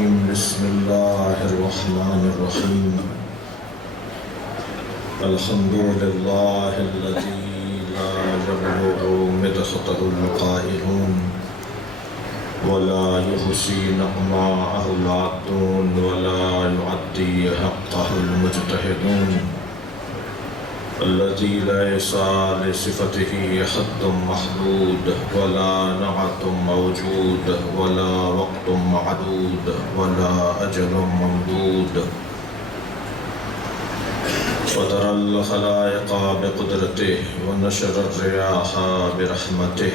الرجيم بسم الله الرحمن الرحيم الحمد لله الذي لا يبلغ مدحته القائلون ولا يحصي نعماءه العادون ولا يعدي حقه المجتهدون الذي ليس لصفته حد محدود ولا نعت موجود ولا وقت معدود ولا أجل ممدود وترى الخلائق بقدرته ونشر الرياح برحمته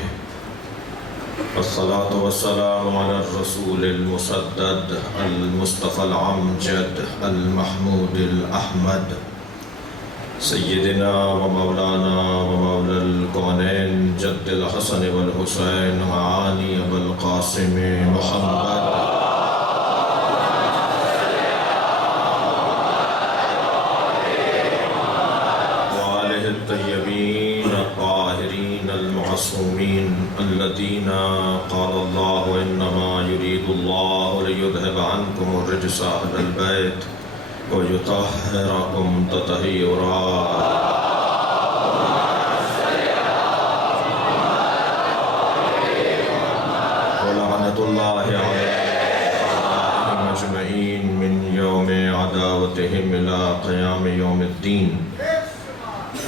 والصلاة والسلام على الرسول المسدد المصطفى العمجد المحمود الأحمد سيدنا ومولانا ومولى الكونين جد الحسن والحسين معاني أبو القاسم محمد وآله الطيبين الطاهرين المعصومين الذين قال الله إنما يريد الله ليذهب عنكم الرجس أهل البيت ويطهركم تطهيرا ولعنة الله عليهم أجمعين من يوم عداوتهم إلى قيام يوم الدين.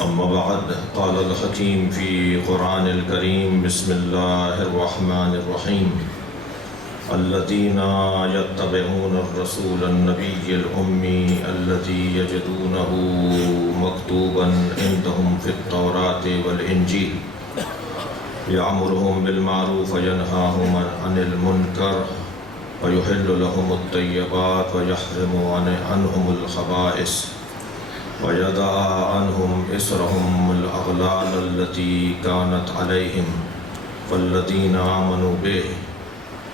أما بعد قال الحكيم في قرآن الكريم بسم الله الرحمن الرحيم الذين يتبعون الرسول النبي الأمي الذي يجدونه مكتوبا عندهم في التوراة والإنجيل يأمرهم بالمعروف وينهاهم عن المنكر ويحل لهم الطيبات ويحرم عنهم الخبائث ويضع عنهم إصرهم الأغلال التي كانت عليهم فالذين آمنوا به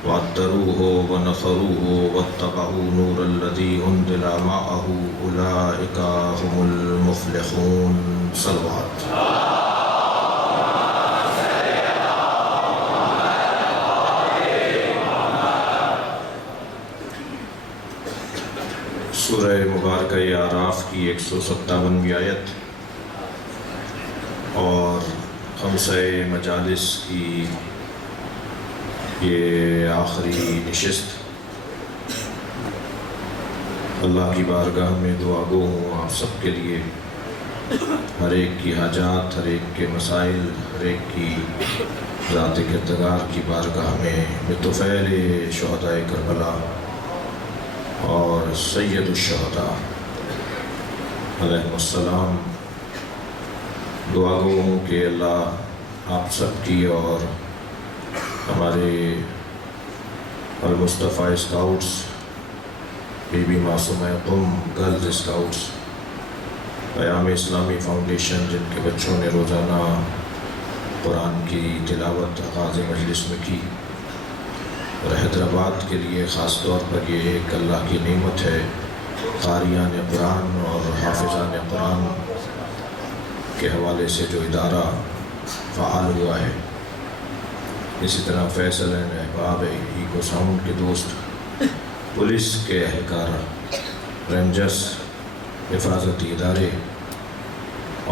وعدروه ونصروه واتبعوا نور الذي أنزل معه أولئك هم المفلحون. صلوات. سورہ مبارکہ اعراف کی 157ویں آیت اور خمسہ مجالس کی یہ آخری نشست. اللہ کی بارگاہ میں دعا گو ہوں آپ سب کے لیے، ہر ایک کی حاجات، ہر ایک کے مسائل، ہر ایک کی ذات کردگار کی بارگاہ میں بطفیل شہداء کربلا اور سید الشہداء علیہ السلام دعا گو ہوں کہ اللہ آپ سب کی اور ہمارے المصطفیٰ اسکاؤٹس، بی بی معصومہ قم گرلز اسکاؤٹس، قیام اسلامی فاؤنڈیشن جن کے بچوں نے روزانہ قرآن کی تلاوت آغاز مجلس میں کی، اور حیدرآباد کے لیے خاص طور پر یہ ایک اللہ کی نعمت ہے قاریان قرآن اور حافظان قرآن کے حوالے سے جو ادارہ فعال ہوا ہے. اسی طرح فیصل احباب ایکو ساؤنڈ کے دوست، پولیس کے اہلکار، رینجرز، حفاظتی ادارے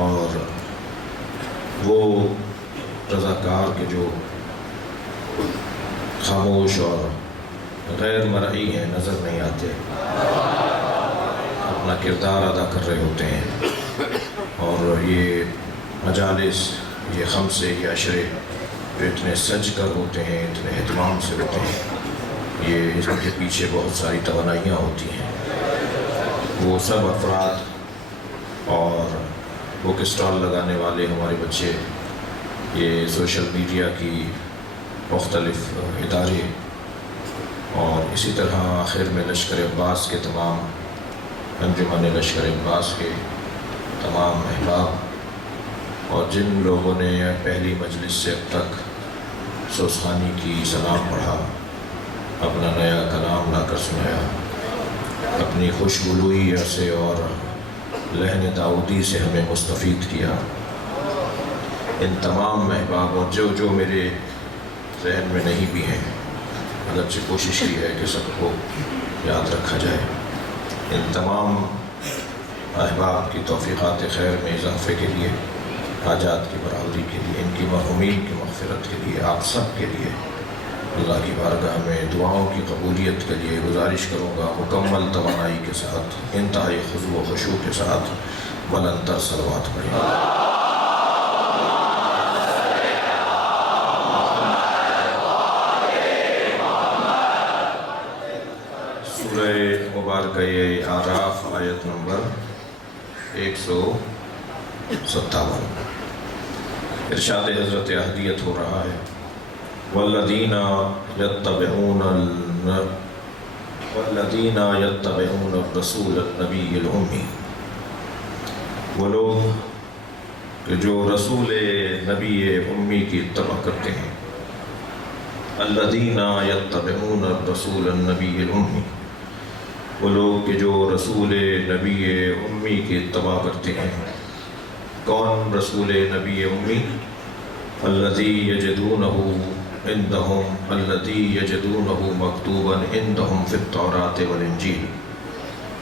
اور وہ رضاکار کے جو خاموش اور غیر مرئی ہیں، نظر نہیں آتے، اپنا کردار ادا کر رہے ہوتے ہیں. اور یہ مجالس، یہ خمسے، یہ عشرے جو اتنے سج کر ہوتے ہیں، اتنے اہتمام سے ہوتے ہیں، یہ اس کے پیچھے بہت ساری توانائیاں ہوتی ہیں. وہ سب افراد اور بک اسٹال لگانے والے ہمارے بچے، یہ سوشل میڈیا کی مختلف ادارے، اور اسی طرح آخر میں لشکر عباس کے تمام انجمن لشکر عباس کے تمام احباب، اور جن لوگوں نے پہلی مجلس سے اب تک سوسخانی کی سلام پڑھا، اپنا نیا کلام لا کر سنایا، اپنی خوشگلوئی سے اور لہن داؤدی سے ہمیں مستفید کیا، ان تمام احباب اور جو میرے ذہن میں نہیں بھی ہیں، اگرچہ کوشش کی ہے کہ سب کو یاد رکھا جائے۔ ان تمام احباب کی توفیقات خیر میں اضافے کے لیے، حاجات کی برابری کے لیے، ان کی مرحومین کی مغفرت کے لیے، آپ سب کے لیے اللہ کی بارگاہ میں دعاؤں کی قبولیت کے لیے گزارش کروں گا مکمل توانائی کے ساتھ، انتہائی خضوع و خشوع کے ساتھ بلند تر صلوات پڑھیں۔ سورہ مبارکہ اعراف آیت نمبر 157، ارشاد حضرت احدیت ہو رہا ہے، والذین یتبعون الرسول النبی الامی، وہ لوگ کہ جو رسول نبی امی کی اتباع کرتے ہیں۔ الذین یتبعون الرسول النبی الامی، وہ لوگ کہ جو رسول نبی امی کی اتباع کرتے ہیں۔ کون رسول نبی امی؟ الذی یجدونہ عندہم، الذی یجدونہ مکتوبا عندہم فی التوراۃ والانجیل،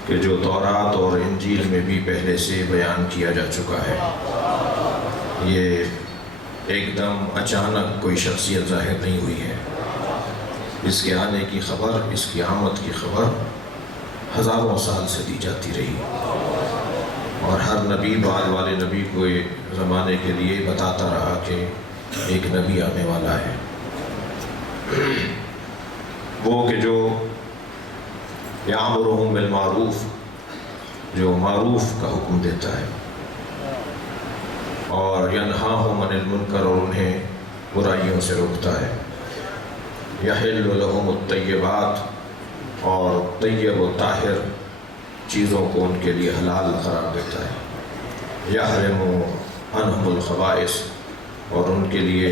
کہ جو تورات اور انجیل میں بھی پہلے سے بیان کیا جا چکا ہے۔ یہ ایک دم اچانک کوئی شخصیت ظاہر نہیں ہوئی ہے، اس کے آنے کی خبر، اس کی آمد کی خبر ہزاروں سال سے دی جاتی رہی، اور ہر نبی بعد والے نبی کو زمانے کے لیے بتاتا رہا کہ ایک نبی آنے والا ہے، وہ کہ جو یامرہم بالمعروف، جو معروف کا حکم دیتا ہے، اور ینہاہم عن المنکر، اور انہیں برائیوں سے روکتا ہے، یحل لہم الطیبات، اور طیب و طاہر چیزوں کو ان کے لیے حلال قرار دیتا ہے، یحرم عنہم الخبائث، اور ان کے لیے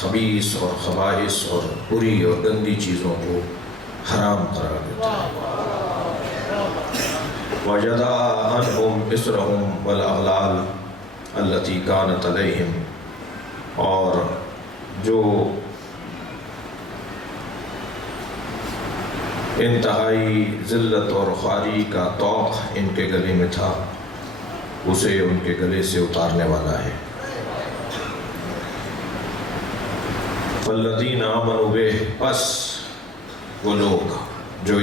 خبیث اور خبائث اور بری اور گندی چیزوں کو حرام قرار دیتا ہے، وَيَضَعَ عَنْهُمْ إِصْرَهُمْ وَالْأَغْلَالَ الَّتِي كَانَتْ عَلَيْهِمْ، اور جو انتہائی ذلت اور خواری کا طوق ان کے گلے میں تھا، اسے ان کے گلے سے اتارنے والا ہے۔ فَالَّذِينَ آمَنُوا بِهِ، پس وہ لوگ جو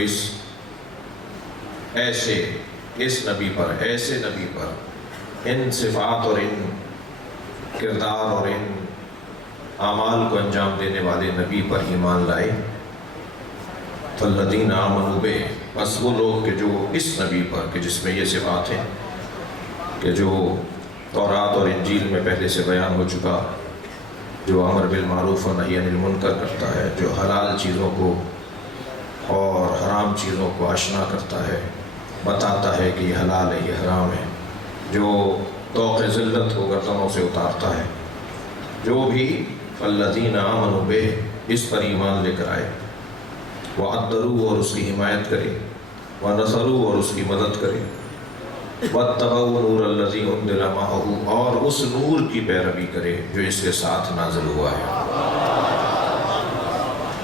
اس نبی پر، ایسے نبی پر، ان صفات اور ان کردار اور ان اعمال کو انجام دینے والے نبی پر ایمان لائے۔ فَالَّذِينَ آمَنُوا بِهِ، بس وہ لوگ کہ جو اس نبی پر، کہ جس میں یہ صفات ہیں، کہ جو تورات اور انجیل میں پہلے سے بیان ہو چکا، جو امر بالمعروف و نہی عن المنکر کرتا ہے، جو حلال چیزوں کو اور حرام چیزوں کو آشنا کرتا ہے، بتاتا ہے کہ یہ حلال ہے، یہ حرام ہے، جو طوق ذلت کو گردنوں سے اتارتا ہے، جو بھی فَالَّذِينَ آمَنُوا بِهِ اس پر ایمان لے کر آئے، وَعَدَّرُوا اور اس کی حمایت کرے، وَنَصَرُوا اور اس کی مدد کرے، وَاتَّبَعُوا نُورَ الَّذِي أُنزِلَ مَعَهُ اور اس نور کی پیروی کرے جو اس کے ساتھ نازل ہوا ہے۔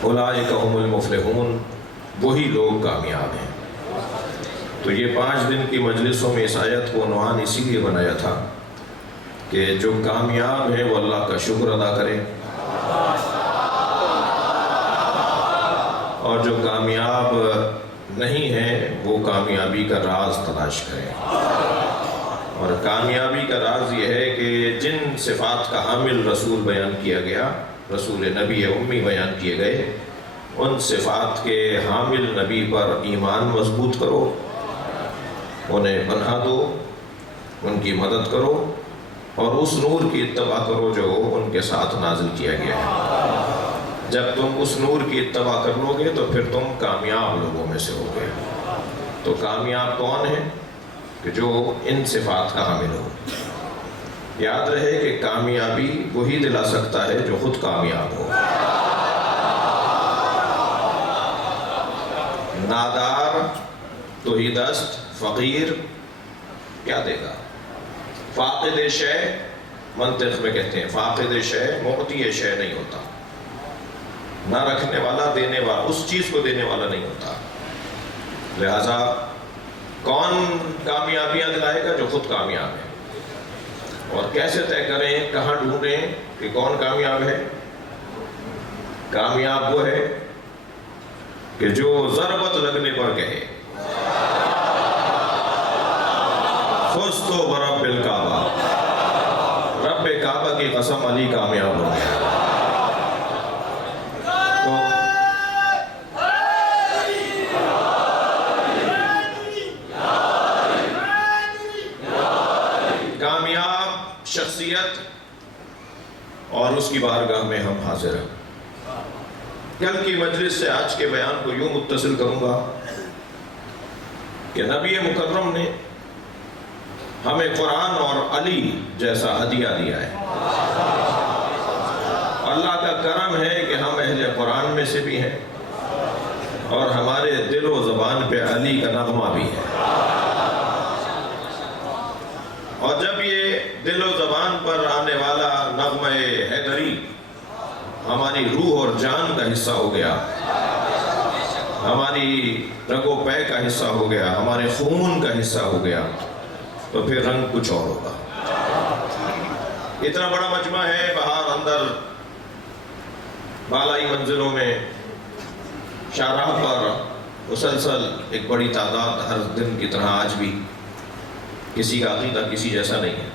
أُولَٰئِكَ هُمُ الْمُفْلِحُونَ، وہی لوگ کامیاب ہیں۔ تو یہ 5 دن کی مجلسوں میں اس آیت کو عنوان اسی لیے بنایا تھا کہ جو کامیاب ہے وہ اللہ کا شکر ادا کرے، اور جو کامیاب نہیں ہے وہ کامیابی کا راز تلاش کریں۔ اور کامیابی کا راز یہ ہے کہ جن صفات کا حامل رسول بیان کیا گیا، رسول نبی امی بیان کیے گئے، ان صفات کے حامل نبی پر ایمان مضبوط کرو، انہیں پناہ دو، ان کی مدد کرو، اور اس نور کی اتباع کرو جو ان کے ساتھ نازل کیا گیا ہے۔ جب تم اس نور کی اتباع کر لو گے تو پھر تم کامیاب لوگوں میں سے ہوگے۔ تو کامیاب کون ہے؟ کہ جو ان صفات کا حامل ہو۔ یاد رہے کہ کامیابی وہی دلا سکتا ہے جو خود کامیاب ہو۔ نادار تہی دست فقیر کیا دے گا؟ فاقد شے، منطق میں کہتے ہیں فاقد شے معطی شے نہیں ہوتا۔ نہ رکھنے والا دینے والا، اس چیز کو دینے والا نہیں ہوتا۔ لہذا کون کامیابیاں دلائے گا؟ جو خود کامیاب ہے۔ اور کیسے طے کریں، کہاں ڈھونڈیں کہ کون کامیاب ہے؟ کامیاب وہ ہے کہ جو ضربت لگنے پر کہے فزت برب الکعبہ، رب کعبہ کی قسم علی کامیاب ہو گیا۔ کامیاب شخصیت اور اس کی بارگاہ میں ہم حاضر ہیں۔ کل کی مجلس سے آج کے بیان کو یوں متصل کروں گا کہ نبی مکرم نے ہمیں قرآن اور علی جیسا ہدیہ دیا ہے۔ اللہ کا کرم ہے کہ ہم اہل قرآن میں سے بھی ہیں اور ہمارے دل و زبان پہ علی کا نغمہ بھی ہے۔ اور جب یہ دل و زبان پر آنے والا نغمہ حیدری ہماری روح اور جان کا حصہ ہو گیا، ہماری رگ و پے کا حصہ ہو گیا، ہمارے خون کا حصہ ہو گیا، تو پھر رنگ کچھ اور ہوگا۔ اتنا بڑا مجمع ہے، باہر اندر بالائی منزلوں میں شاہراہ پر مسلسل ایک بڑی تعداد ہر دن کی طرح آج بھی، کسی کا عقیدہ کسی جیسا نہیں ہے۔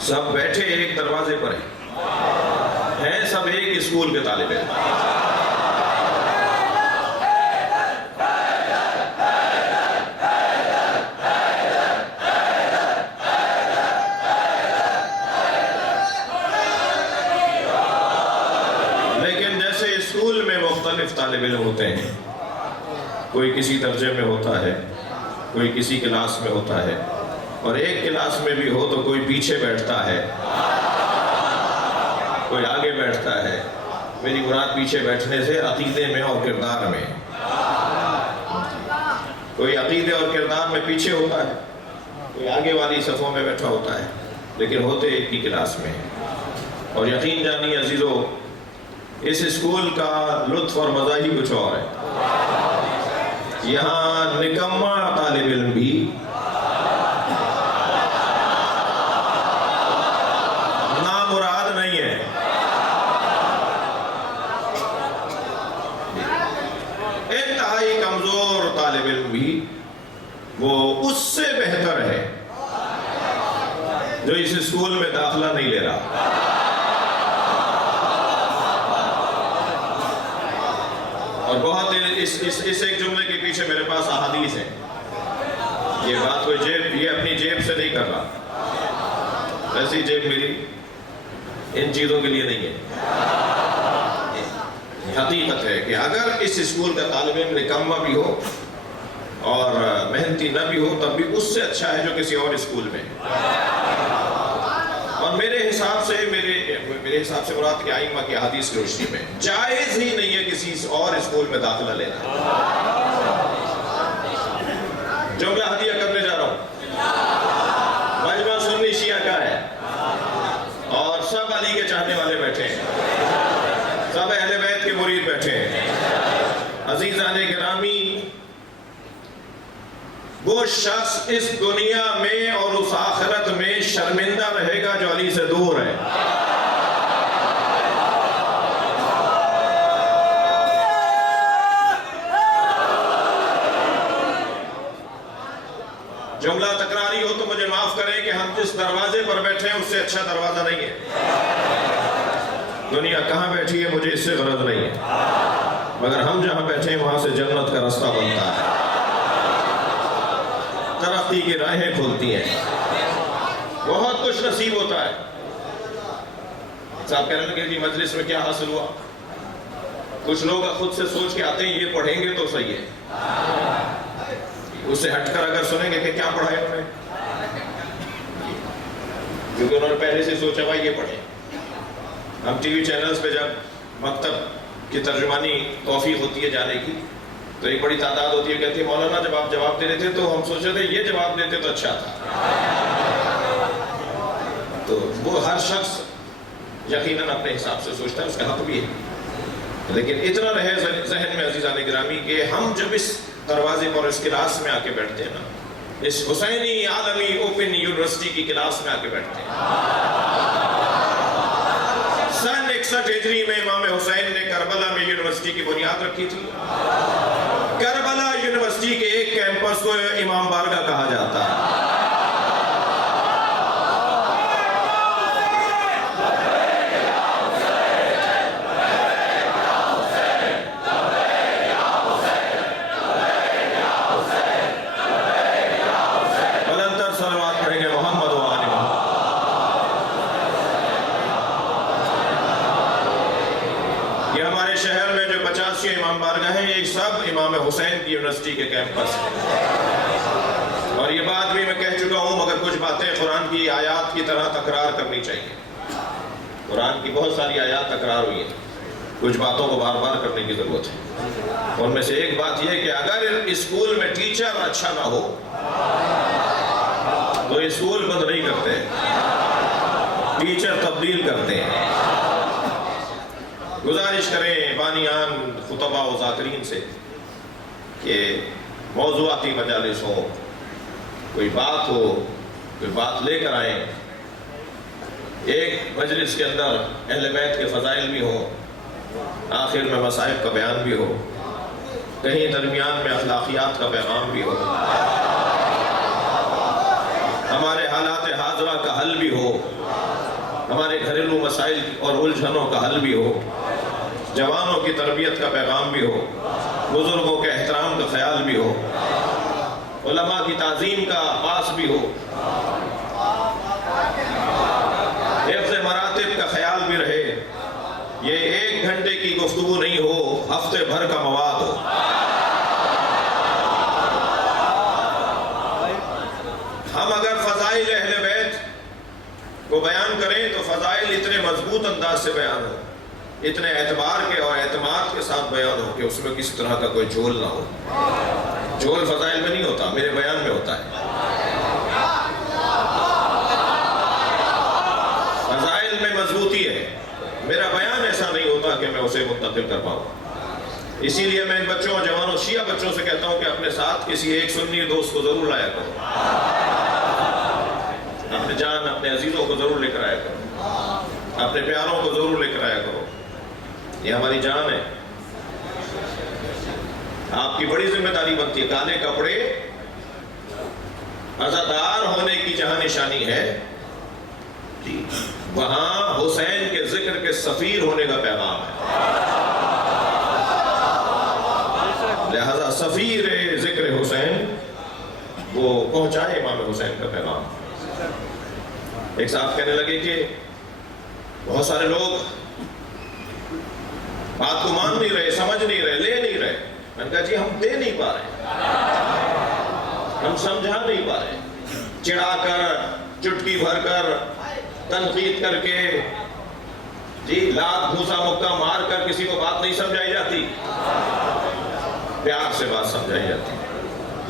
سب بیٹھے ایک دروازے پر ہیں، سب ایک اسکول کے طالب علم۔ لیکن جیسے اسکول میں مختلف طالب علم ہوتے ہیں، کوئی کسی درجے میں ہوتا ہے، کوئی کسی کلاس میں ہوتا ہے، اور ایک کلاس میں بھی ہو تو کوئی پیچھے بیٹھتا ہے، کوئی آگے بیٹھتا ہے۔ میری مراد پیچھے بیٹھنے سے عقیدے میں اور کردار میں، کوئی عقیدے اور کردار میں پیچھے ہوتا ہے، کوئی آگے والی صفوں میں بیٹھا ہوتا ہے، لیکن ہوتے ایک ہی کلاس میں۔ اور یقین جانی عزیزو، اس اسکول کا لطف اور مزہ ہی کچھ اور ہے۔ یہاں نکما طالب علم بھی نامراد نہیں ہے۔ انتہائی کمزور طالب علم بھی وہ اس سے بہتر ہے جو اس اسکول میں داخلہ نہیں لے رہا۔ اور بہت اس ایک جملے کے پیچھے میرے پاس احادیث ہیں۔ یہ بات کوئی یہ اپنی جیب سے نہیں کر رہا، ایسی جیب میری ان چیزوں کے لیے نہیں ہے۔ حقیقت ہے کہ اگر اس اسکول کا طالب علم نکما بھی ہو اور محنتی نہ بھی ہو، تب بھی اس سے اچھا ہے جو کسی اور اسکول میں۔ اور میرے حساب سے مراد کے ائمہ کی حدیث کی روشنی میں جائز ہی نہیں ہے کسی اور اسکول میں داخلہ لینا۔ جملہ ہدیہ کرنے جا رہا ہوں، مجمع سنی شیعہ کا ہے اور سب علی کے چاہنے والے بیٹھے ہیں، سب اہل بیت کے مرید بیٹھے ہیں۔ عزیزان گرامی، وہ شخص اس دنیا میں اور اس آخرت میں شرمندہ رہے گا جو علی سے دور ہے۔ جملہ تکراری ہو تو مجھے معاف کریں کہ ہم جس دروازے پر بیٹھے ہیں اس سے اچھا دروازہ نہیں ہے۔ دنیا کہاں بیٹھی ہے مجھے اس سے غرض نہیں ہے، مگر ہم جہاں بیٹھے ہیں وہاں سے جنت کا راستہ بنتا ہے، ترقی کی راہیں کھلتی ہیں، بہت کچھ نصیب ہوتا ہے۔ صاحب کہنے لگے جی مجلس میں کیا حاصل ہوا؟ کچھ لوگ خود سے سوچ کے آتے ہیں یہ پڑھیں گے تو صحیح ہے، اس سے ہٹ کر اگر سنیں گے کہ کیا پڑھا ہے انہوں نے، کیونکہ انہوں نے پہلے سے سوچا بھائی یہ پڑھیں۔ ہم ٹی وی چینلز پہ جب مکتب کی ترجمانی توفیق ہوتی ہے جانے کی، تو ایک بڑی تعداد ہوتی ہے، کہتی ہے مولانا جب آپ جواب دے رہے تھے تو ہم سوچ رہے تھے یہ جواب دیتے تو اچھا تھا۔ تو وہ ہر شخص یقیناً اپنے حساب سے سوچتا ہے، اس کا حق بھی ہے، لیکن اتنا رہے ذہن میں عزیزان گرامی کہ ہم جب اس دروازے پر اس کلاس میں آ کے بیٹھتے ہیں نا، اس حسینی عالمی اوپن یونیورسٹی کی کلاس میں آ کے بیٹھتے ہیں، سن 61 ہجری میں امام حسین نے کربلا میں یونیورسٹی کی بنیاد رکھی تھی۔ کربلا یونیورسٹی کے ایک کیمپس کو امام بارگاہ کہا جاتا ہے۔ امام بارگاہ ہیں، یہ سب امام حسین کی یونیورسٹی کے کیمپس ہیں، اور یہ بات بھی میں کہہ چکا ہوں، مگر کچھ باتیں قرآن کی آیات کی طرح تکرار کرنی چاہیے۔ قرآن کی بہت ساری آیات تکرار ہوئی ہیں، کچھ باتوں کو بار بار کرنے کی ضرورت ہے۔ ان میں سے ایک بات یہ ہے کہ اگر اسکول میں ٹیچر اچھا نہ ہو تو اسکول بند نہیں کرتے، ٹیچر تبدیل کرتے ہیں۔ گزارش کریں بانیان خطبہ و ذاکرین سے کہ موضوعاتی مجالس ہو، کوئی بات ہو، کوئی بات لے کر آئیں، ایک مجلس کے اندر اہل بیت کے فضائل بھی ہو، آخر میں مصائب کا بیان بھی ہو، کہیں درمیان میں اخلاقیات کا پیغام بھی ہو، ہمارے حالات حاضرہ کا حل بھی ہو، ہمارے گھریلو مسائل اور الجھنوں کا حل بھی ہو، جوانوں کی تربیت کا پیغام بھی ہو، بزرگوں کے احترام کا خیال بھی ہو، علماء کی تعظیم کا پاس بھی ہو، حفظ مراتب کا خیال بھی رہے، یہ 1 گھنٹے کی گفتگو نہیں ہو، ہفتے بھر کا مواد ہو۔ ہم اگر فضائل اہل بیت کو بیان کریں تو فضائل اتنے مضبوط انداز سے بیان ہو، اتنے اعتبار کے اور اعتماد کے ساتھ بیان ہو کہ اس میں کسی طرح کا کوئی جھول نہ ہو۔ جھول فضائل میں نہیں ہوتا، میرے بیان میں ہوتا ہے۔ فضائل میں مضبوطی ہے، میرا بیان ایسا نہیں ہوتا کہ میں اسے منتقل کر پاؤں۔ اسی لیے میں ان بچوں اور جوانوں شیعہ بچوں سے کہتا ہوں کہ اپنے ساتھ کسی ایک سنی دوست کو ضرور لایا کرو، اپنے جان اپنے عزیزوں کو ضرور لے کر آیا کرو، اپنے پیاروں کو ضرور لے کر آیا کرو، یہ ہماری جان ہے۔ آپ کی بڑی ذمہ داری بنتی ہے، کالے کپڑے عزادار ہونے کی جہاں نشانی ہے وہاں حسین کے ذکر کے سفیر ہونے کا پیغام ہے، لہذا سفیر ذکر حسین وہ پہنچائے امام حسین کا پیغام۔ ایک صاحب کہنے لگے کہ بہت سارے لوگ بات کو مان نہیں رہے، سمجھ نہیں رہے، لے نہیں رہے۔ میں نے کہا جی ہم دے نہیں پا رہے، ہم سمجھا نہیں پا رہے، چڑھا کر، چٹکی بھر کر، تنقید کر کے، جی لات گھوسا مکہ مار کر کسی کو بات نہیں سمجھائی جاتی، پیار سے بات سمجھائی جاتی،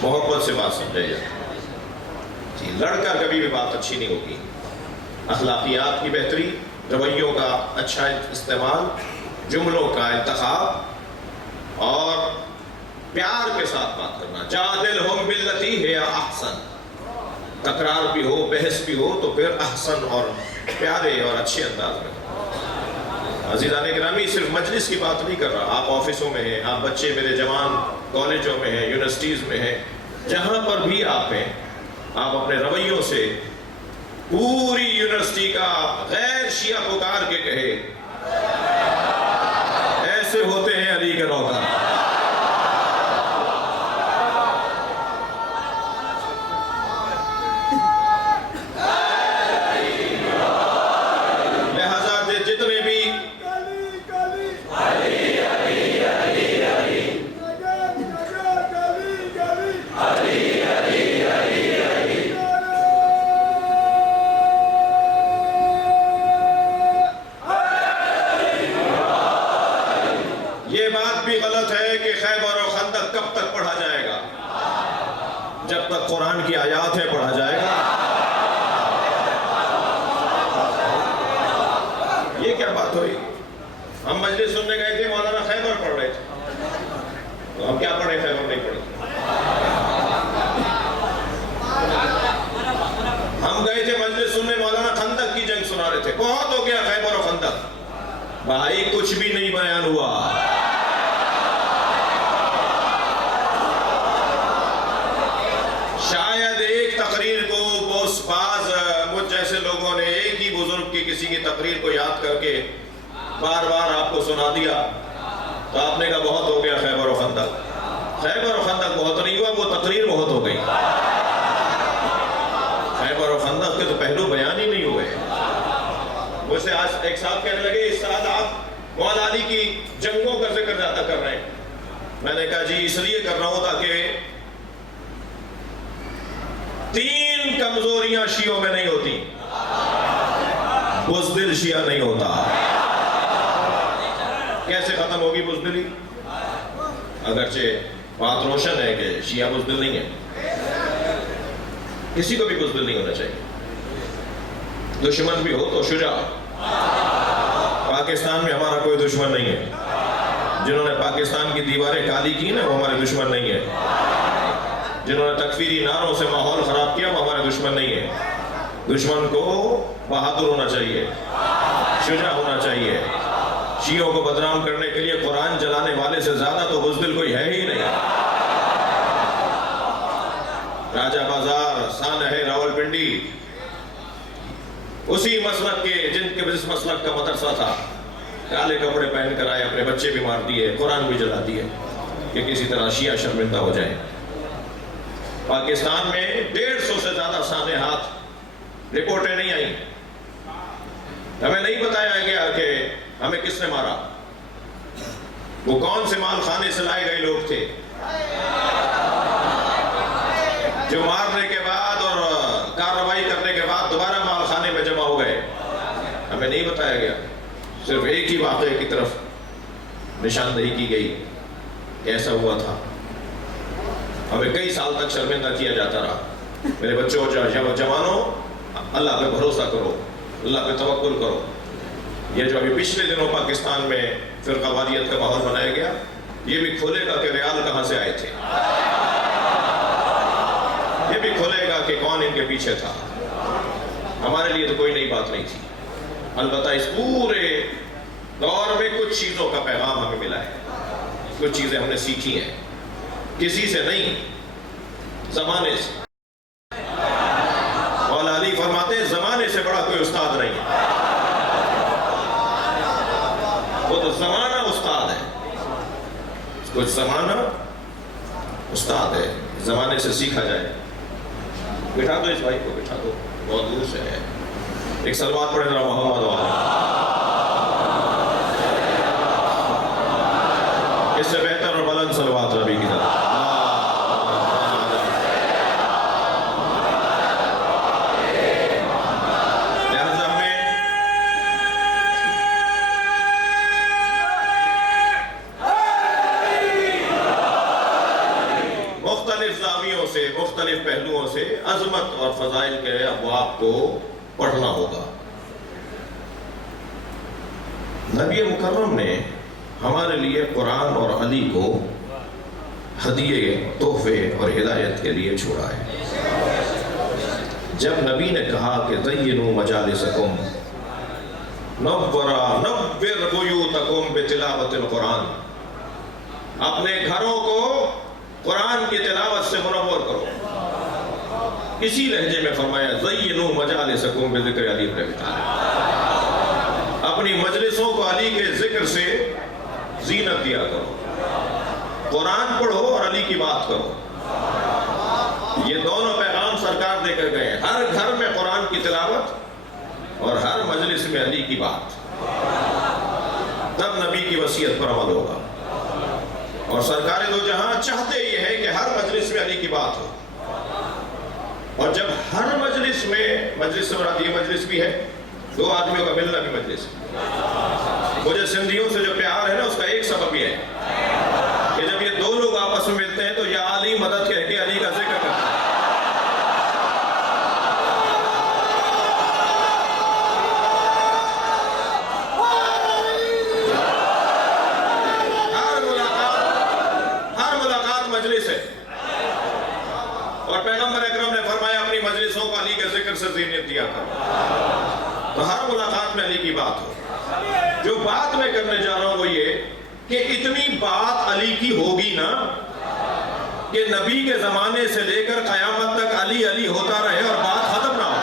محبت سے بات سمجھائی جاتی، جی لڑ کر کبھی بھی بات اچھی نہیں ہوگی۔ اخلاقیات کی بہتری، رویوں کا اچھا استعمال، جملوں کا انتخاب اور پیار کے ساتھ بات کرنا، جادلہم باللتی ہی احسن، تکرار بھی ہو، بحث بھی ہو تو پھر احسن اور پیارے اور اچھے انداز میں۔ عزیزان گرامی، صرف مجلس کی بات نہیں کر رہا، آپ آفسوں میں ہیں، آپ بچے میرے جوان کالجوں میں ہیں، یونیورسٹیز میں ہیں، جہاں پر بھی آپ ہیں، آپ اپنے رویوں سے پوری یونیورسٹی کا غیر شیعہ پکار کے کہے ایسے ہوتے ہیں علی کے نوکر۔ لہذا جتنے بھی یہ بات بھی غلط ہے کہ خیبر و خندق کب تک پڑھا جائے گا؟ جب تک قرآن کی آیات ہے پڑھا جائے گا۔ یہ ہم مجلس سننے گئے تھے، مولانا خیبر پڑھ رہے تھے، تو ہم کیا پڑھے؟ خیبر نہیں پڑھے. ہم گئے تھے مجلس سننے، مولانا خندق کی جنگ سنا رہے تھے. بہت ہو گیا خیبر و خندق. بھائی کچھ بھی نہیں بیان ہوا. شاید ایک تقریر کو بعض مجھ جیسے لوگوں نے ایک ہی بزرگ کی کسی کی تقریر کو یاد کر کے بار بار آپ کو سنا دیا، تو آپ نے کہا بہت ہو گیا خیبر و خندق. خیبر و خندق بہت نہیں ہوا، وہ تقریر بہت ہو گئی. خیبر و خندق کے تو پہلو بیان ہی نہیں ہوئے. مجھ سے آج ایک صاحب کہنے لگے اس سال آپ مولا علی کی جنگوں کا ذکر زیادہ کر رہے ہیں. میں نے کہا جی اس لیے کر رہا ہوں تاکہ 3 کمزوریاں شیعوں میں نہیں ہوتی. بزدل شیعہ نہیں ہوتا. کیسے ختم ہوگی بزدلی؟ اگرچہ بات روشن ہے کہ شیعہ بزدل نہیں ہے، کسی کو بھی بزدل نہیں ہونا چاہیے. دشمن بھی ہو تو شجاع. پاکستان میں ہمارا کوئی دشمن نہیں ہے. جنہوں نے پاکستان کی دیواریں کالی کی نا وہ ہمارے دشمن نہیں ہے. جنہوں نے تکفیری نعروں سے ماحول خراب کیا وہ ہمارے دشمن نہیں ہے. دشمن کو بہادر ہونا چاہیے، شجاع ہونا چاہیے. شیعوں کو بدنام کرنے کے لیے قرآن جلانے والے سے زیادہ تو بزدل کوئی ہے ہی نہیں. راجہ بازار، سانحہ راولپنڈی، اسی مسلک کے جن کے جس مسلک کا مدرسہ تھا، کالے کپڑے پہن کر آئے، اپنے بچے بھی مار دیے، قرآن بھی جلا دیے کہ کسی طرح شیعہ شرمندہ ہو جائیں. پاکستان میں 150 سے زیادہ سانحات رپورٹیں نہیں آئیں. ہمیں نہیں بتایا گیا کہ ہمیں کس نے مارا، وہ کون سے مال خانے سے لائے گئے لوگ تھے جو مارنے کے بعد اور کارروائی کرنے کے بعد دوبارہ مال خانے میں جمع ہو گئے. ہمیں نہیں بتایا گیا. صرف ایک ہی واقعے کی طرف نشاندہی کی گئی کہ ایسا ہوا تھا. ہمیں کئی سال تک شرمندہ کیا جاتا رہا. میرے بچوں جوانوں، اللہ پہ بھروسہ کرو، اللہ پہ توکل کرو. یہ جو ابھی پچھلے دنوں پاکستان میں فرقہ واریت کا ماحول بنایا گیا، یہ بھی کھولے گا کہ ریال کہاں سے آئے تھے. یہ بھی کھولے گا کہ کون ان کے پیچھے تھا. ہمارے لیے تو کوئی نئی بات نہیں تھی. البتہ اس پورے دور میں کچھ چیزوں کا پیغام ہمیں ملا ہے، کچھ چیزیں ہم نے سیکھی ہیں، کسی سے نہیں، زمانے سے. مولا علی فرماتے ہیں زمانے سے بڑا کوئی استاد نہیں ہے. وہ تو زمانہ استاد ہے. کچھ زمانہ استاد ہے، زمانے سے سیکھا جائے. بٹھا دو اس بھائی کو، بٹھا دو، بہت دور سے ہے. ایک صلوات پڑھیں ذرا محمد والا. اس سے بہتر اور بلند صلوات ربی کی طرف. لہذا ہمیں مختلف زاویوں سے، مختلف پہلوؤں سے عظمت اور فضائل کے ابواب کو پڑھنا ہوگا. نبی مکرم نے ہمارے لیے قرآن اور علی کو ہدیے، تحفے اور ہدایت کے لیے چھوڑا ہے. جب نبی نے کہا کہ زینوا مجالسکم نور بیوتکم بتلاوت القرآن، اپنے گھروں کو قرآن کی تلاوت سے منور کرو. اسی لہجے میں فرمایا زینوا مجالسکم بذکر علی بن ابی طالب، اپنی مجلسوں کو علی کے ذکر سے زینت دیا کرو. قرآن پڑھو اور علی کی بات کرو. یہ دونوں پیغام سرکار دے کر گئے. ہر گھر میں قرآن کی تلاوت اور ہر مجلس میں علی کی بات. تب نبی کی وصیت پر عمل ہوگا. اور سرکار دو جہاں چاہتے یہ ہے کہ ہر مجلس میں علی کی بات ہو. اور جب ہر مجلس میں، مجلس سے مراد یہ مجلس بھی ہے 2 آدمیوں کا ملنا بھی مجلس ہے. مجھے سندھیوں سے جو پیار ہے نا، اس کا ایک سبب یہ ہے کہ جب یہ 2 لوگ آپس میں ملتے ہیں تو یا علی مدد کہہ کے علی کا ذکر کرتے ہیں. ملاقات مجلس ہے، اور پیغمبر اکرم نے فرمایا اپنی مجلسوں کو علی کے ذکر سے زینت دیا کرو، تو ہر ملاقات میں علی کی بات ہو۔ جو بات میں کرنے جا رہا ہوں وہ یہ کہ اتنی بات علی کی ہوگی نا کہ نبی کے زمانے سے لے کر قیامت تک علی علی ہوتا رہے اور بات ختم نہ ہو۔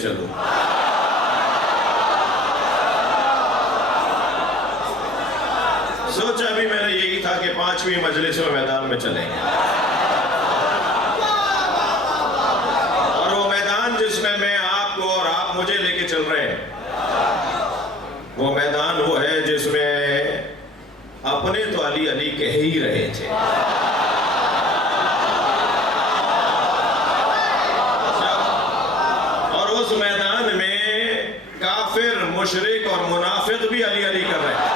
چلو سوچا بھی میں نے یہی تھا کہ 5ویں مجلس میں میدان میں چلیں گے، اور وہ میدان جس میں آپ کو اور آپ مجھے لے کے چل رہے ہیں، وہ میدان وہ ہے جس میں اپنے تو علی علی کہہ ہی رہے تھے، اس میدان میں کافر، مشرک اور منافق بھی علی علی کر رہے ہیں۔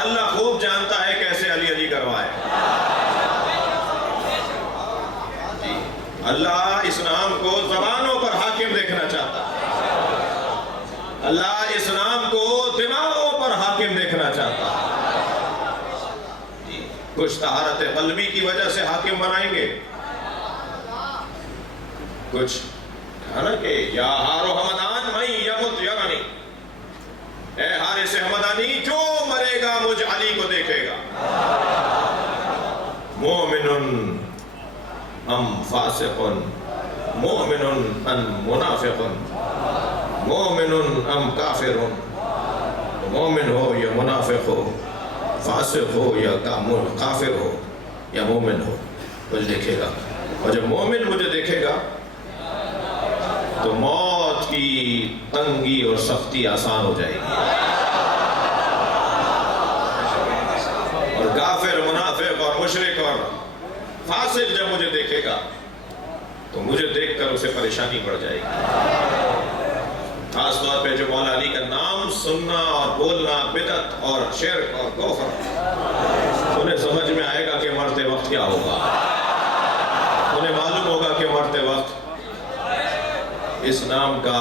اللہ خوب جانتا ہے کیسے علی علی کروائے۔ اللہ اس نام کو زبانوں پر حاکم دیکھنا چاہتا ہے، اللہ اس نام کو دماغوں پر حاکم دیکھنا چاہتا ہے۔ کچھ طہارت قلبی کی وجہ سے حاکم بنائیں گے، کچھ ہے نا کہ یا ہارو حمدان میں یمت یرانی، اے حارث حمدانی جو مرے گا مجھ علی کو دیکھے گا۔ مومن ام فاسق، مومن ام منافق، مومن ام کافر، مومن ہو یا منافق ہو، فاسق ہو یا کافر ہو یا مومن ہو، مجھے دیکھے گا۔ اور جب مومن مجھے دیکھے گا تو موت کی تنگی اور سختی آسان ہو جائے گی، اور کافر، منافق اور مشرک اور فاسق جب مجھے دیکھے گا تو مجھے دیکھ کر اسے پریشانی بڑھ جائے گی۔ خاص طور پہ جو مولا علی کا نام سننا اور بولنا بدعت اور شرک اور کفر، انہیں سمجھ میں آئے گا کہ مرتے وقت کیا ہوگا، انہیں معلوم ہوگا کہ مرتے وقت اس نام کا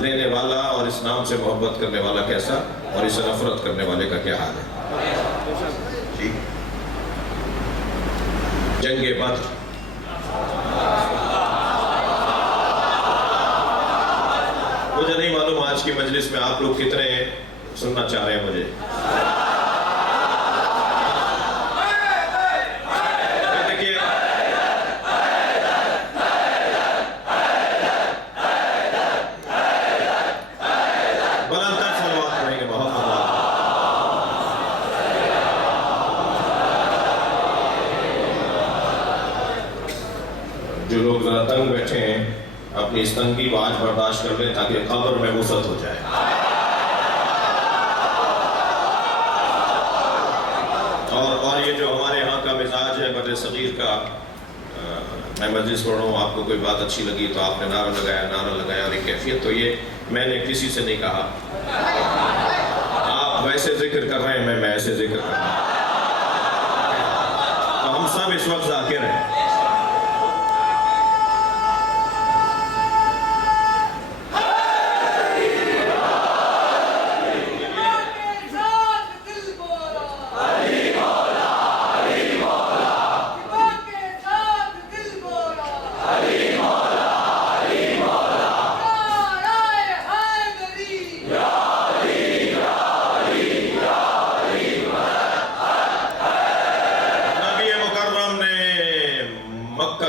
لینے والا اور اس نام سے محبت کرنے والا کیسا، اور اسے نفرت کرنے والے کا کیا حال ہے۔ جنگ بدر، مجھے نہیں معلوم آج کی مجلس میں آپ لوگ کتنے سننا چاہ رہے ہیں مجھے۔ جو لوگ ذرا تنگ بیٹھے ہیں اپنی اس تنگی کو آج برداشت کر لیں تاکہ قبر میں وسعت ہو جائے۔ اور یہ جو ہمارے ہاں کا مزاج ہے بڑے صغیر کا، میں مجلس پڑھ رہا ہوں، آپ کو کوئی بات اچھی لگی تو آپ نے نعرہ لگایا، اور ایک کیفیت تو یہ میں نے کسی سے نہیں کہا، آپ ویسے ذکر کر رہے ہیں، میں ایسے ذکر کر رہا ہوں، تو ہم سب اس وقت ذاکر ہیں۔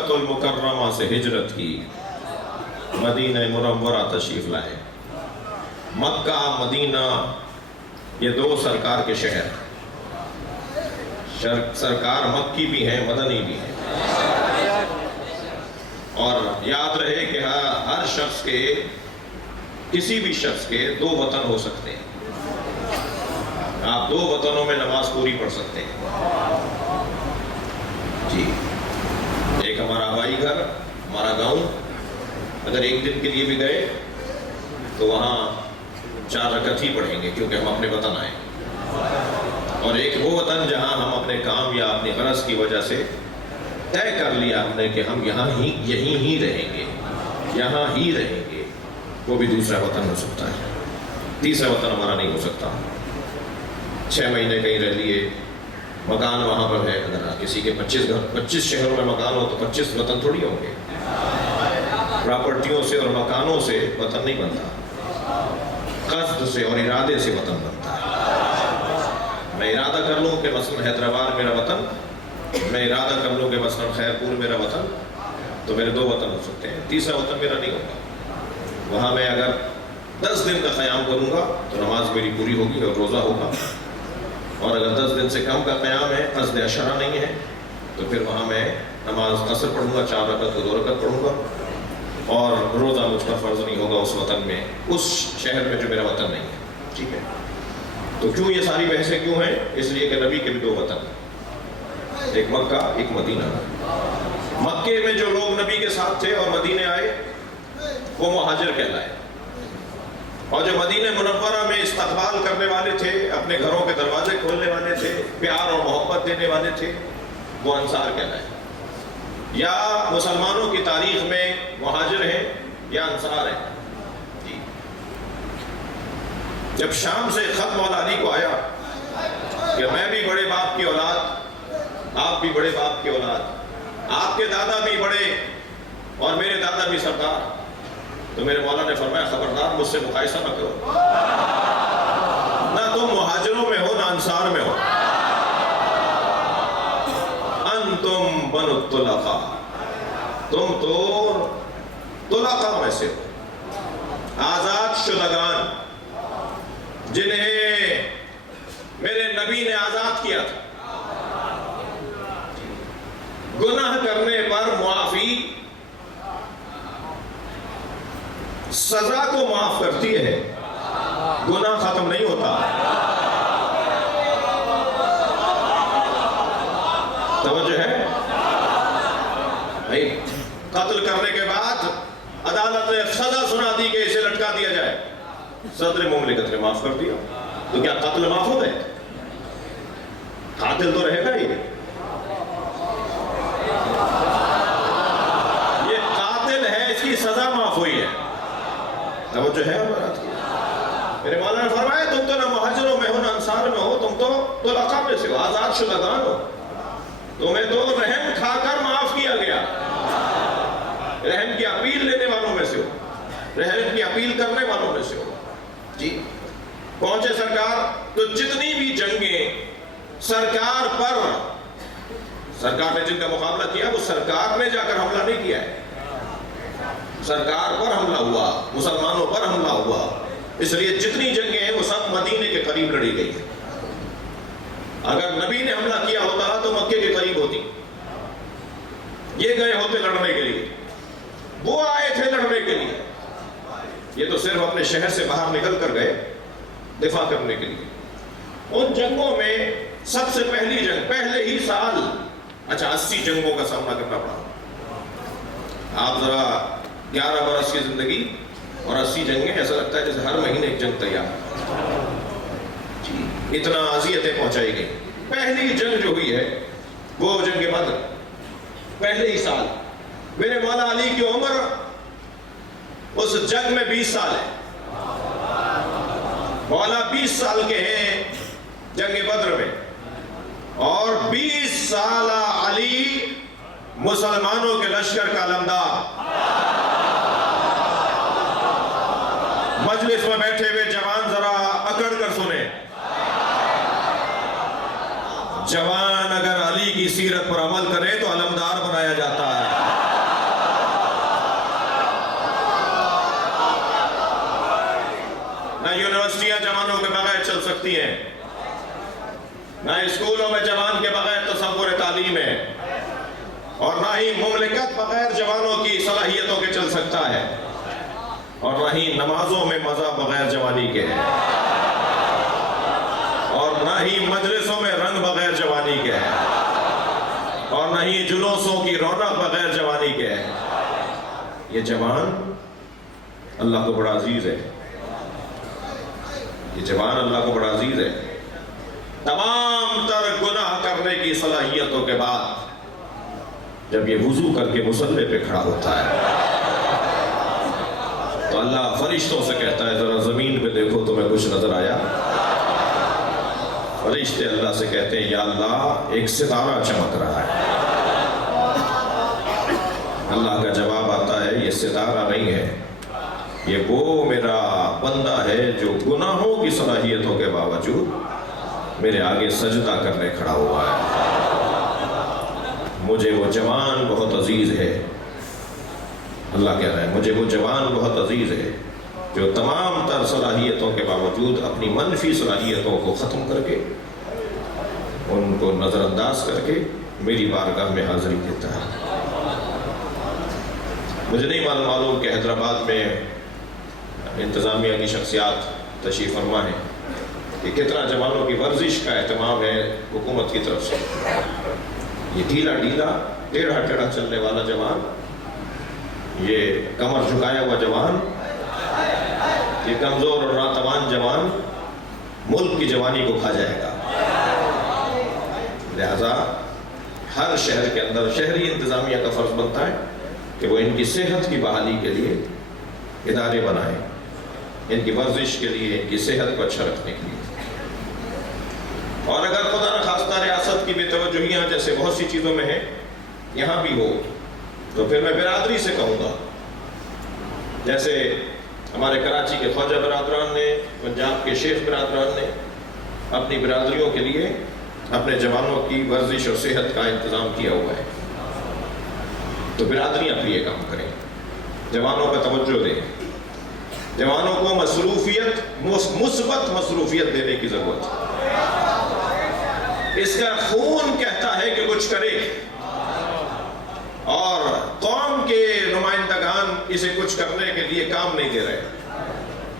المکرمہ سے ہجرت کی، مدینہ منورہ تشریف لائے۔ مکہ مدینہ یہ دو سرکار کے شہر، سرکار مکی بھی ہیں مدنی بھی ہیں، اور یاد رہے کہ ہر شخص کے، کسی بھی شخص کے دو وطن ہو سکتے ہیں، آپ دو وطنوں میں نماز پوری پڑھ سکتے ہیں۔ جی ایک ہمارا آبائی گھر، ہمارا گاؤں، اگر ایک دن کے لیے بھی گئے تو وہاں 4 رکعت ہی پڑھیں گے کیونکہ ہم اپنے وطن آئے، اور ایک وہ وطن جہاں ہم اپنے کام یا اپنی غرض کی وجہ سے طے کر لیا ہم نے کہ ہم یہیں ہی رہیں گے، یہاں ہی رہیں گے، وہ بھی دوسرا وطن ہو سکتا ہے، تیسرا وطن ہمارا نہیں ہو سکتا۔ 6 مہینے کہیں رہ لیے، مکان وہاں پر ہے، اگر کسی کے 25 شہروں میں مکان ہو تو 25 وطن تھوڑی ہوں گے۔ پراپرٹیوں سے اور مکانوں سے وطن نہیں بنتا، قصد سے اور ارادے سے وطن بنتا ہے۔ میں ارادہ کر لوں کہ مثلا حیدرآباد میرا وطن، میں ارادہ کر لوں کہ مثلا خیرپور میرا وطن، تو میرے 2 وطن ہو سکتے ہیں، تیسرا وطن میرا نہیں ہوگا۔ وہاں میں اگر 10 دن کا قیام کروں گا تو نماز میری پوری ہوگی اور روزہ ہوگا، اور اگر 10 دن سے کم کا قیام ہے، قصد عشرہ نہیں ہے، تو پھر وہاں میں نماز قصر پڑھوں گا، 4 رکعت کو 2 رکعت پڑھوں گا، اور روزہ مجھ پر فرض نہیں ہوگا اس وطن میں، اس شہر میں جو میرا وطن نہیں ہے۔ ٹھیک ہے، تو کیوں یہ ساری بحثیں کیوں ہیں؟ اس لیے کہ نبی کے بھی 2 وطن ہیں، ایک مکہ ایک مدینہ۔ مکے میں جو لوگ نبی کے ساتھ تھے اور مدینے آئے وہ مہاجر کہلائے، اور جو مدینہ منورہ میں استقبال کرنے والے تھے، اپنے گھروں کے دروازے کھولنے والے تھے، پیار اور محبت دینے والے تھے، وہ انصار کہلائے۔ یا مسلمانوں کی تاریخ میں مہاجر ہیں یا انصار ہیں۔ جی جب شام سے خط مولا علی کو آیا کہ میں بھی بڑے باپ کی اولاد، آپ بھی بڑے باپ کی اولاد، آپ کے دادا بھی بڑے اور میرے دادا بھی سردار، تو میرے مولا نے فرمایا خبردار مجھ سے مقایسہ نہ کرو، نہ تم مہاجروں میں ہو نہ انصار میں ہو، انتم بنو الطلقاء، تم تو طلقاء میں سے ہو، آزاد شدگان جنہیں میرے نبی نے آزاد کیا تھا۔ گناہ کرنے پر معافی سزا کو معاف کرتی ہے، گناہ ختم نہیں ہوتا۔ توجہ ہے بھائی؟ قتل کرنے کے بعد عدالت نے سزا سنا دی کہ اسے لٹکا دیا جائے، صدر مملکت نے معاف کر دیا، تو کیا قتل معاف ہو گئے؟ قاتل تو رہے گا ہی، یہ قاتل ہے، اس کی سزا معاف ہوئی ہے۔ توجہ ہے بات کی؟ میرے مولا نے فرمایا تم تو نہ مہاجروں میں ہو نہ انصار میں ہو، تم تو طلقاء میں سے ہو، آزاد شدگان ہو، تمہیں تو رحم کھا کر معاف کیا گیا، رحم کی اپیل لینے والوں میں سے ہو، رحم کی اپیل کرنے والوں میں سے ہو۔ جی پہنچے سرکار، تو جتنی بھی جنگیں سرکار پر، سرکار نے جن کا مقابلہ کیا وہ سرکار نے جا کر حملہ نہیں کیا ہے، سرکار پر حملہ ہوا، مسلمانوں پر حملہ ہوا، اس لیے جتنی جنگیں ہیں وہ سب مدینے کے قریب لڑی گئی ہیں۔ اگر نبی نے حملہ کیا ہوتا تو مکے کے قریب ہوتی، یہ گئے ہوتے لڑنے کے لیے، وہ آئے تھے لڑنے کے لیے، یہ تو صرف اپنے شہر سے باہر نکل کر گئے دفاع کرنے کے لیے۔ ان جنگوں میں سب سے پہلی جنگ پہلے ہی سال، 80 جنگوں کا سامنا کرنا پڑا۔ آپ ذرا 11 برس کی زندگی اور 80 جنگیں، ایسا لگتا ہے جیسے ہر مہینے ایک جنگ تیار، جی اتنا اذیتیں پہنچائی گئی۔ پہلی جنگ جو ہوئی ہے وہ جنگ بدر، پہلے ہی سال۔ میرے مولا علی کی عمر اس جنگ میں 20 سال ہے، مولا 20 سال کے ہیں جنگ بدر میں، اور 20 سالہ علی مسلمانوں کے لشکر کا علمدار۔ مجلس میں بیٹھے ہوئے جوان ذرا اکڑ کر سنیں، جوان اگر علی کی سیرت پر عمل کرے تو علمدار بنایا جاتا ہے۔ نہ یونیورسٹیاں جوانوں کے بغیر چل سکتی ہیں، نہ اسکولوں میں جوان کے بغیر تصور تعلیم ہے، اور نہ ہی مملکت بغیر جوانوں کی صلاحیتوں کے چل سکتا ہے، اور نہ ہی نمازوں میں مزہ بغیر جوانی کے ہے، اور نہ ہی مجلسوں میں رنگ بغیر جوانی کے ہے، اور نہ ہی جلوسوں کی رونق بغیر جوانی کے ہے۔ یہ جوان اللہ کو بڑا عزیز ہے، یہ جوان اللہ کو بڑا عزیز ہے۔ تمام تر گناہ کرنے کی صلاحیتوں کے بعد جب یہ وضو کر کے مصلی پہ کھڑا ہوتا ہے تو اللہ فرشتوں سے کہتا ہے ذرا زمین پہ دیکھو تمہیں کچھ نظر آیا؟ فرشتے اللہ سے کہتے ہیں یا اللہ ایک ستارہ چمک رہا ہے۔ اللہ کا جواب آتا ہے یہ ستارہ نہیں ہے، یہ وہ میرا بندہ ہے جو گناہوں کی صلاحیتوں کے باوجود میرے آگے سجدہ کرنے کھڑا ہوا ہے۔ مجھے وہ جوان بہت عزیز ہے، اللہ کہہ رہا ہے مجھے وہ جوان بہت عزیز ہے جو تمام تر صلاحیتوں کے باوجود اپنی منفی صلاحیتوں کو ختم کر کے ان کو نظر انداز کر کے میری بارگاہ میں حاضری دیتا ہے۔ مجھے نہیں معلوم کہ حیدرآباد میں انتظامیہ کی شخصیات تشریف فرما ہے کہ کتنا جوانوں کی ورزش کا اہتمام ہے حکومت کی طرف سے۔ یہ ڈھیلا ٹیڑھا چلنے والا جوان، یہ کمر جھکایا ہوا جوان، یہ کمزور اور ناتوان جوان ملک کی جوانی کو کھا جائے گا۔ لہذا ہر شہر کے اندر شہری انتظامیہ کا فرض بنتا ہے کہ وہ ان کی صحت کی بحالی کے لیے ادارے بنائیں، ان کی ورزش کے لیے، ان کی صحت کو اچھا رکھنے کے لیے۔ اور اگر خدا نخواستہ ریاست کی بے توجہیاں جیسے بہت سی چیزوں میں ہیں یہاں بھی ہو تو پھر میں برادری سے کہوں گا، جیسے ہمارے کراچی کے خواجہ برادران نے، پنجاب کے شیخ برادران نے اپنی برادریوں کے لیے اپنے جوانوں کی ورزش اور صحت کا انتظام کیا ہوا ہے، تو برادریاں بھی یہ کام کریں، جوانوں پہ توجہ دیں، جوانوں کو مثبت مصروفیت دینے کی ضرورت ہے۔ اس کا خون کہتا ہے کہ کچھ کرے، اور قوم کے نمائندگان اسے کچھ کرنے کے لیے کام نہیں دے رہے،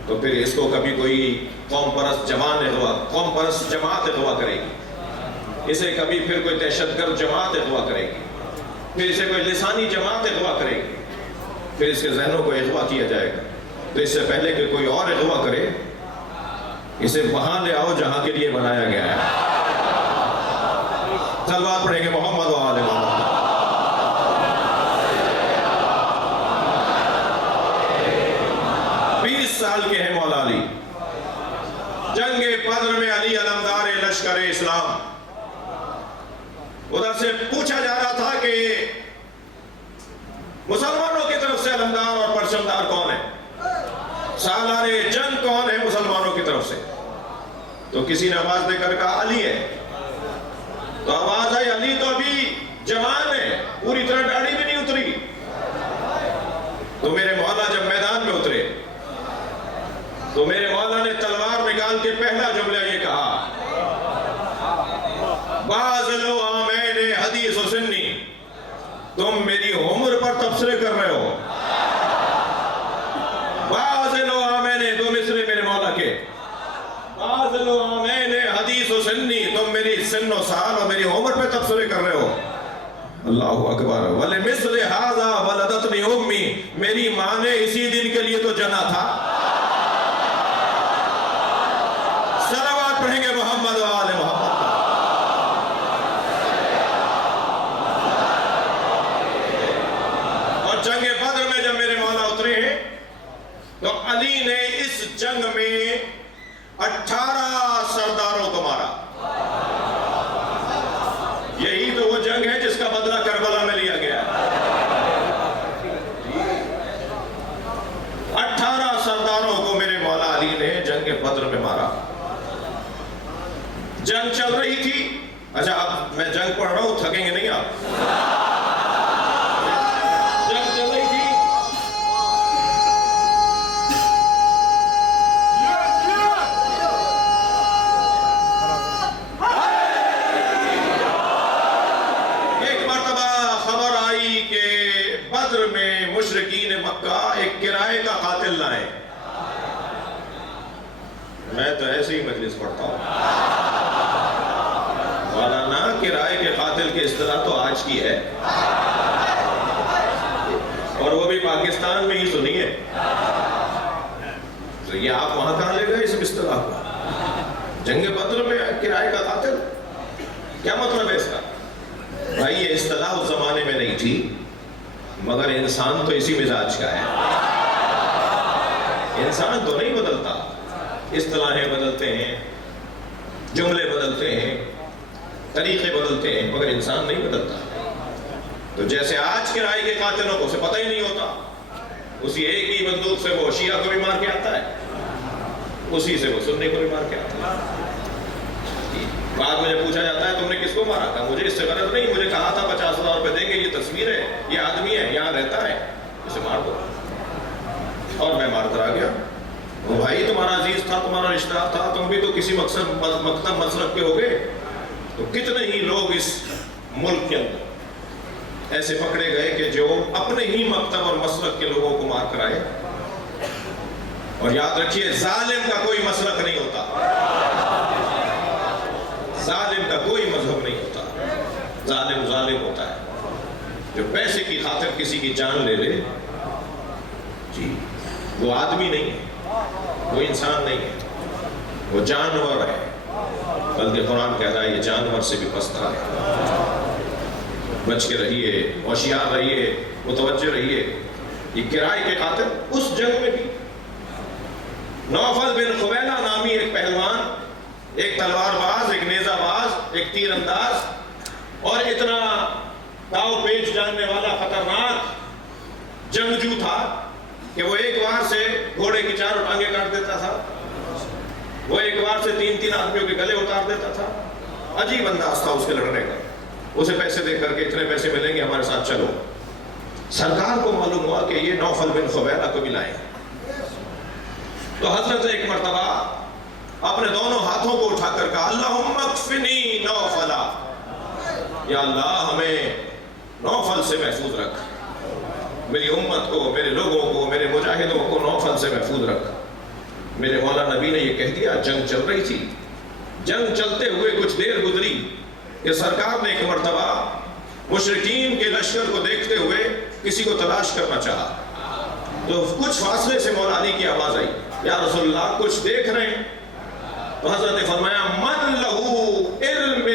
تو پھر اس کو کبھی کوئی قوم پرست جماعت اغوا کرے گی، اسے کبھی پھر کوئی دہشت گرد جماعت اغوا کرے گی، پھر اسے کوئی لسانی جماعت اغوا کرے گی، پھر اس کے ذہنوں کو اغوا کیا جائے گا۔ تو اس سے پہلے کہ کوئی اور اغوا کرے، اسے وہاں لے آؤ جہاں کے لیے بنایا گیا ہے۔ صلوات پڑھیں گے محمد و آل محمد۔ 20 سال کے ہیں مولا علی، جنگ بدر میں علی علمدار لشکر اسلام۔ ادھر سے پوچھا جا رہا تھا کہ مسلمانوں کی طرف سے علمدار اور پرچمدار کون ہے، سالار جنگ کون ہے مسلمانوں کی طرف سے؟ تو کسی نے آواز دے کر کہا علی ہے۔ تو آواز آئی علی تو ابھی جوان ہے، پوری طرح داڑھی بھی نہیں اتری۔ تو میرے مولا جب میدان میں اترے تو میرے مولا نے تلوار نکال کے پہلا جملہ یہ کہا، بازلو آمین حدیث و سنی، تم میری عمر پر تبصرے کر رہے ہو۔ بازلو آمین، تم مصرے میرے مولا کے، بازلو آمین حدیث و سنی، تم میری سن و سال اور میری عمر پہ تبصرے کر رہے ہو۔ اللہ اکبر۔ وَلِمِثْلِ هَذَا وَلَدَتْنِي أُمِّي، میری ماں نے اسی دن کے لیے تو جنا تھا۔ صلوات پڑھیں گے محمد و آل محمد۔ اور جنگ بدر میں جب میرے مولا اترے ہیں تو علی نے اس جنگ میں 18 سرداروں کو مارا۔ یہی تو وہ جنگ ہے جس کا بدلہ کربلا میں لیا گیا۔ 18 سرداروں کو میرے مولا علی نے جنگ بدر میں مارا۔ جنگ چل رہی تھی، اچھا اب میں جنگ پڑھ رہا ہوں، تھکیں گے نہیں آپ؟ جنگ چل رہی تھی، ایک مرتبہ خبر آئی کہ بدر میں مشرکین مکہ ایک کرائے کا قاتل لائے۔ میں تو ایسے ہی مجلس پڑھتا ہوں، مولانا کرائے کے قاتل کی اصطلاح تو آج کی ہے، اور وہ بھی پاکستان میں ہی سنی ہے. تو یہ آپ وہاں کہاں لے گئے اس اصطلاح کو؟ جنگ بدر میں کرائے کا قاتل، کیا مطلب ہے اس کا؟ بھائی یہ اصطلاح اس زمانے میں نہیں تھی، مگر انسان تو اسی مزاج کا ہے. انسان تو نہیں بدلتا، اصطلاحیں بدلتے ہیں، جملے بدلتے ہیں، طریقے بدلتے ہیں، مگر انسان نہیں بدلتا. تو جیسے آج کے رائے کے قاتلوں کو اسے پتہ ہی نہیں ہوتا، اسی ایک ہی بندوق سے وہ شیعہ کو بھی مار کے آتا ہے، اسی سے وہ سنی کو بھی مار کے آتا ہے. بعد مجھے پوچھا جاتا ہے تم نے کس کو مارا تھا؟ مجھے اس سے غرض نہیں، مجھے کہا تھا 50,000 روپے دیں گے، یہ تصویر ہے، یہ آدمی ہے، یہاں رہتا ہے، اسے مار دو. اور میں مار کر آ گیا. وہ بھائی تمہارا عزیز تھا، تمہارا رشتہ دار تھا، تم بھی تو کسی مقصد مکتب مسلک کے ہوگے. تو کتنے ہی لوگ اس ملک کے اندر ایسے پکڑے گئے کہ جو اپنے ہی مکتب اور مسلک کے لوگوں کو مار کر آئے. اور یاد رکھیے ظالم کا کوئی مسلک نہیں ہوتا، ظالم کا کوئی مذہب نہیں ہوتا. ظالم ظالم ہوتا ہے جو پیسے کی خاطر کسی کی جان لے لے. جی وہ آدمی نہیں ہے، وہ انسان نہیں ہے، وہ جانور ہے. بلکہ قرآن کہتا ہے یہ جانور سے بھی پستہ ہے. بچ کے رہیے، ہوشیار رہیے، متوجہ رہیے. یہ کرائے کے قاتل اس جنگ میں بھی نوفل بن خویلہ نامی ایک پہلوان، ایک تلوار باز، ایک نیزہ باز، ایک تیر انداز، اور اتنا داؤ پیچ جاننے والا خطرناک جنگجو تھا کہ وہ ایک وار سے گھوڑے کی چاروں ٹانگیں کاٹ دیتا تھا، وہ ایک وار سے 3 آدمیوں کے گلے اتار دیتا تھا. عجیب انداز تھا اس کے لڑنے کا. اسے پیسے دے کر کے اتنے پیسے ملیں گے ہمارے ساتھ چلو. سرکار کو معلوم ہوا کہ یہ نوفل بن خویلہ کو بھی لائیں. تو حضرت ایک مرتبہ اپنے دونوں ہاتھوں کو اٹھا کر کہا اللہم اکفنی نوفلا، یا اللہ ہمیں نوفل سے محفوظ رکھ، میری امت کو، میرے لوگوں کو، میرے مجاہدوں کو نوفل سے محفوظ رکھ. میرے مولا نبی نے یہ کہہ دیا. جنگ چل رہی تھی. جنگ چلتے ہوئے کچھ دیر گزری کہ سرکار نے ایک مرتبہ مشرکین کے لشکر کو دیکھتے ہوئے کسی کو تلاش کرنا چاہا. تو کچھ فاصلے سے مولا علی کی آواز آئی یا رسول اللہ کچھ دیکھ رہے ہیں؟ تو حضرت نے فرمایا من لہو علم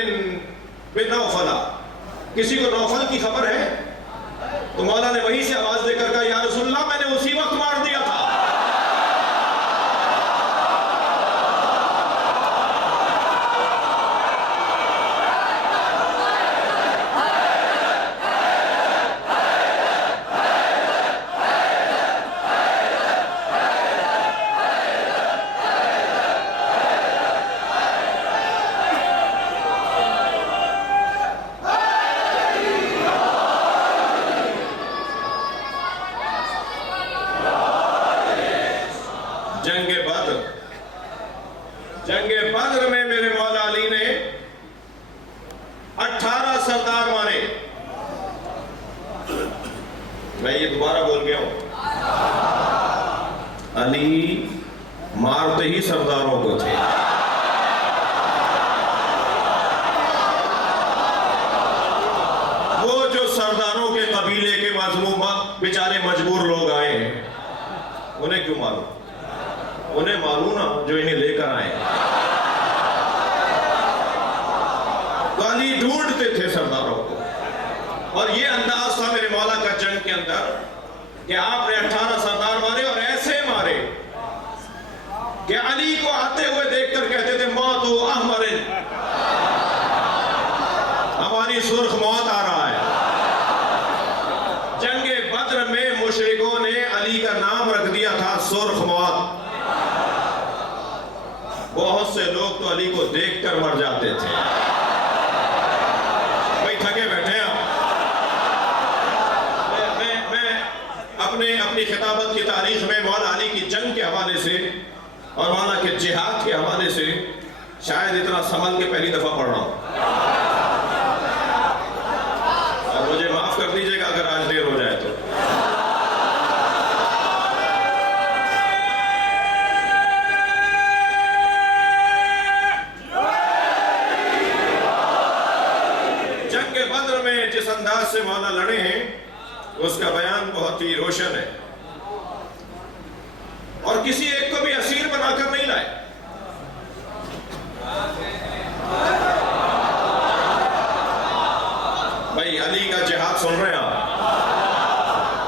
بنوفلا، کسی کو نوفل کی خبر ہے؟ تو مولا نے وہیں سے آواز دے کر کہا یا رسول اللہ میں نے اسی وقت مار دیا تھا. جنگ بدر میں میرے مولا علی نے 18 سردار مارے. میں یہ دوبارہ بول گیا ہوں، علی مارتے ہی سرداروں کو تھے. وہ جو سرداروں کے قبیلے کے مظلوم بیچارے مجبور لوگ آئے ہیں انہیں کیوں مارو؟ انہیں مارو نا جو انہیں لے کر آئے. تو علی ڈھونڈتے تھے سرداروں کو، اور یہ انداز تھا میرے مولا کا جنگ کے اندر کہ آپ نے 18 سردار مارے اور ایسے مارے کہ علی کو آتے ہوئے دیکھ کر کہتے تھے موت احمر، ہماری سرخ موت آ رہا ہے. جنگ بدر میں مشرکوں نے علی کا نام رکھ دیا تھا سرخ موت. بہت سے لوگ تو علی کو دیکھ کر مر جاتے تھے. بھائی تھکے بیٹھے ہیں. میں اپنی خطابت کی تاریخ میں مولا علی کی جنگ کے حوالے سے اور مولا کے جہاد کے حوالے سے شاید اتنا سنبھل کے پہلی دفعہ پڑھ رہا ہوں، اور مجھے معاف کر دیجئے گا اگر آج دیر ہو جائے تو. جہاد سے مولا لڑے ہیں اس کا بیان بہت ہی روشن ہے، اور کسی ایک کو بھی اسیر بنا کر نہیں لائے۔ بھائی علی کا جہاد سن رہے ہیں آپ؟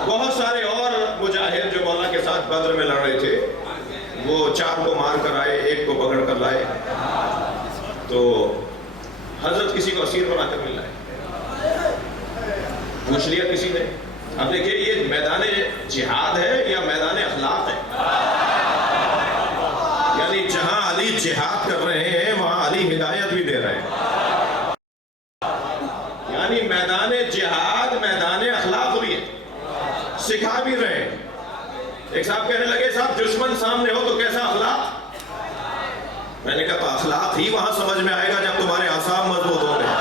بہت سارے اور مجاہد جو مولا کے ساتھ بدر میں لڑ رہے تھے، وہ 4 کو مار کر آئے، 1 کو پکڑ کر لائے، تو حضرت کسی کو اسیر بنا کر نہیں لائے۔ پوچھ لیا کسی نے؟ اب دیکھیے یہ میدان جہاد ہے یا میدان اخلاق ہے؟ یعنی جہاں علی جہاد کر رہے ہیں وہاں علی ہدایت بھی دے رہے ہیں، یعنی میدان جہاد میدان اخلاق بھی ہے، سکھا بھی رہے ہیں۔ ایک صاحب کہنے لگے صاحب دشمن سامنے ہو تو کیسا اخلاق؟ میں نے کہا تو اخلاق ہی وہاں سمجھ میں آئے گا جب تمہارے اعصاب مضبوط ہوں گے۔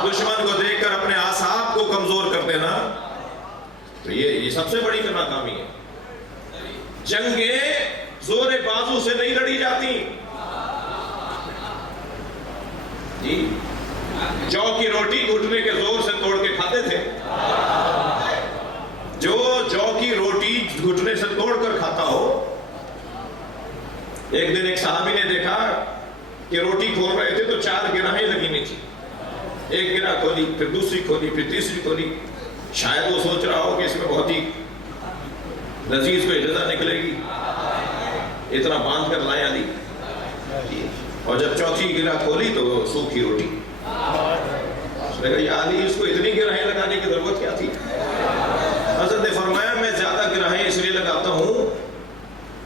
دشمن کو دیکھ کر اپنے اعصاب کو کمزور کر دینا تو یہ سب سے بڑی ناکامی ہے۔ جنگیں زور بازو سے نہیں لڑی جاتی جی، جو کی روٹی گھٹنے کے زور سے توڑ کے کھاتے تھے، جو کی روٹی گھٹنے سے توڑ کر کھاتا ہو۔ ایک دن ایک صحابی نے دیکھا کہ روٹی کھول رہے تھے تو 4 گرہیں لگی ہوئی تھی، ایک گرہ کھولی، پھر دوسری کھولی، پھر تیسری کھولی۔ شاید وہ سوچ رہا ہو کہ اس میں بہت ہی لذیذ کوئی غذا نکلے گی، اتنا باندھ کر لائے علی، اور جب چوتھی گرہ کھولی تو وہ سوکھی روٹی۔ اس نے کہا یا علی اس کو اتنی گرہیں لگانے کی ضرورت کیا تھی؟ حضرت نے فرمایا میں زیادہ گرہیں اس لیے لگاتا ہوں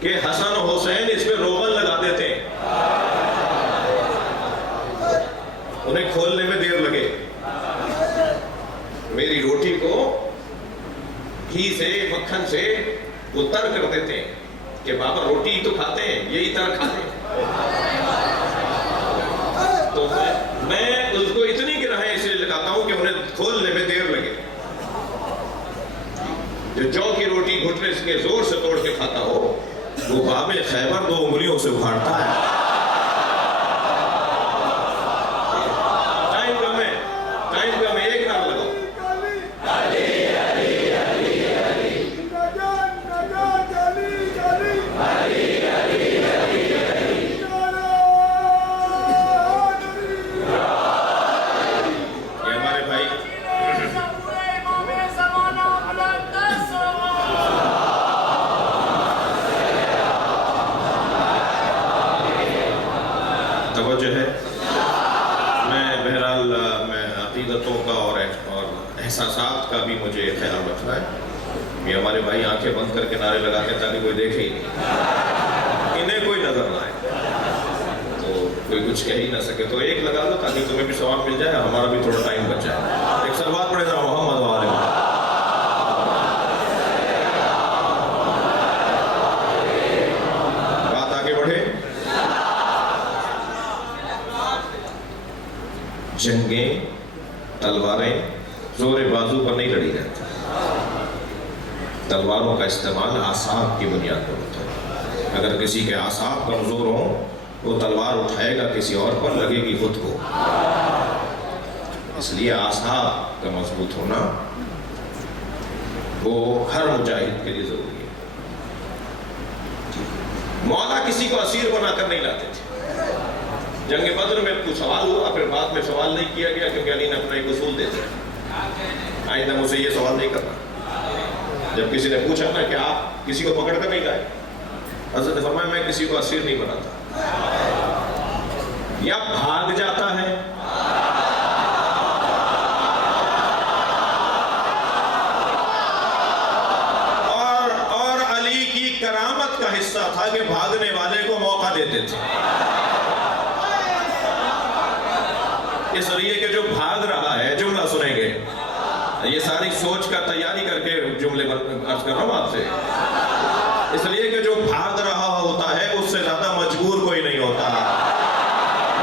کہ حسن و حسین اس میں روغن لگا دیتے ہیں، انہیں کھولنے میں دیر لگے۔ میری روٹی کو گھی سے مکھن سے وہ تر کر دیتے ہیں کہ بابا روٹی تو کھاتے ہیں، یہی تر کھاتے ہیں۔ تو میں اس کو اتنی گرہیں اس لیے لگاتا ہوں کہ انہیں کھولنے میں دیر لگے۔ جو کی روٹی گھٹنے کے زور سے توڑ کے کھاتا ہو وہ باب خیبر 2 انگلیوں سے اکھاڑتا ہے۔ ٹائم کم ہے، ایک نام لگاؤ۔ یہ ہمارے بھائی توجہ ہے۔ میں بہرحال میں عقیدتوں کا اور احساسات کا بھی مجھے خیال رکھنا ہے۔ یہ ہمارے بھائی آنکھیں بند کر کے نعرے لگاتے ہیں تاکہ کوئی دیکھے ہی نہیں، انہیں کوئی نظر نہ آئے، تو کوئی کچھ کہہ ہی نہ سکے۔ تو ایک لگا دو تاکہ تمہیں بھی ثواب مل جائے، ہمارا بھی تھوڑا ٹائم بچ جائے۔ ایک صلوات پڑھے ذرا محمد والے میں۔ بات آگے بڑھے۔ جنگیں تلواریں زور بازو پر نہیں لڑی جاتی، تلواروں کا استعمال اعصاب کی بنیاد پر ہوتا ہے۔ اگر کسی کے اعصاب کمزور ہوں وہ تلوار اٹھائے گا کسی اور پر، لگے گی خود کو۔ اس لیے اعصاب کا مضبوط ہونا وہ ہر مجاہد کے لیے ضروری ہے۔ مولا کسی کو اسیر بنا کر نہیں لاتے تھے۔ جنگ بدر میں کچھ سوال ہوا، پھر بعد میں سوال نہیں کیا گیا کیونکہ علی نے اپنا ایک اصول دے دیا، آئندہ مجھ سے یہ سوال نہیں کرنا۔ جب کسی نے پوچھا نا کہ آپ کسی کو پکڑ کر نہیں لائے، حضرت نے فرمایا میں کسی کو اسیر نہیں بناتا، یا بھاگ جاتا ہے اور علی کی کرامت کا حصہ تھا کہ بھاگنے والے کو موقع دیتے تھے، اس لیے کہ جو بھاگ رہا ہے، جملہ سنیں گے، یہ ساری سوچ کا تیاری کر کے جملے عرض کر رہا ہوں آپ سے، اس لیے کہ جو بھاگ رہا ہوتا ہے اس سے زیادہ مجبور کوئی نہیں ہوتا،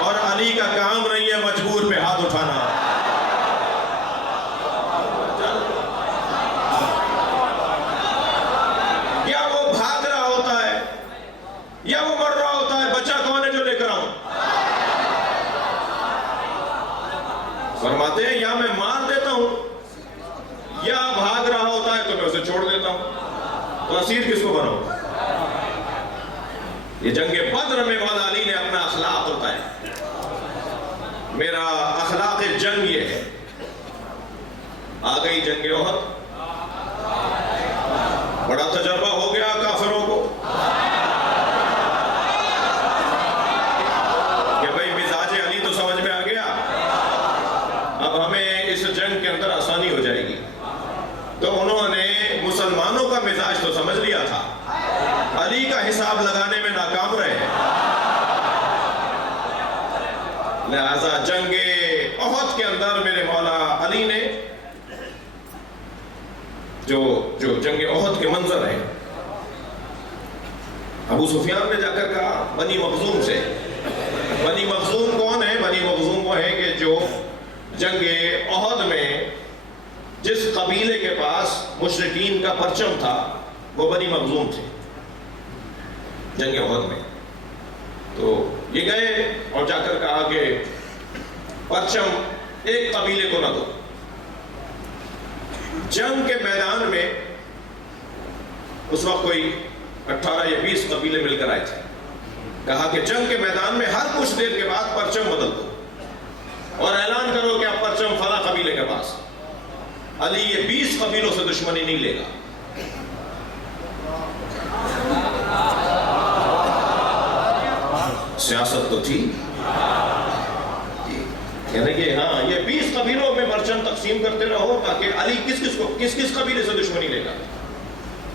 اور علی کا کام نہیں ہے مجبور پہ ہاتھ اٹھانا۔ یا وہ بھاگ رہا ہوتا ہے یا وہ مر رہا ہوتا ہے، بچہ کون ہے جو لے کر آؤں؟ فرماتے ہیں یا میں مار دیتا ہوں تو اسیر کس کو بنو؟ یہ جنگ بدر میں مولا علی نے اپنا اخلاق بتایا، میرا اخلاق جنگ یہ ہے۔ آ گئی جنگ احد، بڑا تجربہ ہو گیا کافروں کو کہ بھئی مزاج علی تو سمجھ میں آ گیا، اب ہمیں اس جنگ کے اندر آسانی ہو جائے گی۔ تو انہوں نے مسلمانوں کا مزاج تو سمجھ لیا تھا، علی کا حساب لگانے میں ناکام رہے، لہذا جنگ احد کے اندر میرے مولا علی نے جو جنگ احد کے منظر ہیں، ابو سفیان نے جا کر کہا بنی مخزوم سے، بنی مخزوم کون ہے؟ بنی مخزوم وہ ہے کہ جو جنگ احد میں جس قبیلے کے پاس مشرکین کا پرچم تھا وہ بنی مخزوم تھے جنگ احد میں۔ تو یہ گئے اور جا کر کہا کہ پرچم ایک قبیلے کو نہ دو۔ جنگ کے میدان میں اس وقت کوئی 18 یا 20 قبیلے مل کر آئے تھے، کہا کہ جنگ کے میدان میں ہر کچھ دیر کے بعد پرچم بدل دو اور اعلان کرو کہ اب پرچم فلاں قبیلے کے پاس۔ علی یہ 20 قبیلوں سے دشمنی نہیں لے گا۔ سیاست تو تھی، یعنی کہ ہاں یہ 20 قبیلوں میں پرچم تقسیم کرتے رہو تاکہ علی کس قبیلے سے دشمنی لے گا۔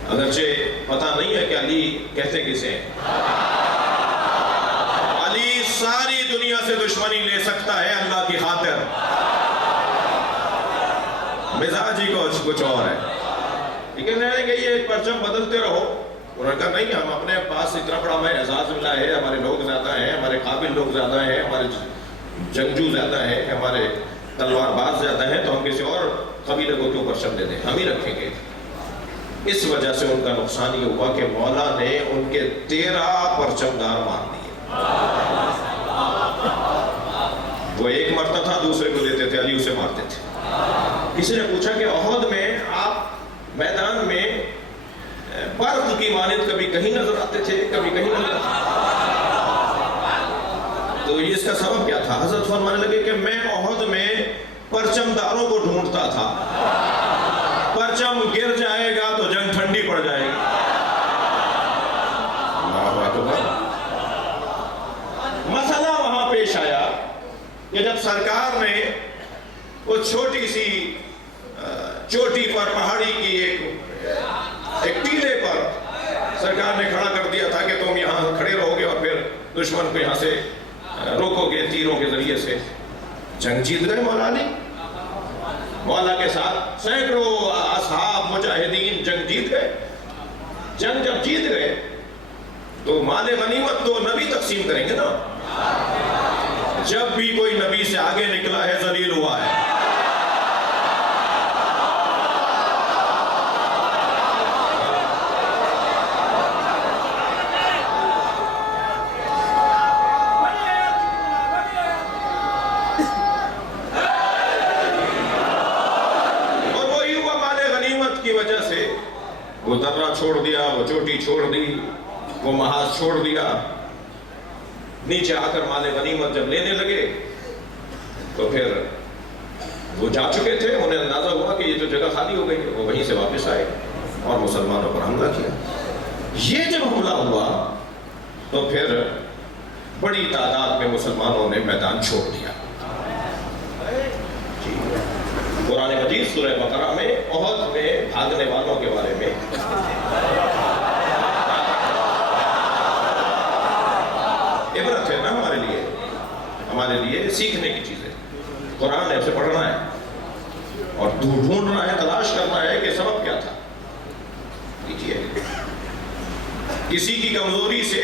اگرچہ پتہ نہیں ہے کہ علی کہتے کسے ہیں، علی ساری دنیا سے دشمنی لے سکتا ہے اللہ کی خاطر، مزاج ہی کچھ اور ہے۔ لیکن کہ یہ پرچم بدلتے رہو، انہوں نے کہا نہیں، ہم اپنے پاس اتنا بڑا ہمیں اعزاز ملا ہے، ہمارے لوگ زیادہ ہیں، ہمارے قابل لوگ زیادہ ہیں، ہمارے جنگجو زیادہ ہیں، ہمارے تلوار باز زیادہ ہیں، تو ہم کسی اور قبیلے کو کیوں پرچم دے دیں، ہم ہی رکھیں گے۔ اس وجہ سے ان کا نقصان یہ ہوا کہ مولا نے ان کے 13 پرچم دار مار دیے۔ وہ ایک مرتا تھا دوسرے کو دیتے تھے، علی اسے مارتے تھے۔ کسی نے پوچھا کہ احد میں آپ میدان میں برق کی مانند کبھی کہیں نظر آتے تھے، کبھی کہیں نظر آتے تھے، تو اس کا سبب کیا تھا؟ حضرت فرمانے لگے کہ میں احد میں پرچم داروں کو ڈھونڈتا تھا، پرچم گر جائے گا تو جنگ ٹھنڈی پڑ جائے گی۔ مسئلہ وہاں پیش آیا کہ جب سرکار نے وہ چھوٹی سی چوٹی پر پہاڑی کی ایک ٹیلے پر سرکار نے کھڑا کر دیا تھا کہ تم یہاں کھڑے رہو گے اور پھر دشمن کو یہاں سے روکو گے تیروں کے ذریعے سے۔ جنگ جیت گئے مولا علی، مولا کے ساتھ سینکڑوں اصحاب مجاہدین جنگ جیت گئے۔ جنگ جب جیت گئے تو مال غنیمت تو نبی تقسیم کریں گے نا، جب بھی کوئی نبی سے آگے نکلا ہے ذلیل ہوا ہے۔ وہ درہ چھوڑ دیا، وہ چوٹی چھوڑ دی، وہ محاذ چھوڑ دیا، نیچے آ کر مال غنیمت جب لینے لگے تو پھر وہ جا چکے تھے، انہیں اندازہ ہوا کہ یہ تو جگہ خالی ہو گئی ہے، وہ وہیں سے واپس آئے اور مسلمانوں پر حملہ کیا۔ یہ جب حملہ ہوا تو پھر بڑی تعداد میں مسلمانوں نے میدان چھوڑ دیا۔ قرآن مجید سورہ بقرہ میں احد میں بھاگنے والوں کے بارے میں عبرت ہے نا ہمارے لیے سیکھنے کی چیز ہے۔ قرآن ہے، اسے پڑھنا ہے اور ڈھونڈنا ہے، تلاش کرنا ہے کہ سبب کیا تھا۔ دیکھیے، کسی کی کمزوری سے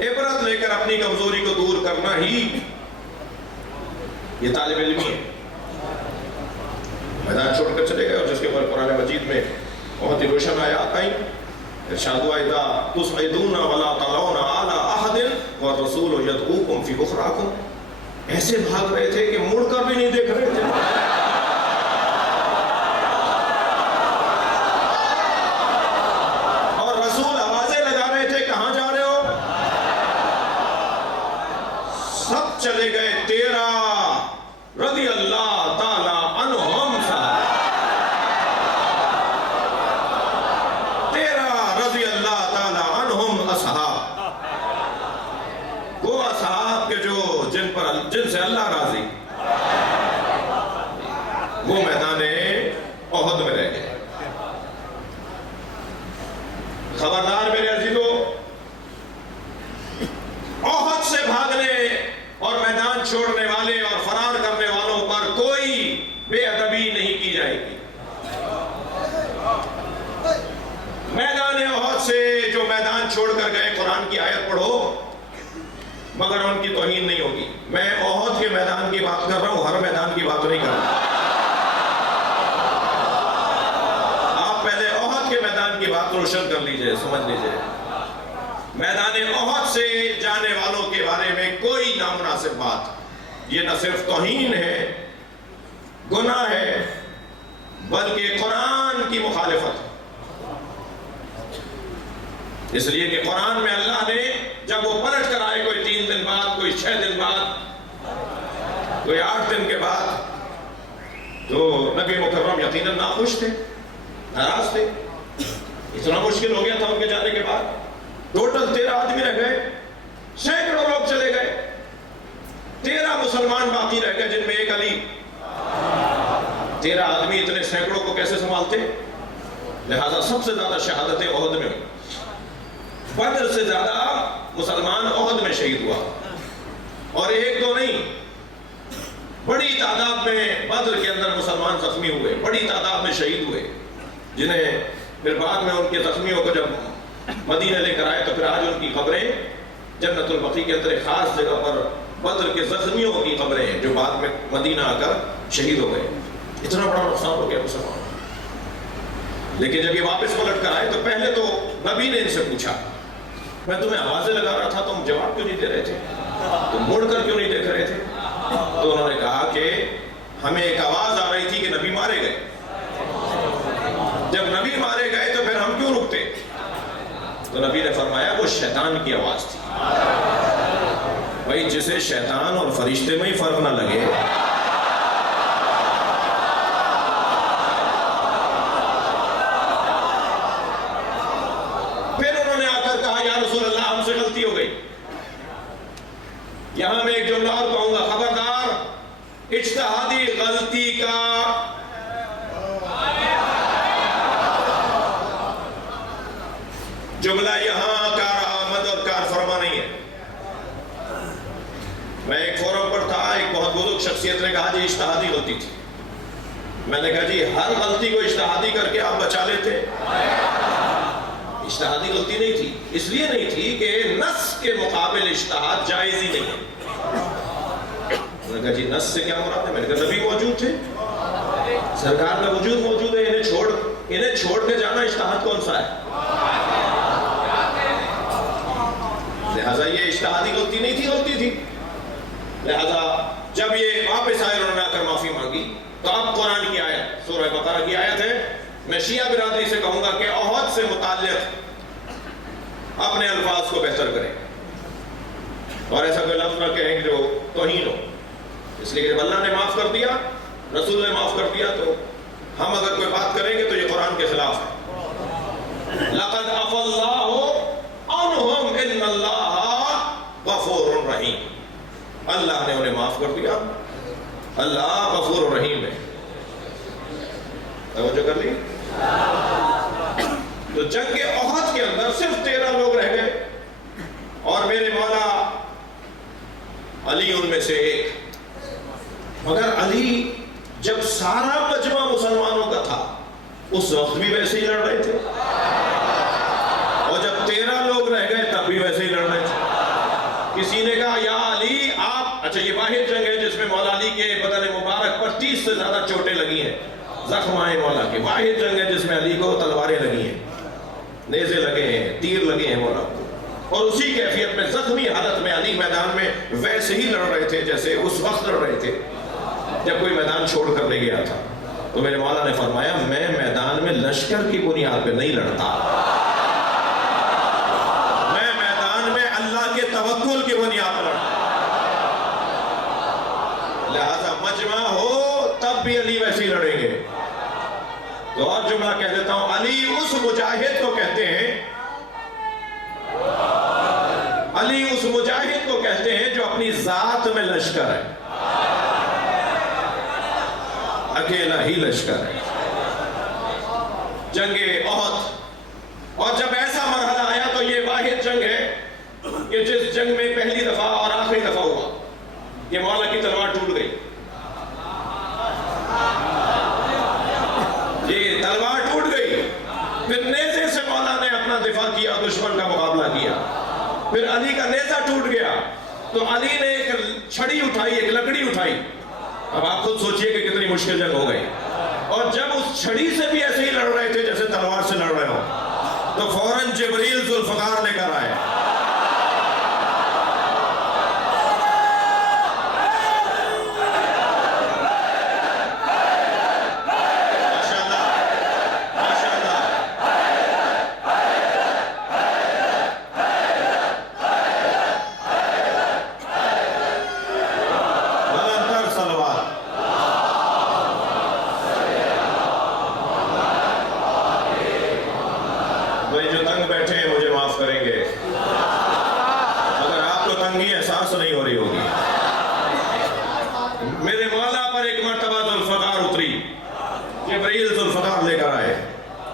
عبرت لے کر اپنی کمزوری کو دور کرنا ہی یہ طالب علمی ہے۔ میدان چھوڑ کر چلے گئے اور جس کے اوپر قرآن مجید میں بہت ہی روشن آیات آئیں، ارشاد ہوا اذا تصعدون ولا تلون على احد والرسول يدعوكم في اخراكم۔ ایسے بھاگ رہے تھے کہ مڑ کر بھی نہیں دیکھ رہے تھے۔ میدان چھوڑ کر گئے، قرآن کی آیت پڑھو مگر ان کی توہین نہیں ہوگی۔ میں احد کے میدان کی بات کر رہا ہوں، ہر میدان کی بات نہیں کر رہا۔ آپ پہلے احد کے میدان کی بات روشن کر لیجئے، سمجھ لیجئے۔ میدان احد سے جانے والوں کے بارے میں کوئی نامناسب بات، یہ نہ صرف توہین ہے، گناہ ہے، بلکہ قرآن کی مخالفت ہے۔ اس لیے کہ قرآن میں اللہ نے جب وہ پلٹ کر آئے، کوئی 3 دن بعد، کوئی 6 دن بعد، کوئی 8 دن کے بعد، تو نبی مکرم یقیناً ناخوش تھے، ناراض تھے۔ اتنا مشکل ہو گیا تھا ان کے جانے کے بعد۔ ٹوٹل 13 آدمی رہ گئے، سینکڑوں لوگ چلے گئے، 13 مسلمان باقی رہ گئے جن میں ایک علی۔ 13 آدمی اتنے سینکڑوں کو کیسے سنبھالتے؟ لہذا سب سے زیادہ شہادتیں احد میں ہوئی۔ بدر سے زیادہ مسلمان احد میں شہید ہوا، اور ایک دو نہیں، بڑی تعداد میں بدر کے اندر مسلمان زخمی ہوئے، بڑی تعداد میں شہید ہوئے، جنہیں پھر بعد میں ان کے زخمیوں کو جب مدینہ لے کر آئے تو پھر آج ان کی قبریں جنت البقیع کے اندر ایک خاص جگہ پر بدر کے زخمیوں کی قبریں ہیں جو بعد میں مدینہ آ کر شہید ہو گئے۔ اتنا بڑا نقصان ہو گیا مسلمان۔ لیکن جب یہ واپس پلٹ کر آئے تو پہلے تو نبی نے ان سے پوچھا، میں تمہیں آوازیں لگا رہا تھا، تم جواب کیوں نہیں دے رہے تھے؟ تم مڑ کر کیوں نہیں دیکھ رہے تھے؟ تو انہوں نے کہا کہ ہمیں ایک آواز آ رہی تھی کہ نبی مارے گئے۔ جب نبی مارے گئے تو پھر ہم کیوں رکتے؟ تو نبی نے فرمایا وہ شیطان کی آواز تھی۔ بھائی جسے شیطان اور فرشتے میں ہی فرق نہ لگے، یہاں میں ایک جملہ اور کہوں گا، خبردار اجتہادی غلطی کا جملہ یہاں کارآمد اور کار فرما نہیں ہے۔ میں ایک فورم پر تھا، ایک بہت بزرگ شخصیت نے کہا جی اجتہادی غلطی تھی۔ میں نے کہا جی ہر غلطی کو اجتہادی کر کے آپ بچا لیتے؟ اجتہادی غلطی نہیں تھی، اس لیے نہیں تھی کہ نص کے مقابل اجتہاد جائز ہی نہیں ہے۔ میں نے کہا جی نص سے کیا مراد ہے؟ میں نے کہا نبی موجود تھے، سرکار کا وجود موجود ہے، انہیں چھوڑ کے جانا اجتہاد کون سا ہے؟ لہذا یہ اجتہادی غلطی نہیں تھی، غلطی تھی۔ لہذا جب یہ واپس آئے انہوں نے آ کر معافی مانگی، تو اب قرآن کی آیت، سورہ بقرہ کی آیت ہے۔ میں شیعہ برادری سے کہوں گا کہ احد سے متعلق اپنے الفاظ کو بہتر کریں، اور ایسا کوئی لفظ نہ کہیں جو توہین ہو، اس لیے کہ جب اللہ نے معاف کر دیا، رسول نے معاف کر دیا، تو ہم اگر کوئی بات کریں گے تو یہ قرآن کے خلاف ہے۔ لَقَدْ عَفَا اللَّهُ عَنْهُمْ إِنَّ اللَّهَ غَفُورٌ رَحِيمٌ۔ اللہ نے انہیں معاف کر دیا، اللہ غفور و رحیم ہے۔ توجہ کر لی؟ تو جنگ احد کے اندر صرف 13 لوگ رہ گئے، اور میرے مولا علی ان میں سے ایک۔ مگر علی جب سارا مجمع مسلمانوں کا تھا اس وقت بھی ویسے ہی لڑ رہے تھے، اور جب 13 لوگ رہ گئے تب بھی ویسے ہی لڑ رہے تھے۔ کسی نے کہا یا علی آپ، اچھا یہ واحد جنگ ہے جس میں مولا علی کے بدن مبارک پر 30 سے زیادہ چوٹیں لگی ہیں، زخم آئے مولا کے، واحد جنگ ہے جس میں علی کو تلواریں لگی ہیں، نیزے لگے ہیں، تیر لگے ہیں مولا کو، اور اسی کیفیت میں زخمی حالت میں علی میدان میں ویسے ہی لڑ رہے تھے جیسے اس وقت لڑ رہے تھے جب کوئی میدان چھوڑ کر لے گیا تھا۔ تو میرے مولا نے فرمایا میں میدان میں لشکر کی بنیاد پہ نہیں لڑتا، میں میدان میں اللہ کے توکل کی بنیاد پر لڑتا۔ لہذا مجمع ہو تب بھی علی ویسے ہی لڑیں گے۔ تو اور جملہ کہہ دیتا ہوں، علی اس مجاہد کو کہتے ہیں، علی اس مجاہد کو کہتے ہیں جو اپنی ذات میں لشکر ہے، اکیلا ہی لشکر ہے۔ جنگ احد، اور جب ایسا مرحلہ آیا تو یہ واحد جنگ ہے کہ جس جنگ میں پہلی دفعہ اور آخری دفعہ ہوا کہ مولا کی تلوار ٹوٹ گئی۔ یہ تلوار ٹوٹ گئی، پھر نیزے سے مولا نے اپنا دفاع کیا, دشمن کا مقابلہ کیا. پھر علی کا نیزہ ٹوٹ گیا تو علی نے ایک چھڑی اٹھائی, ایک لکڑی اٹھائی. اب آپ خود سوچئے کہ کتنی مشکل جنگ ہو گئی. اور جب اس چھڑی سے بھی ایسے ہی لڑ رہے تھے جیسے تلوار سے لڑ رہے ہو, تو فوراً جبریل ذوالفقار لے کر آئے.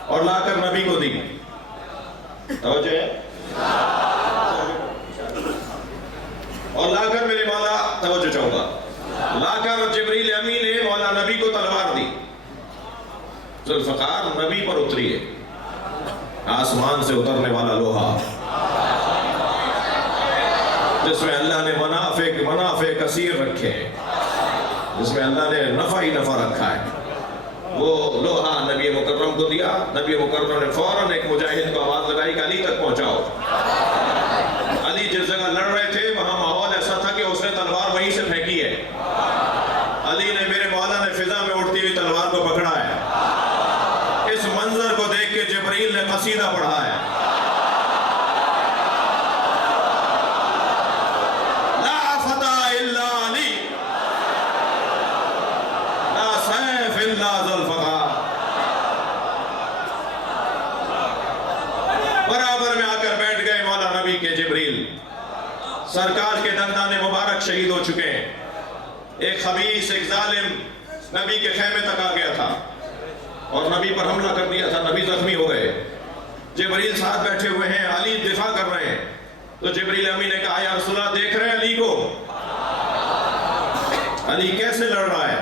اور لا کر نبی کو دی. توجہ ہے؟ اور لا کر میرے مولا, توجہ چاہوں گا, لا کر جبریل امین نے مولا نبی کو تلوار دی. ذوالفقار نبی پر اتری ہے, آسمان سے اترنے والا لوہا جس میں اللہ نے منافع کثیر رکھے ہیں, جس میں اللہ نے نفع ہی نفع رکھا ہے. وہ لوہا نبی مکرم کو دیا. نبی مکرم نے فوراً ایک مجاہد کو آواز لگائی کہ علی تک پہنچاؤ. علی جس جگہ لڑ رہے تھے وہاں ماحول ایسا تھا کہ اس نے تلوار وہیں سے پھینکی ہے. علی نے, میرے مولا نے فضا میں اڑتی ہوئی تلوار کو پکڑا ہے. اس منظر کو دیکھ کے جبریل نے قصیدہ پڑھا ہے. لا فتح الا علی, لا سیف الا ذوالفقار. برابر میں آ کر بیٹھ گئے مولا نبی کے جبریل. سرکار کے دندان مبارک شہید ہو چکے ہیں. ایک خبیث, ایک ظالم نبی کے خیمے تک آ گیا تھا اور نبی پر حملہ کر دیا تھا. نبی زخمی ہو گئے. جبریل ساتھ بیٹھے ہوئے ہیں, علی دفاع کر رہے ہیں. تو جبریل امین نے کہا, یا رسول اللہ دیکھ رہے ہیں علی کو, علی کیسے لڑ رہا ہے؟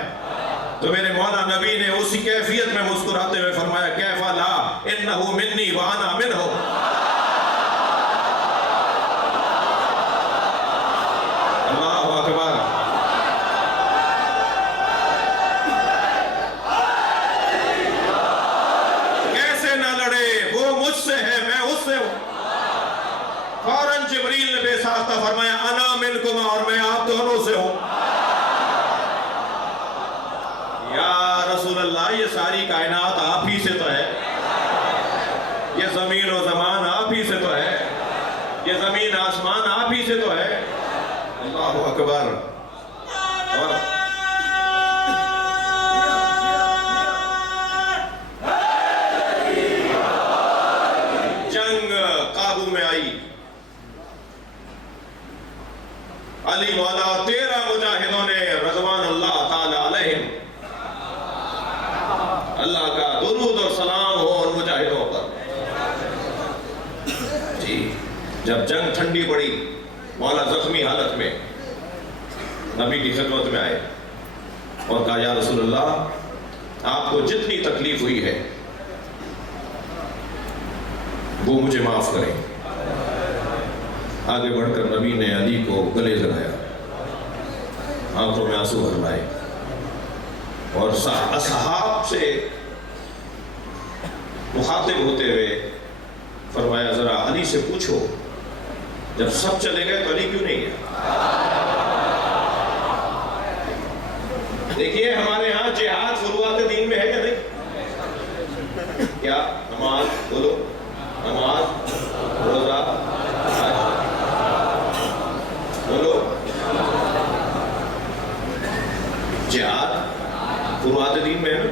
تو میرے مولا نبی نے اسی کیفیت میں مسکراتے ہوئے فرمایا, کیف لا انہو منی وانا منہو. اللہ اکبر. کیسے نہ لڑے, وہ مجھ سے ہے, میں اس سے ہوں. فوراً جبریل نے بے ساختہ فرمایا, انا منکما, اور میں آپ دونوں سے ہوں. یا رسول اللہ, یہ ساری کائنات آپ ہی سے تو ہے, یہ زمین و زمان آپ ہی سے تو ہے, یہ زمین آسمان آپ ہی سے تو ہے. اللہ اکبر. جنگ قابو میں آئی. علی مولا 13 مجاہدوں نے رضوان اللہ تعالی علیہم, اللہ کا درود اور سلام ہو ان مجاہدوں پر. جی, جب جنگ ٹھنڈی پڑی, مولا زخمی حالت میں نبی کی خدمت میں آئے اور کہا, یا رسول اللہ, آپ کو جتنی تکلیف ہوئی ہے وہ مجھے معاف کریں. آگے بڑھ کر نبی نے علی کو گلے لگایا, آنکھوں میں آنسو بھر لائے اور اصحاب سے مخاطب ہوتے ہوئے فرمایا, ذرا علی سے پوچھو, جب سب چلے گئے تو علی کیوں نہیں گیا؟ دیکھیے, ہمارے ہاں جہاد فروعات دین میں ہے یا نہیں؟ کیا نماز, بولو, نماز, روزہ, بولو, جہاد فروعات دین میں ہے نا؟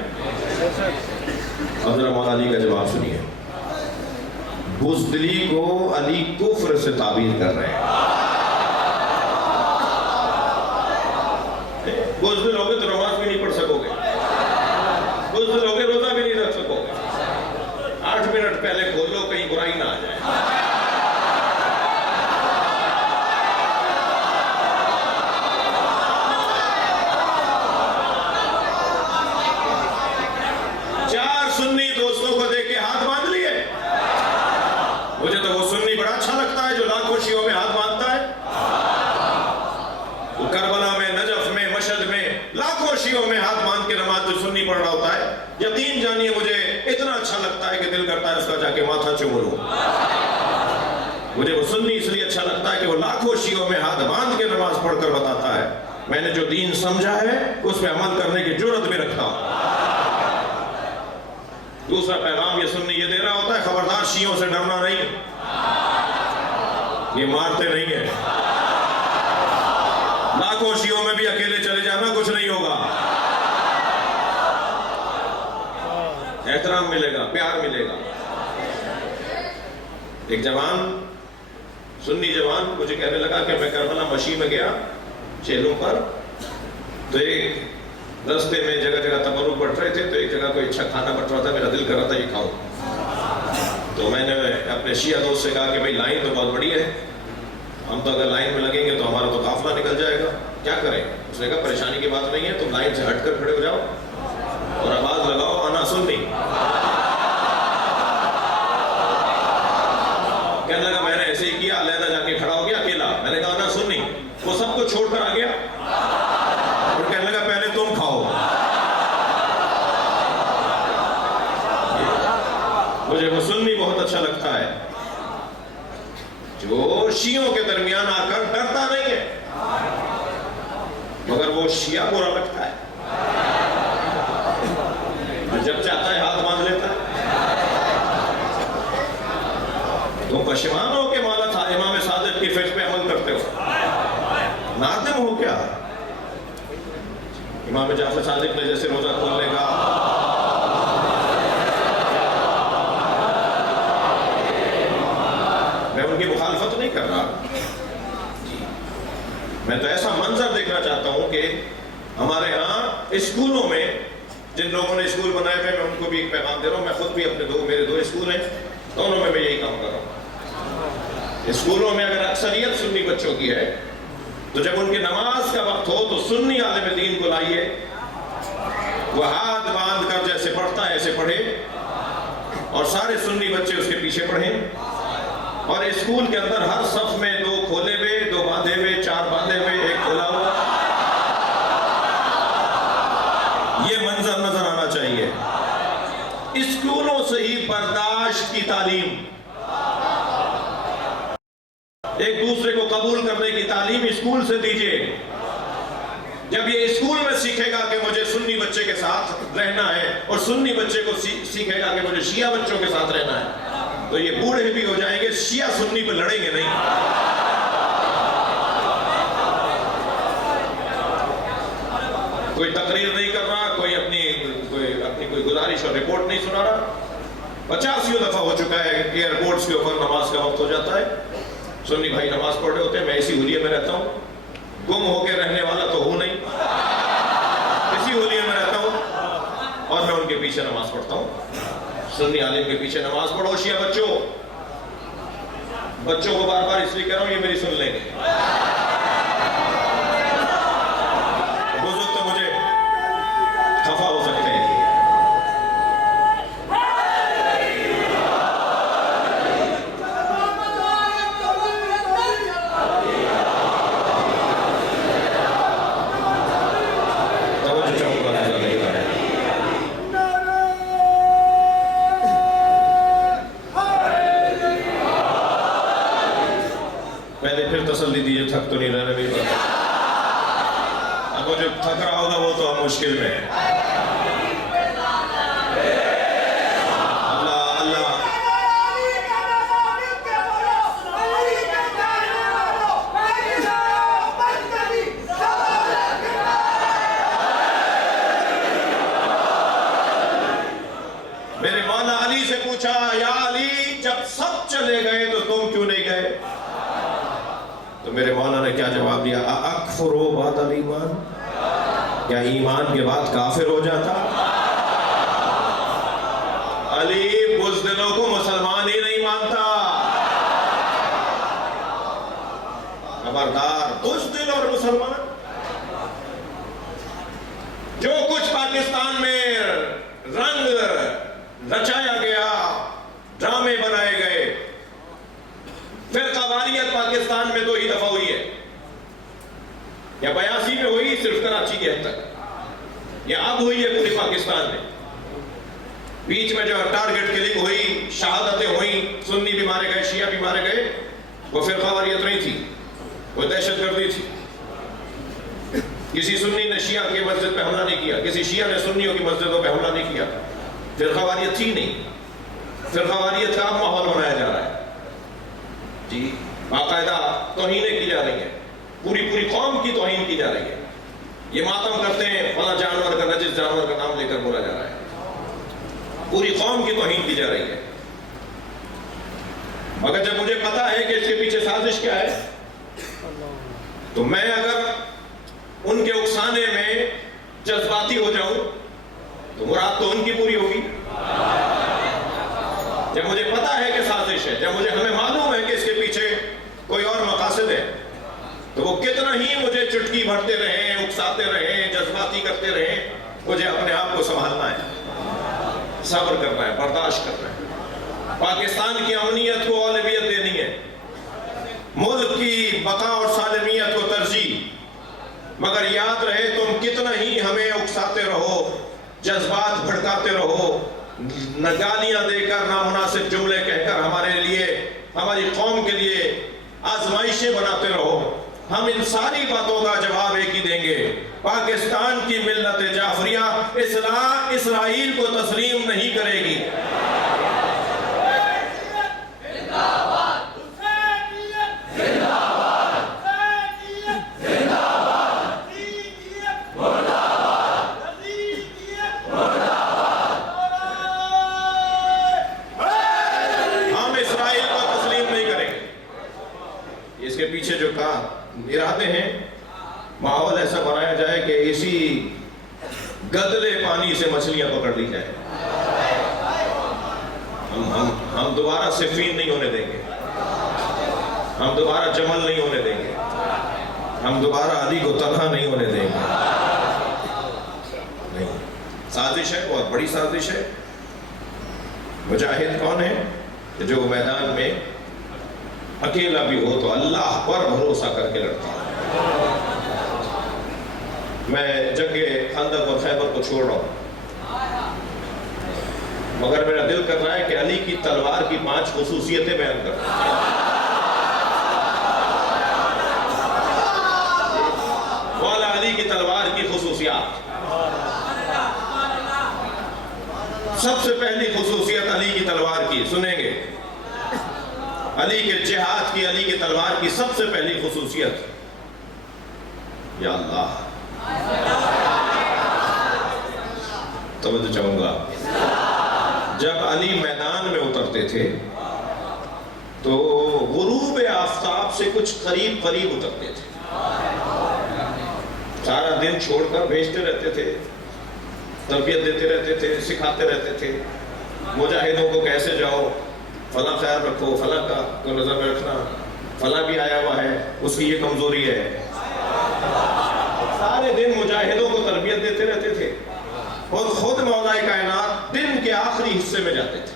اب ذرا مولا علی کا جواب سنیے. بزدلی کو علی کفر سے تعبیر کر رہے ہیں. بزدل ہوگے تو نماز بھی نہیں پڑھ سکو گے, بزدل ہوگے روزہ بھی نہیں رکھ سکو گے. 8 منٹ پہلے کھول لو, کہیں برائی نہ آ جائے. یقین جانیے مجھے اتنا اچھا لگتا ہے کہ دل کرتا ہے اس کا جا کے ماتھا چوم لوں. مجھے وہ سنی اس لیے اچھا لگتا ہے کہ وہ لاکھوں شیعوں میں ہاتھ باندھ کے نماز پڑھ کر بتاتا ہے میں نے جو دین سمجھا ہے اس پہ عمل کرنے کی جرت بھی رکھتا ہوں. دوسرا پیغام یہ سنی یہ دے رہا ہوتا ہے خبردار شیعوں سے ڈرنا نہیں، یہ مارتے نہیں ہیں. لاکھوں شیعوں میں بھی اکیلے چلے جانا کچھ نہیں ہوگا، احترام ملے گا، پیار ملے گا. ایک جوان سنی جوان مجھے کہنے لگا کہ میں کربلا مشی میں گیا چیلوں پر، تو ایک رستے میں جگہ جگہ تبرک بٹ رہے تھے، تو ایک جگہ کوئی اچھا کھانا بٹ رہا تھا، میرا دل کر رہا تھا یہ کھاؤ. تو میں نے اپنے شیعہ دوست سے کہا کہ بھائی لائن تو بہت بڑی ہے، ہم تو اگر لائن میں لگیں گے تو ہمارا تو قافلہ نکل جائے گا، کیا کریں؟ اس نے کہا پریشانی کی بات نہیں ہے، تم لائن سے ہٹ کر کھڑے ہو جاؤ اور آواز لگاؤ انا سنی. کہنے لگا میں نے ایسے ہی کیا، علیحدہ جا کے کھڑا ہو گیا اکیلا. میں نے کہا انا سنی، وہ سب کو چھوڑ کر آ گیا اور کہنے لگا پہلے تم کھاؤ. مجھے وہ سنی بہت اچھا لگتا ہے جو شیعوں کے درمیان آ کر ڈرتا نہیں ہے مگر وہ شیعہ برا لگتا ہے، جب چاہتا ہے ہاتھ باندھ لیتا ہے. تم پشیمان ہو کہ مولا تھا امام صادق کی فکر پہ عمل کرتے ہو، نادم ہو کیا؟ امام جعفر صادق نے جیسے روزہ کھولنے کا میں ان کی مخالفت نہیں کر رہا، میں تو ایسا منظر دیکھنا چاہتا ہوں کہ ہمارے ہاں اسکولوں میں جن لوگوں نے اسکول بنائے تھے، میں ان کو بھی ایک پیغام دے رہا ہوں. میں خود بھی اپنے میرے دو اسکول ہیں، دونوں میں یہی کام کر رہا ہوں. اسکولوں میں اگر اکثریت سنی بچوں کی ہے تو جب ان کی نماز کا وقت ہو تو سنی عالم دین کو لائیے، وہ ہاتھ باندھ کر جیسے پڑھتا ہے ایسے پڑھے اور سارے سنی بچے اس کے پیچھے پڑھیں. اور اسکول کے اندر ہر صف میں 2 کھولے ہوئے، 2 باندھے ہوئے، 4 باندھے ہوئے، 1 کھولا ہوا، یہ منظر نظر آنا چاہیے. اسکولوں سے ہی برداشت کی تعلیم، ایک دوسرے کو قبول کرنے کی تعلیم اسکول سے دیجیے. جب یہ اسکول میں سیکھے گا کہ مجھے سنی بچے کے ساتھ رہنا ہے اور سنی بچے کو سیکھے گا کہ مجھے شیعہ بچوں کے ساتھ رہنا ہے، تو یہ بوڑھے بھی ہو جائیں گے، شیعہ سنی پہ لڑیں گے نہیں. کوئی تقریر نہیں کر رہا، کوئی اپنی گزارش اور رپورٹ نہیں سنا رہا. 50 دفعہ ہو چکا ہے ایئرپورٹس کے اوپر نماز کا وقت ہو جاتا ہے، سنی بھائی نماز پڑھ رہے ہوتے ہیں، میں اسی حلیے میں رہتا ہوں، گم ہو کے رہنے والا تو ہوں نہیں، اسی حلیے میں رہتا ہوں اور میں ان کے پیچھے نماز پڑھتا ہوں. سنی عالم کے پیچھے نماز پڑھو. شیعہ بچوں کو بار بار اس لیے کہہ رہا ہوں، یہ میری سن لیں گے. بزرگ تو مجھے خفا ہو سکتے ہیں. تسلی دیجیے، تھک تو نہیں رہنا بھی پڑتا. اب وہ جو تھک رہا ہوگا وہ تو ہم مشکل میں ہے. اللہ اللہ میرے مولا علی سے پوچھا، یا علی جب سب چلے گئے تو تم کیوں نہیں گئے؟ تو میرے مولا نے کیا جواب دیا؟ اکفروا بعد الایمان، کیا ایمان کے بعد کافر ہو جاتا؟ علی بزدلوں کو مسلمان ہی نہیں مانتا. خبردار بزدل اور مسلمان. جو کچھ پاکستان میں رنگ رچایا گیا، ڈرامے بنائے گئے، فرقہ واریت پاکستان میں 2 ہی دفعہ ہوئی ہے، یا 82 میں ہوئی صرف کراچی کے حد تک، یا اب ہوئی ہے پورے پاکستان میں. بیچ میں جو ٹارگٹ کلنگ ہوئی، شہادتیں ہوئیں، سنی بھی مارے گئے، شیعہ بھی مارے گئے، وہ فرقہ واریت نہیں تھی، وہ دہشت گردی تھی۔ کسی سنی نے شیعہ کی مسجد پہ حملہ نہیں کیا، کسی شیعہ نے سنیوں کی مسجدوں پہ حملہ نہیں کیا، فرقہ واریت تھی نہیں۔ فرقہ واریت کا ماحول بنایا جا رہا ہے جی، باقاعدہ توہینیں کی جا رہی ہیں، پوری قوم کی توہین کی جا رہی ہے۔ یہ ماتم کرتے ہیں، فلاں جانور کا، نجس جانور کا نام لے کر بولا جا رہا ہے، پوری قوم کی توہین کی جا رہی ہے۔ مگر جب مجھے پتا ہے کہ اس کے پیچھے سازش کیا ہے، تو میں اگر ان کے اکسانے میں جذباتی ہو جاؤں تو مراد تو ان کی پوری ہوگی۔ جب مجھے پتا ہے کہ سازش ہے، جب ہمیں معلوم ہے کہ اس کے پیچھے کوئی اور مقاصد ہے، تو وہ کتنا ہی مجھے چٹکی بھرتے رہیں، اکساتے رہیں، جذباتی کرتے رہیں، مجھے اپنے آپ کو سنبھالنا ہے، صبر کرنا ہے، برداشت کرنا ہے۔ پاکستان کی امنیت کو اولویت دینی ہے، ملک کی بقا اور سالمیت کو ترجیح۔ مگر یاد رہے، تم کتنا ہی ہمیں اکساتے رہو، جذبات بھڑکاتے رہو، گالیاں دے کر، نامناسب جملے کہہ کر ہمارے لیے، ہماری قوم کے لیے آزمائشیں بناتے رہو، ہم ان ساری باتوں کا جواب ایک ہی دیں گے۔ پاکستان کی ملت جعفریہ اسرائیل کو تسلیم نہیں کرے گی۔ اس کے پیچھے جو ارادے ہیں، ماحول ایسا بنایا جائے کہ اسی گدلے پانی سے مچھلیاں پکڑ لی جائیں۔ ہم دوبارہ صفین نہیں ہونے دیں گے، ہم دوبارہ جمل نہیں ہونے دیں گے، ہم دوبارہ علی کو تنہا نہیں ہونے دیں گے۔ نہیں، سازش ہے، بہت بڑی سازش ہے۔ مجاہد کون ہے؟ جو میدان میں اکیلا بھی ہو تو اللہ پر بھروسہ کر کے لڑتا ہے۔ میں جنگ خندق اور خیبر کو چھوڑ رہا ہوں، مگر میرا دل کر رہا ہے کہ علی کی تلوار کی 5 خصوصیتیں بیان کروں۔ مولا علی کی تلوار کی خصوصیات۔ سب سے پہلی خصوصیت علی کی تلوار کی سنیں گے، علی کے جہاد کی، علی کی تلوار کی سب سے پہلی خصوصیت، یا اللہ، توجہ چاہوں گا، جب علی میدان میں اترتے تھے تو غروب آفتاب سے کچھ قریب اترتے تھے، سارا دن چھوڑ کر بھیجتے رہتے تھے، تربیت دیتے رہتے تھے، سکھاتے رہتے تھے مجاہدوں کو کیسے جاؤ، فلاں خیال رکھو، فلاں کا تو نظر میں رکھنا، فلاں بھی آیا ہوا ہے، اس کی یہ کمزوری ہے۔ سارے دن مجاہدوں کو تربیت دیتے رہتے تھے، اور خود مولا کائنات دن کے آخری حصے میں جاتے تھے۔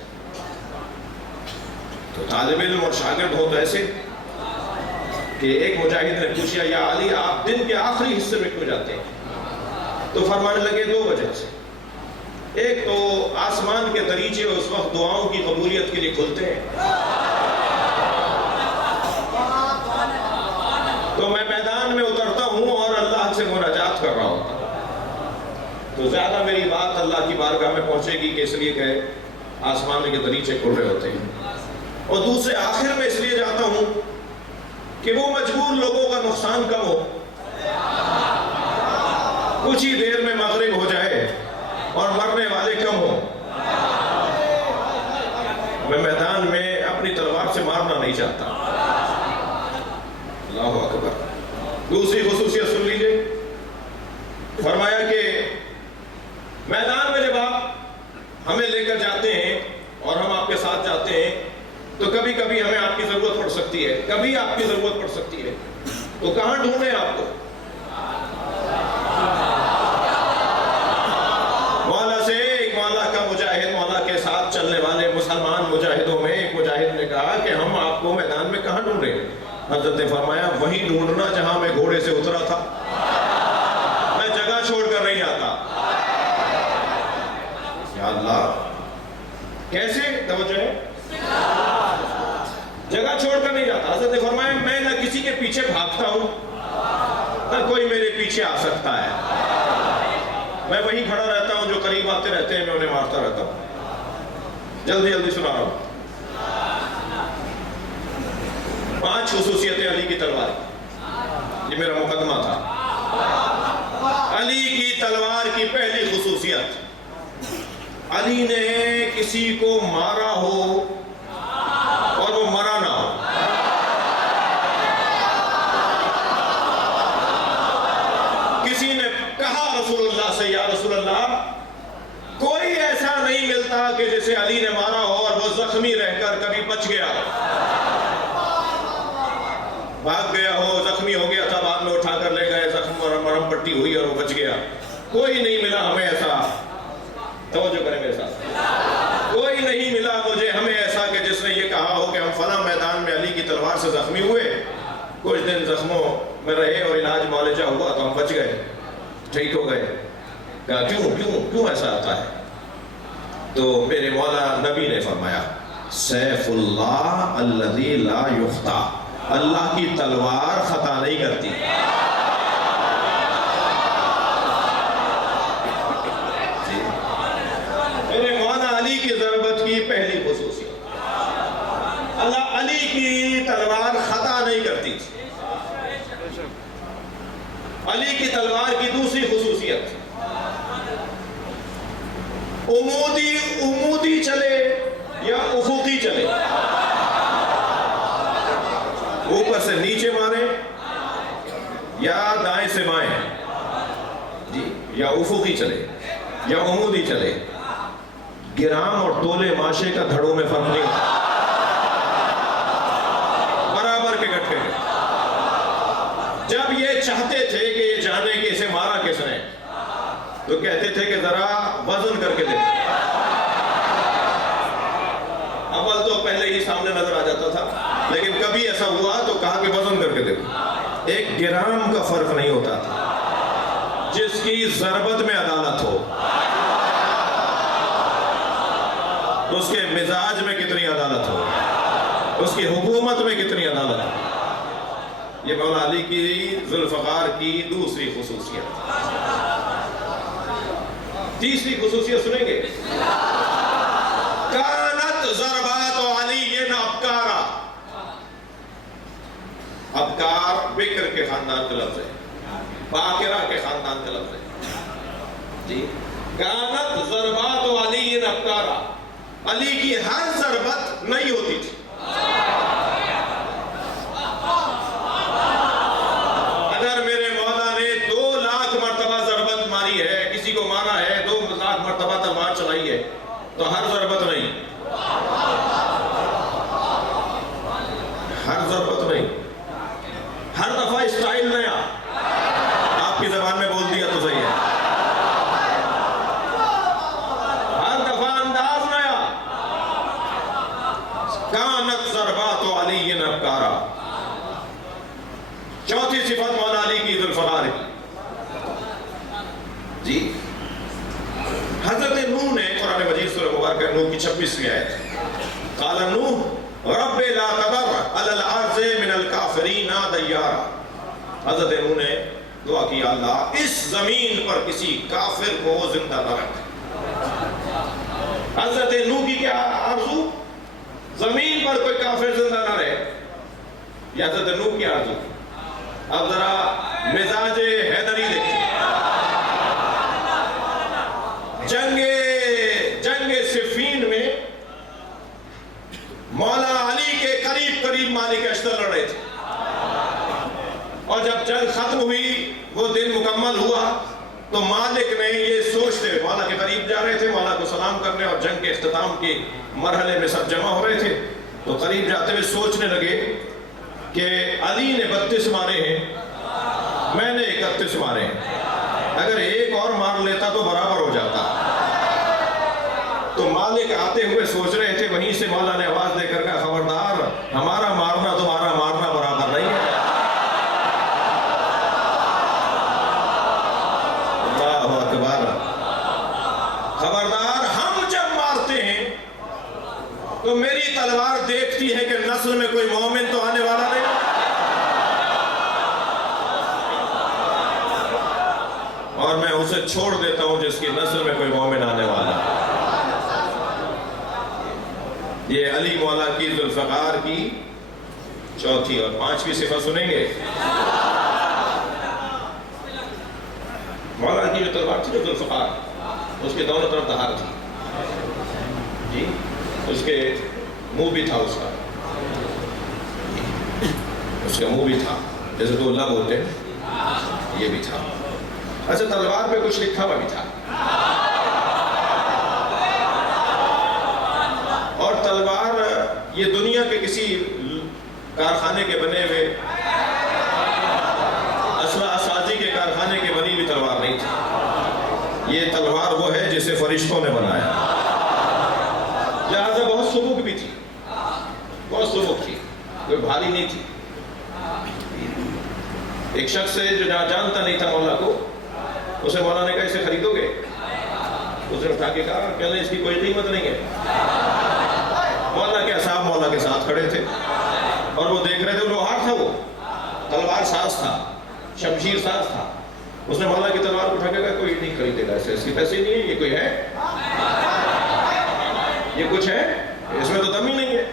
تو طالب علم اور شاگرد ہو تو ایسے کہ ایک مجاہد نے پوچھا، یا علی آپ دن کے آخری حصے میں کیوں جاتے ہیں؟ تو فرمانے لگے 2 وجہ سے۔ ایک تو آسمان کے دریچے اس وقت دعاؤں کی قبولیت کے لیے کھلتے ہیں، تو میں میدان میں اترتا ہوں اور اللہ سے مناجات کر رہا ہوتا ہوں، تو زیادہ میری بات اللہ کی بارگاہ میں پہنچے گی کہ اس لیے کہ آسمان کے دریچے کھل رہے ہوتے ہیں۔ اور دوسرے آخر میں اس لیے جاتا ہوں کہ وہ مجبور لوگوں کا نقصان کم ہو، کچھ ہی دیر میں مغرب ہو جائے اور مرنے والے کم ہو۔ میں میدان میں اپنی تلوار سے مارنا نہیں چاہتا۔ اللہ اکبر۔ دوسری خصوصیت سن لیجئے، فرمایا کہ میدان میں جب آپ ہمیں لے کر جاتے ہیں اور ہم آپ کے ساتھ جاتے ہیں تو کبھی کبھی ہمیں آپ کی ضرورت پڑ سکتی ہے، کبھی آپ کی ضرورت پڑ سکتی ہے، تو کہاں ڈھونڈیں آپ کو؟ مولا سے ایک مولا کا مجاہد، مولا کے ساتھ چلنے والے مسلمان مجاہدوں میں ایک مجاہد نے کہا کہ ہم آپ کو میدان میں کہاں ڈھونڈیں؟ حضرت نے فرمایا وہیں ڈھونڈنا جہاں میں گھوڑے سے اترا تھا، میں جگہ چھوڑ کر نہیں آتا۔ یا اللہ، کیسے؟ توجہ ہے، جگہ چھوڑ کر نہیں جاتا. حضرت نے فرمایا میں نہ کسی کے پیچھے بھاگتا ہوں نہ کوئی میرے پیچھے آ سکتا ہے. میں وہیں کھڑا رہتا ہوں، جو قریب آتے رہتے ہیں میں انہیں مارتا رہتا ہوں. جلدی جلدی سنا رہا ہوں. 5 خصوصیتیں علی کی تلوار. یہ میرا مقدمہ تھا. علی کی تلوار کی پہلی خصوصیت، علی نے کسی کو مارا ہو اور وہ مرا نہ ہو. کسی نے کہا رسول اللہ سے یا رسول اللہ کوئی ایسا نہیں ملتا کہ جسے علی نے مارا ہو اور وہ زخمی رہ کر کبھی بچ گیا ہو. بھاگ گیا ہو، زخمی ہو گیا تھا، بعد میں اٹھا کر لے گئے، زخم مرہم پٹی ہوئی اور وہ بچ گیا. کوئی نہیں ملا ہمیں ایسا. توجہ کریں میرے ساتھ. کوئی نہیں ملا مجھے ہمیں ایسا کہ جس نے یہ کہا ہو کہ ہم فلاں میدان میں علی کی تلوار سے زخمی ہوئے، کچھ دن زخموں میں رہے اور علاج معالجہ ہوا تو ہم بچ گئے، ٹھیک ہو گئے. کہا کیوں ایسا آتا ہے؟ تو میرے مولا نبی نے فرمایا سیف اللہ الذی لا یخطا، اللہ کی تلوار خطا نہیں کرتی. میرے مولا علی کی ضربت کی پہلی خصوصیت، اللہ علی کی تلوار خطا نہیں کرتی. علی کی تلوار کی دوسری خصوصیت، عمودی چلے یا افقی چلے، اوپر سے نیچے مارے یا دائیں سے بائیں، جی، یا افقی چلے یا عمودی چلے. گرام اور تولے ماشے کا دھڑوں میں فرق نہیں ہوتا، برابر کے گٹھے میں. جب یہ چاہتے تھے کہ یہ جانے کہ اسے مارا کس نے، تو کہتے تھے کہ ذرا وزن کر کے دیکھو. اول تو پہلے ہی سامنے نظر آ جاتا تھا، لیکن کبھی ایسا ہوا تو کہا کہ وزن کر کے دیکھو. 1 گرام کا فرق نہیں ہوتا تھا. جس کی ضربت میں عدالت ہو، اس کے مزاج میں کتنی عدالت ہو، اس کی حکومت میں کتنی عدالت ہو. یہ مولا علی کی ذوالفقار کی دوسری خصوصیت. تیسری خصوصیت سنیں گے، کانت ضربات علی ابکارا. ابکار بکر کے خاندان کا لفظ ہے، باقرہ کے خاندان کا لفظ ہے. جی، کانت ضربات علی ابکارا، علی کی ہر ضربت نہیں ہوتی تھی. اگر میرے مولا نے 2 لاکھ مرتبہ ضربت ماری ہے، کسی کو مارا ہے، 2 لاکھ مرتبہ تلوار چلائی ہے، تو ہر ضربت نہیں، ہر ضربت نہیں، ہر دفعہ اسٹائل نیا. آپ کی زبان میں بول دیا تو صحیح ہے. ہر دفعہ انداز نیا. کانت ضربات علی ابکارا. چوتھی صفت مولا علی کی ذوالفقار کی. جی، حضرت نوح نے قرآن مجید سورہ مبارکہ نوح کی 26ویں آیت، قال نوح رب لا تذر علی الارض من الکافرین دیارا. حضرت نوح نے دعا کی، اللہ اس زمین پر کسی کافر کو زندہ نہ رکھ. حضرت نوح کی کیا آرزو؟ زمین پر کوئی کافر زندہ نہ رہے. یہ حضرت نوح کی آرزو. اب ذرا مزاج حیدری دیکھیں. جنگ صفین میں مولا علی کے قریب مالک اشتر لڑے تھے، اور جب جنگ ختم ہوئی، وہ دن مکمل ہوا، تو مالک نے یہ سوچتے ہوئے مولا کے قریب جا رہے تھے، مولا کو سلام کرنے، اور جنگ کے اختتام کے مرحلے میں سب جمع ہو رہے تھے. تو قریب جاتے ہوئے سوچنے لگے کہ علی نے 32 مارے ہیں، میں نے 31 مارے ہیں، اگر ایک اور مار لیتا تو برابر ہو جاتا. تو مالک آتے ہوئے سوچ رہے تھے، وہیں سے مولا نے آواز دے کر کہا خبردار، ہمارا مارنا تمہارا مارنا برابر نہیں ہے. اللہ اکبر. خبردار، ہم جب مارتے ہیں تو میری تلوار دیکھتی ہے کہ نسل میں کوئی مومن تو آنے والا نہیں، اور میں اسے چھوڑ دیتا ہوں جس کی نسل میں کوئی مومن آنے والا ہے۔ یہ علی مولا کی ذوالفقار کی چوتھی اور پانچویں صفت سنیں گے۔ مولا کی جو تلوار تھی، جو ذوالفقار، اس کے دونوں طرف دھار تھی جی، اس کے منہ بھی تھا، اس کا منہ بھی تھا، جیسے دو لب ہوتے ہیں، یہ بھی تھا۔ اچھا، تلوار پہ کچھ لکھا ہوا بھی تھا، اور تلوار یہ دنیا کے کسی کارخانے کے بنے ہوئے، اسلحہ سازی کے کارخانے کے بنی ہوئی تلوار نہیں تھی۔ یہ تلوار وہ ہے جسے فرشتوں نے بنایا، لہذا بہت سبک بھی تھی، بہت سبک تھی، کوئی بھاری نہیں تھی۔ ایک شخص سے جو جانتا نہیں تھا مولا کو، اسے مولا نے کہا اسے خریدو گے؟ اس نے اٹھا کے کہا کہ اس کی کوئی قیمت نہیں ہے۔ مولا کے اصحاب مولا کے ساتھ کھڑے تھے اور وہ دیکھ رہے تھے، لوہار تھا، وہ تلوار ساز تھا، شمشیر ساز تھا۔ اس نے مولا کی تلوار کو اٹھا کے کہا کوئی نہیں خریدے گا اسے، اس کی پیسے نہیں ہے، یہ کوئی ہے، یہ کچھ ہے، اس میں تو دم ہی نہیں ہے۔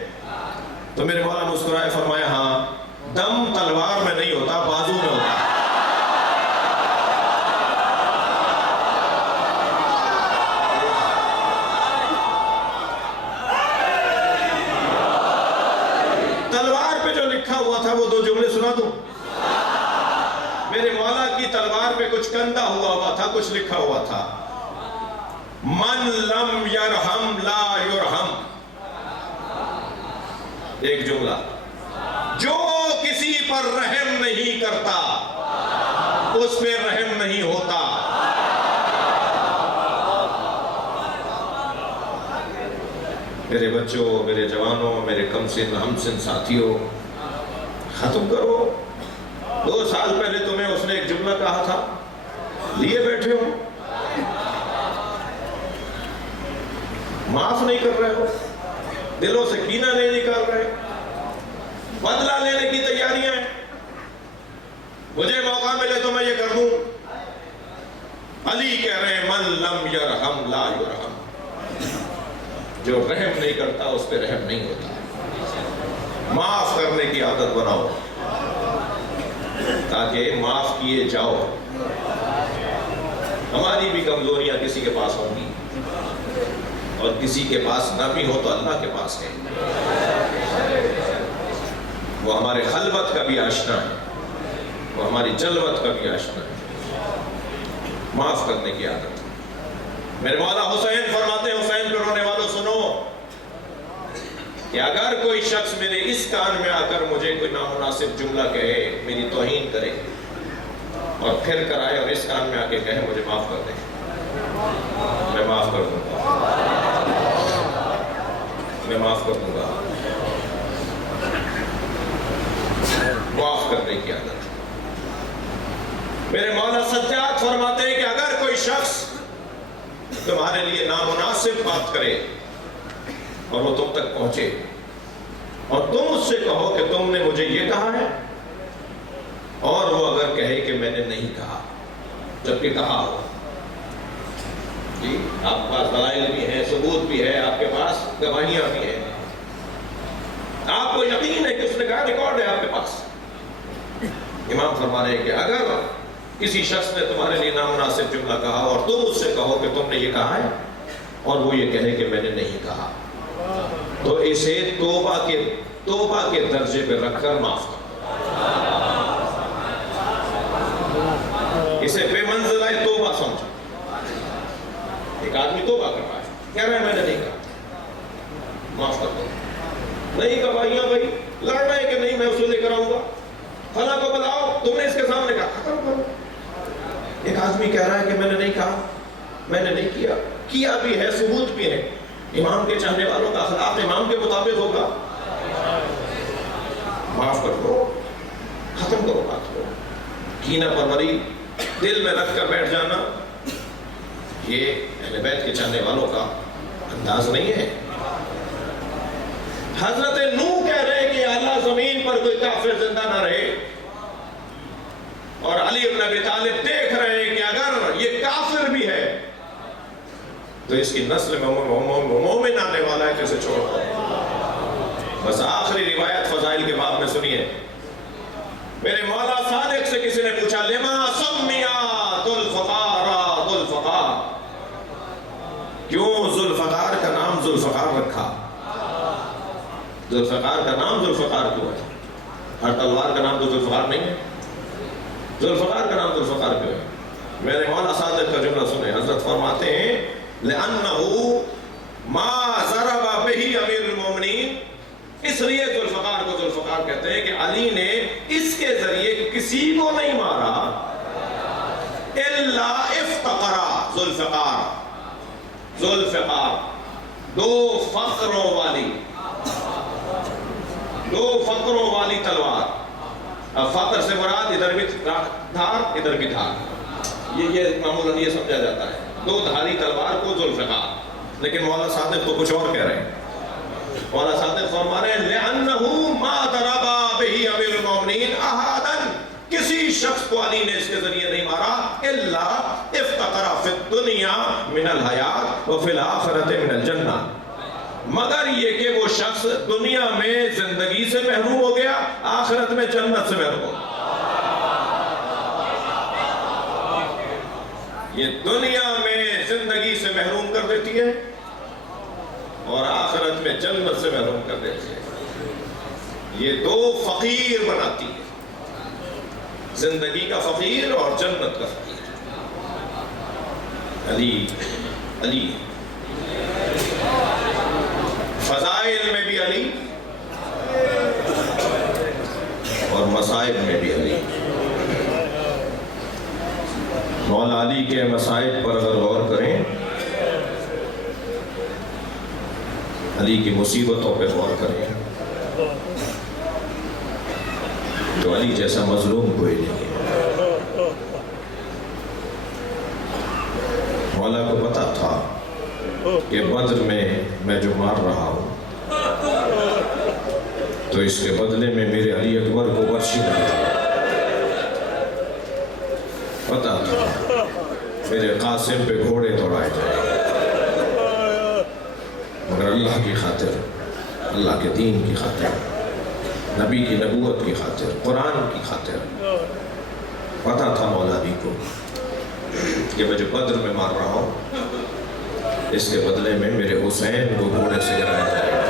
تو میرے مولا مسکرائے، فرمایا ہاں، دم تلوار میں نہیں ہوتا، بازو میں ہوتا ہے۔ تلوار پہ جو لکھا ہوا تھا وہ دو جملے سنا دوں؟ میرے مولا کی تلوار پہ کچھ کندہ ہوا تھا، کچھ لکھا ہوا تھا، من لم یرحم لا یرحم۔ ایک جملہ، جو کسی پر رحم نہیں کرتا اس پہ رحم نہیں ہوتا۔ میرے بچوں، میرے جوانوں، میرے کم سن ہم سن ساتھیوں، ختم کرو۔ 2 سال پہلے تمہیں اس نے ایک جملہ کہا تھا، لیے بیٹھے ہو، معاف نہیں کر رہے ہو، دلوں سے کینہ نہیں نکال رہے، بدلہ لینے کی تیاریاں ہیں۔ مجھے موقع ملے تو میں یہ کر دوں۔ علی کہہ رہے ہیں من لم یرحم لا یرحم، جو رحم نہیں کرتا اس پہ رحم نہیں ہوتا۔ معاف کرنے کی عادت بناؤ تاکہ معاف کیے جاؤ۔ ہماری بھی کمزوریاں کسی کے پاس ہوں گی، اور کسی کے پاس نہ بھی ہو تو اللہ کے پاس ہے، وہ ہمارے خلوت کا بھی آشنا ہے، وہ ہماری جلوت کا بھی آشنا ہے۔ معاف کرنے کی عادت۔ میرے مولا حسین فرماتے ہیں، حسین پہ رونے والوں سنو، کہ اگر کوئی شخص میرے اس کان میں آ کر مجھے کوئی نامناسب جملہ کہے، میری توہین کرے، اور پھر کر آئے اور اس کان میں آ کے کہے مجھے معاف کر دے، میں معاف کر دوں گا، میں معاف کر دوں گا۔ معاف کرنے کی عادت۔ میرے مولا سجاد فرماتے ہیں کہ اگر کوئی شخص تمہارے لیے نامناسب بات کرے اور وہ تم تک پہنچے، اور تم اس سے کہو کہ تم نے مجھے یہ کہا ہے، اور وہ اگر کہے کہ میں نے نہیں کہا، جبکہ کہا ہو، جی آپ کے پاس دلائل بھی ہیں، ثبوت بھی ہے، آپ کے پاس گواہیاں بھی ہیں، آپ کو یقین ہے کہ اس نے کہا، ریکارڈ ہے آپ کے پاس۔ امام فرما رہے ہیں کہ اگر کسی شخص نے تمہارے لیے نامناسب جملہ کہا اور تم اس سے کہو کہ تم نے یہ کہا ہے، اور وہ یہ کہے کہ میں نے نہیں کہا، تو اسے توبہ کے درجے پہ رکھ کر معاف کرو۔ اسے بے منزلہ توبہ سمجھو۔ ایک آدمی توبہ کر رہا ہے، کہہ رہا ہے میں نے نہیں کہا، معاف کر دو۔ نہیں گواہیاں بھائی، لڑ رہے ہیں کہ نہیں میں اسے لے کر آؤں گا، فلاں کو بلاؤ، تم نے اس کے سامنے کہا، ختم کرو۔ ایک آدمی کہہ رہا ہے کہ میں نے نہیں کہا، میں نے نہیں کیا بھی ہے، ثبوت بھی ہے، امام کے چاہنے والوں کا اخلاق امام کے مطابق ہوگا، معاف کر دو، ختم کرو بات کو۔ کینہ پروری دل میں رکھ کر بیٹھ جانا، یہ اہل بیت کے چاہنے والوں کا انداز نہیں ہے۔ حضرت نوح کہہ رہے ہیں کہ اللہ زمین پر کوئی کافر زندہ نہ رہے، اور علی بن ابی طالب دیکھ رہے ہیں کہ اگر یہ کافر بھی ہے تو اس کی نسل میں مومن آنے والا ہے، کیسے چھوڑا؟ بس آخری روایت فضائل کے باب میں سنیے. میرے مولا صادق سے کسی نے پوچھا لما سمیا ذوالفقار ذوالفقار، کیوں ذوالفقار کا نام ذوالفقار رکھا؟ ذوالفقار کا نام ذوالفقار کیوں ہے؟ ہر تلوار کا نام تو ذوالفقار نہیں ہے. ذوالفقار کا نام ذوالفقار کیوں ہے؟ میرے مولا صادق کا جملہ سنیں. حضرت فرماتے ہیں لأنه ما ضرب به امیر المومنین، اس لیے ذوالفقار کو ذوالفقار کہتے ہیں کہ علی نے اس کے ذریعے کسی کو نہیں مارا الا افتقرا. ذوالفقار ذوالفقار دو فقروں والی تلوار. اب فقر سے مراد ادھر بھی دھار ادھر بھی دھار، یہ معمولاً یہ سمجھا جاتا ہے دو دھاری تلوار کو ذوالفقار. لیکن مولا صادق تو کچھ اور کہہ رہے ہیں. مولا صادق فرما رہے ہیں لأنه ما ضرب به امیر المومنین احدا، کسی شخص کو علی نے اس کے ذریعے نہیں مارا الا افتقر فی الدنیا من الحیات وفی الآخرۃ من الجنہ، مگر یہ کہ وہ شخص دنیا میں زندگی سے محروم ہو گیا، آخرت میں جنت سے محروم ہو گیا. یہ دنیا میں زندگی سے محروم کر دیتی ہے اور آخرت میں جنت سے محروم کر دیتی ہے. یہ دو فقیر بناتی ہے، زندگی کا فقیر اور جنت کا فقیر. علی علی فضائل میں بھی علی اور مصائب میں بھی علی. مولا علی کے مصائب پر اگر غور کریں، علی کی مصیبتوں پہ غور کریں، تو علی جیسا مظلوم کوئی نہیں ہے. مولا کو پتا تھا کہ بدر میں جو مار رہا ہوں تو اس کے بدلے میں میرے علی اکبر کو برشی نہیں تھا. پتا تھا میرے قاسم پہ گھوڑے دوڑائے جائیں گے، مگر اللہ کی خاطر، اللہ کے دین کی خاطر، نبی کی نبوت کی خاطر، قرآن کی خاطر پتا تھا مولا علی کو کہ میں جو بدر میں مار رہا ہوں اس کے بدلے میں میرے حسین کو گھوڑے سے گرایا جائے گا.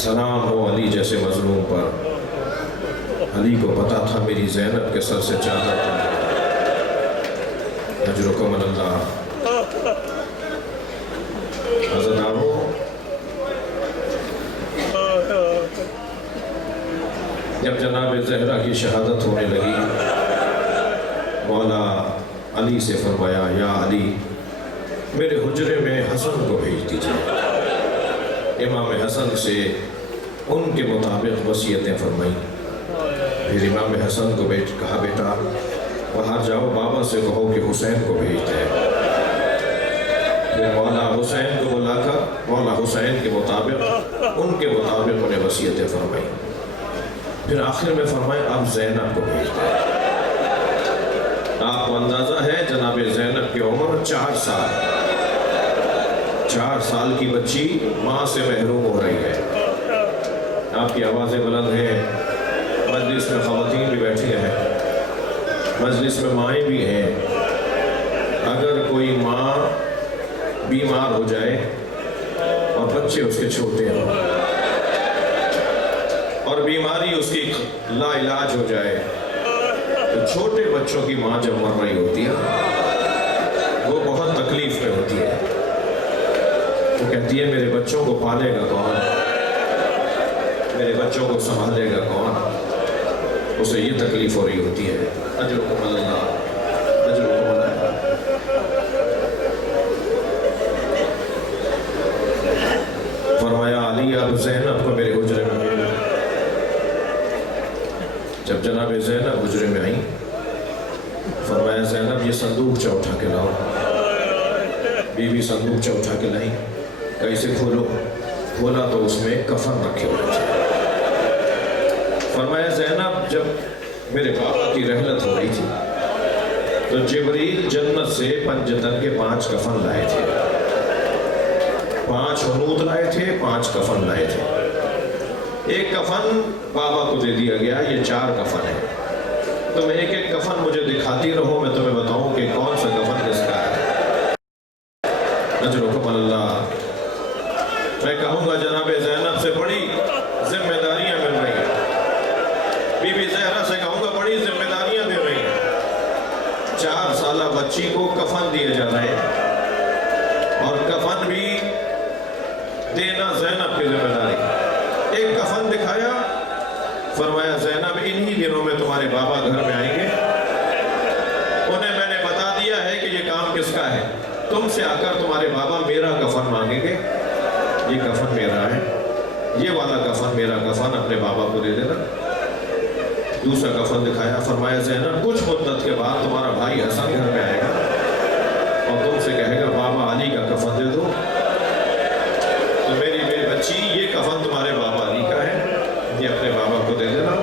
سلام ہو علی جیسے مظلوم پر. علی کو پتا تھا میری زینب کے سر سے چادر اجرکم اللہ. عزیزانو، جب جناب زہرا کی شہادت ہونے لگی، مولا علی سے فرمایا یا علی میرے حجرے میں حسن کو بھیج دیجیے. امام حسن سے ان کے مطابق وصیتیں فرمائیں. پھر امام حسن کو کہا بیٹا باہر جاؤ، بابا سے کہو کہ حسین کو بھیج دیں. پھر مولا حسین کو بلا کر مولا حسین کے مطابق ان کے مطابق انہیں وصیتیں فرمائیں. پھر آخر میں فرمائیں اب زینب کو بھیج دیں. آپ کو اندازہ ہے جناب زینب کی عمر 4 سال، 4 سال کی بچی ماں سے محروم ہو رہی ہے. آپ کی آوازیں بلند ہیں، مجلس میں خواتین بھی بیٹھی ہیں، مجلس میں مائیں بھی ہیں. اگر کوئی ماں بیمار ہو جائے اور بچے اس کے چھوٹے ہوں اور بیماری اس کی لا علاج ہو جائے تو چھوٹے بچوں کی ماں جب مر رہی ہوتی ہے وہ بہت تکلیف میں ہوتی ہے. وہ کہتی ہے میرے بچوں کو پالے گا کون، میرے بچوں کو سنبھالے گا کون. اسے یہ تکلیف ہو رہی ہوتی ہے. اجرکم اللہ، اجرکم اللہ. فرمایا علی اب زینب کو میرے حجرے میں بھیجو. جب جناب زینب حجرے میں آئیں، فرمایا زینب یہ صندوق اٹھا کے لاؤ. بیوی صندوق اٹھا کے لائیں. کہ اسے کھولو. کھولا تو اس میں کفن رکھے ہوئے تھے. فرمایا زینب جب میرے بابا کی رحلت ہو رہی تھی تو جبریل جنت سے پنجتن کے 5 کفن لائے تھے. 5 حنوط لائے تھے، 5 کفن لائے تھے. ایک کفن بابا کو دے دیا گیا، یہ 4 کفن ہیں. تم ایک ایک کفن مجھے دکھاتی رہو، میں تمہیں بتاؤں کہ کون سا کفن کس کا ہے. اجرکم اللہ. میں کہوں گا جناب زینب سے بڑی ذمہ داریاں مل رہی ہیں. بی بی زہرا سے کہوں گا بڑی ذمہ داریاں دے رہی ہیں. 4 سالہ بچی کو کفن دیے جا رہے ہیں اور کفن بھی دینا زینب کی ذمہ داری. ایک کفن دکھایا، فرمایا زینب انہی دنوں میں تمہارے بابا گھر میں آئیں گے. انہیں میں نے بتا دیا ہے کہ یہ کام کس کا ہے. تم سے آ کر تمہارے بابا میرا کفن مانگیں گے. یہ کفن میرا ہے، یہ والا کفن میرا کفن اپنے بابا کو دے دینا. دوسرا کفن دکھایا، فرمایا زینب کچھ مدت کے بعد تمہارا بھائی حسن گھر میں آئے گا اور تم سے کہے گا بابا علی کا کفن دے دو. تو میری بچی یہ کفن تمہارے بابا علی کا ہے، یہ اپنے بابا کو دے دینا.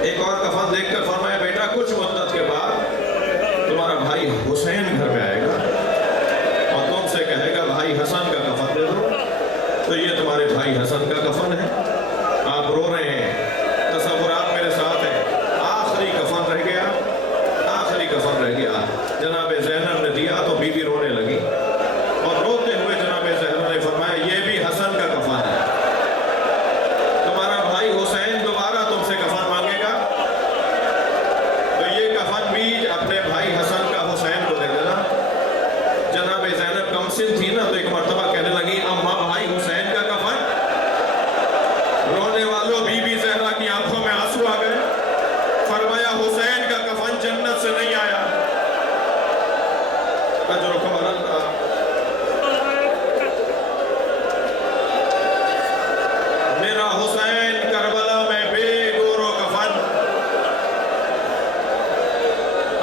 ایک اور کفن دیکھ کر فرمایا بیٹا کچھ مدت کے بعد تمہارا بھائی حسین گھر میں آئے گا اور تم سے کہے گا بھائی حسن کا کفن دے دو. تو یہ تمہارے بھائی حسن کا کفن ہے. آپ رو رہے ہیں، تصورات میرے ساتھ ہیں. آخری کفن رہ گیا، آخری کفن رہ گیا. جناب زینب نے دیا تو بی بی رونے لگی اور روتے ہوئے جناب زہرا نے فرمایا یہ بھی حسن کا کفن ہے. تمہارا بھائی حسین دوبارہ تم سے کفن مانگے گا تو یہ کفن بھی اپنے بھائی حسن کا حسین کو دے دینا. جناب زینب کم سن تھی نا تو ایک مرتبہ کہنے لگی اماں بھائی حسین کا کفن. رونے والوں بی بی زہرا کی آنکھوں میں آنسو آ گئے. فرمایا حسین کا کفن جنت سے نہیں آیا. اجرکم اللہ. میرا حسین کربلا میں بے گور و کفن.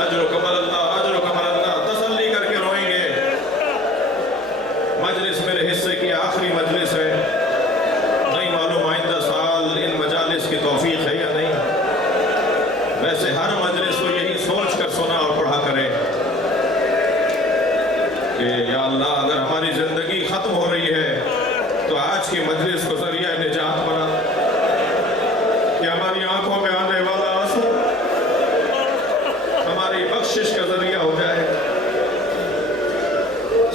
اجرکم اللہ، اجرکم اللہ. تسلی کر کے روئیں گے. مجلس میرے حصے کی آخری مجلس ہے. نہیں معلوم آئندہ سال ان مجالس کی توفیق ہے یا نہیں. ویسے ہر مجلس کو یہی سوچ کر سنا اور پڑھا کرے کہ یا اللہ اگر ہماری زندگی ختم ہو رہی ہے تو آج کی مجلس کو ذریعہ نجات بنا کہ ہماری آنکھوں میں آنے والا آنسو ہماری بخشش کا ذریعہ ہو جائے.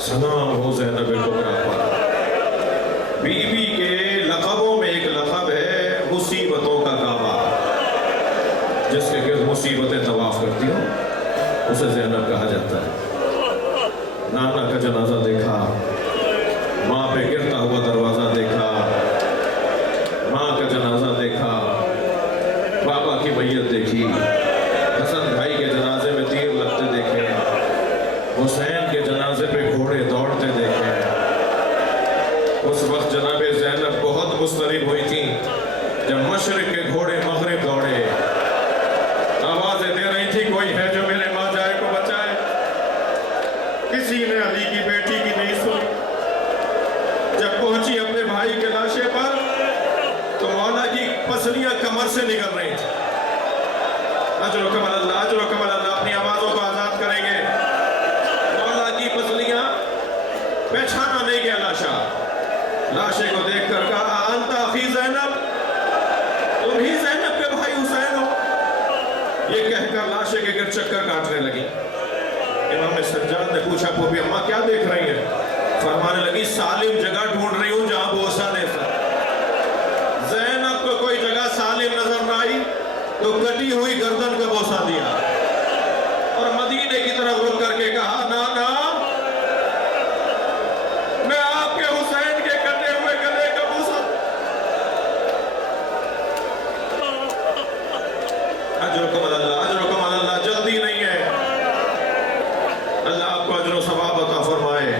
سلام ہو زینب کبریٰ پر. بی بی کے لقبوں میں ایک لقب ہے مصیبتوں کا کعبہ. جس کے گرد مصیبتیں طواف کرتی ہوں اسے زینب کہا جاتا ہے. نانا کا جنازہ دیکھا، ماں پہ گرتا ہوا دروازہ دیکھا، ماں کا جنازہ دیکھا، بابا کی میت دیکھی، حسن بھائی کے جنازے میں تیر لگتے دیکھے، حسین کے جنازے پہ گھوڑے دوڑتے دیکھے. اس وقت جناب زینب بہت مضطرب ہوئی تھی جب مشرق کے گھوڑے مغرب دوڑے. آوازیں دے رہی تھی کوئی ہے جو میرے ماں جائے کو بچائے. کسی نے علی کی بیٹی کی نہیں سنی. جب پہنچی اپنے بھائی کے لاشے پر تو مولا کی پسلیاں کمر سے نکل رہی تھی. اجرکم اللہ، اجرکم اللہ. اپنی آوازوں کو آزاد کریں گے. مولا کی پسلیاں پہچانا نہیں گیا لاشا. لاشے کو دیکھ کر کہا انت اخی زینب، تم ہی زینب کے بھائی حسین ہو. یہ کہہ کر لاشے کے گرد چکر کاٹنے لگی. امام سجاد نے پوچھا پھوپھی اماں کیا دیکھ رہی ہیں؟ فرمانے لگی سالم جگہ ڈھونڈ رہی ہوں جہاں بوسہ دے سکے. زینب کو کوئی جگہ سالم نظر نہ آئی تو کٹی ہوئی گردن کا بوسہ دیا اور مدینے کی طرف رک کر کے کہا نانا میں آپ کے حسین کے کٹے ہوئے گلے کا بوسہ. اجرکم اللہ، اجرکم اللہ. جلدی نہیں ہے. اللہ آپ کو اجر و ثواب عطا فرمائے.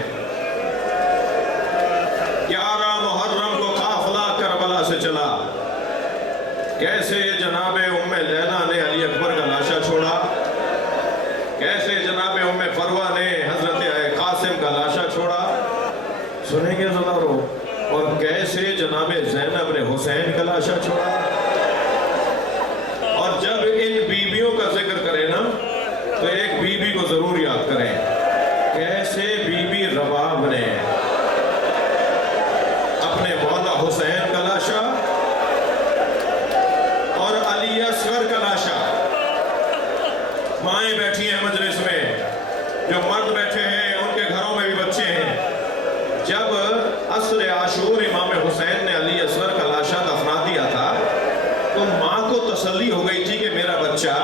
11 محرم کو قافلہ کربلا سے چلا. کیسے جناب ام لیلہ نے علی اکبر کا لاشا چھوڑا، کیسے جناب ام فروہ نے حضرت قاسم کا لاشا چھوڑا. سنیں گے ذرا اور کیسے جناب زینب نے حسین کا لاشا چھوڑا. اور جب ان بیویوں کا ذکر کریں نا تو ایک بیوی کو ضرور یاد کریں. کیسے بی بی رباب نے اپنے مولا حسین کا لاشا اور علی اصغر کا لاشا، مائیں بیٹھی ہیں مجلس میں، جو مرد بیٹھے ہیں ان کے گھروں میں بھی بچے ہیں. جب عصر عاشور امام حسین نے علی اصغر کا لاشا دفنا دیا تھا تو ماں کو تسلی ہو گئی تھی کہ میرا بچہ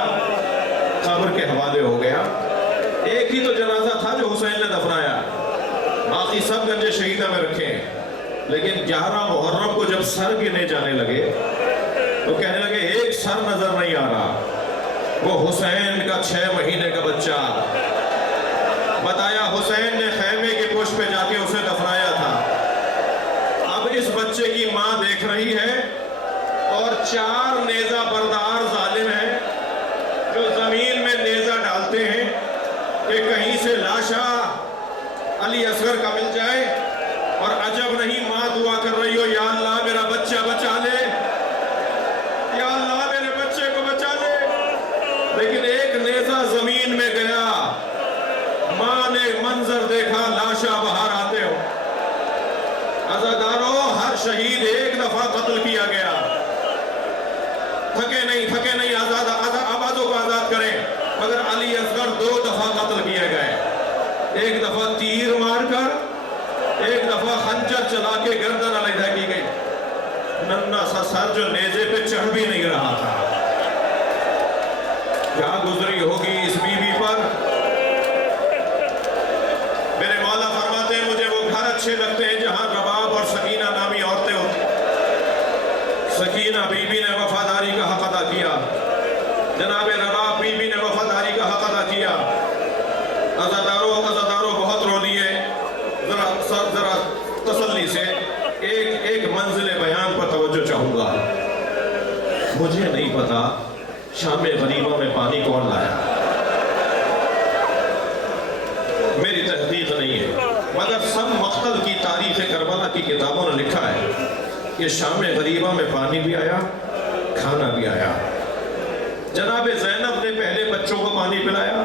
قبر کے حوالے ہو گیا. ایک ہی تو جنازہ تھا جو حسین نے دفنایا، باقی سب گنج شہیدہ میں رکھے ہیں. لیکن 11 محرم کو جب سر گنے جانے لگے تو کہنے لگے ایک سر نظر نہیں آ رہا. وہ حسین کا 6 مہینے کا بچہ، بتایا حسین نے خیمے کے پشت پہ جا کے اسے دفنایا تھا. اب اس بچے کی ماں دیکھ رہی ہے اور 4 نیزہ بردار ظالم ہیں جو زمین میں نیزہ ڈالتے ہیں کہ کہیں سے لاشا علی اصغر کا مل جائے. اور عجب نہیں ماں دعا کر رہی ہو، یا اللہ میرا بچہ بچا لے، یا اللہ میرے بچے کو بچا لے. لیکن ایک نیزہ زمین میں گیا، ماں نے منظر دیکھا لاشا باہر آتے ہو. عزادارو، ہر شہید ایک دفعہ قتل کیا گیا، تھکے نہیں آبادوں کو آزاد کریں. مگر علی اصغر 2 دفعہ قتل کیے گئے، ایک دفعہ تیر مار کر، ایک دفعہ خنجر چلا کے گردن علیحدہ کی گئی. ننھا سا سر جو نیزے پہ چڑھ بھی نہیں رہا تھا. کیا گزری ہوگی اس بیوی پر. میرے مولا فرماتے ہیں مجھے وہ گھر اچھے لگتے ہیں جہاں رباب اور سکینہ نامی عورتیں ہوتی. سکینہ بی بی نے وفاداری کا حق ادا کیا، جناب رباب بی بی نے وفاداری کا حق ادا کیا. عزادارو بہت رو لیے. ذرا تسلی سے ایک منزل بیان پر توجہ چاہوں گا. مجھے نہیں پتا شام غریبہ میں پانی کون لایا، میری تحقیق نہیں ہے، مگر سب مقتل کی تاریخ کربلا کی کتابوں نے لکھا ہے کہ شام غریبہ میں پانی بھی آیا، کھانا بھی آیا. جناب زینب نے پہلے بچوں کو پانی پلایا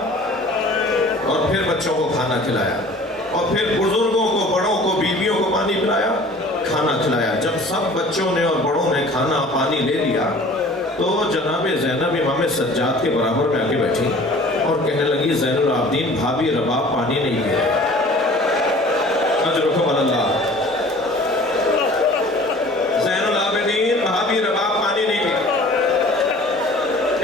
اور پھر بچوں کو کھانا کھلایا، اور پھر بزرگوں کو، بڑوں کو، بیویوں کو پانی پلایا، کھانا کھلایا. جب سب بچوں نے اور بڑوں نے کھانا پانی لے لیا تو جناب زینب امام سجاد کے برابر میں آگے بیٹھی اور کہنے لگی زین العابدین بھابی رباب پانی نہیں پی رہے. اجرکم اللہ. زین العابدین بھابی رباب پانی نہیں پی رہے.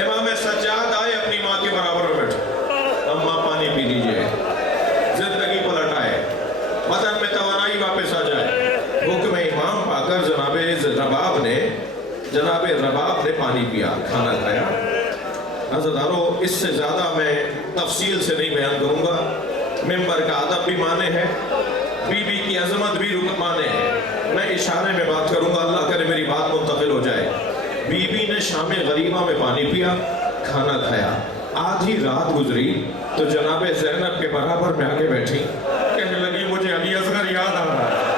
امام سجاد آئے اپنی ماں کے برابر میں بیٹھے، اماں پانی پی لیجئے، زندگی پلٹ آئے، بدن میں توانائی واپس آ جائے. حکم امام پا کر جناب رباب نے پانی پیا، کھانا کھایا. عزیزانو، اس سے زیادہ میں تفصیل سے نہیں بیان کروں گا. ممبر کا ادب بھی مانے ہے، بی بی کی عظمت بھی مانے ہے. میں اشارے میں بات کروں گا، اللہ کرے میری بات منتقل ہو جائے. بی بی نے شام غریبہ میں پانی پیا، کھانا کھایا. آدھی رات گزری تو جناب زینب کے برابر میں آگے بیٹھی، کہنے لگی مجھے علی اصغر یاد آ رہا ہے،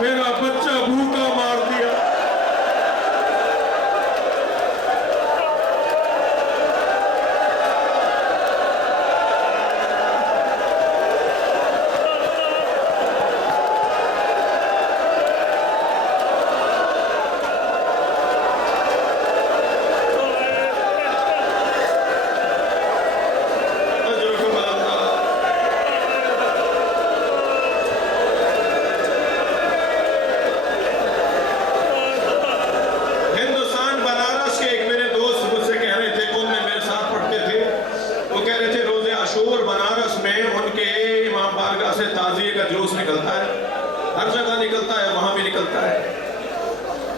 میرا بچہ بھوکا مار دیا.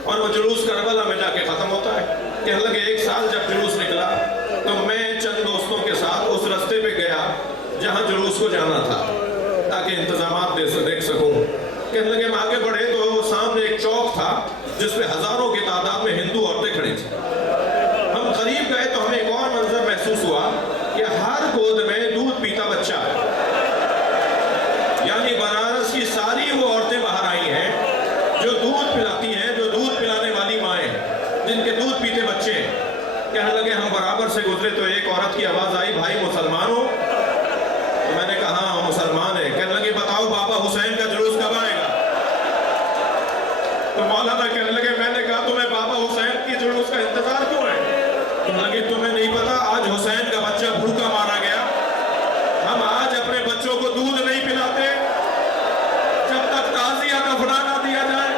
اور وہ جلوس کربلا میں جا کے ختم ہوتا ہے. کہنے لگے ایک سال جب جلوس نکلا تو میں چند دوستوں کے ساتھ اس رستے پہ گیا جہاں جلوس کو جانا تھا تاکہ انتظامات دیکھ سکوں. کہنے لگے ہم آگے بڑھے تو سامنے ایک چوک تھا جس پہ ہزاروں کی تعداد میں ہندو عورتیں کھڑی تھیں. ہم قریب گئے تو ہمیں ایک اور منظر محسوس ہوا کہ ہر گود میں دودھ پیتا بچہ ہے. یعنی بنارس گزرے تو ایک عورت کی آواز آئی، بھائی مسلمان ہو؟ تو میں نے کہا ہاں ہم مسلمان ہیں۔ کہنے لگے بتاؤ بابا حسین کا جلوس کب آئے گا؟ تو مولانا کہنے لگے میں نے کہا تمہیں بابا حسین کی جلوس کا انتظار کیوں ہے؟ کہنے لگے تمہیں نہیں پتا آج حسین کا بچہ بھوکا مارا گیا، ہم آج اپنے بچوں کو دودھ نہیں پلاتے جب تک تعزیہ دفنا نہ دیا جائے۔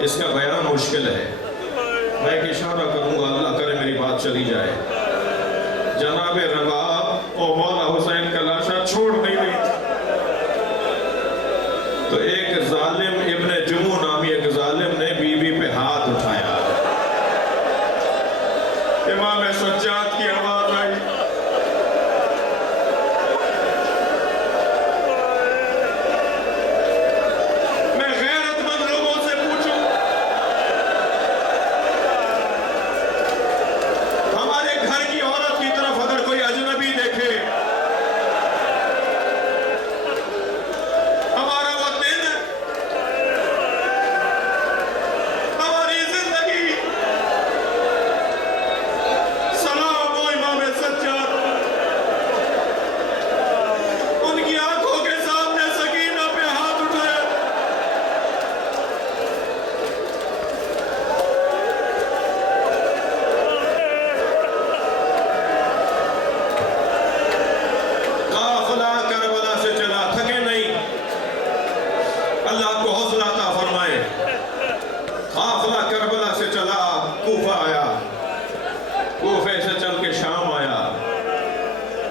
اس کا بیان مشکل ہے، میں ایک اشارہ کروں گا، اللہ کرے میری بات چلی جائے۔ جناب رباب اور مولا حسین کا لاشا چھوڑ نہیں رہی تھی، تو ایک ظالم ابن جمو نامی ایک ظالم نے بی بی پہ ہاتھ اٹھایا، امام سجاد کی آواز آئی،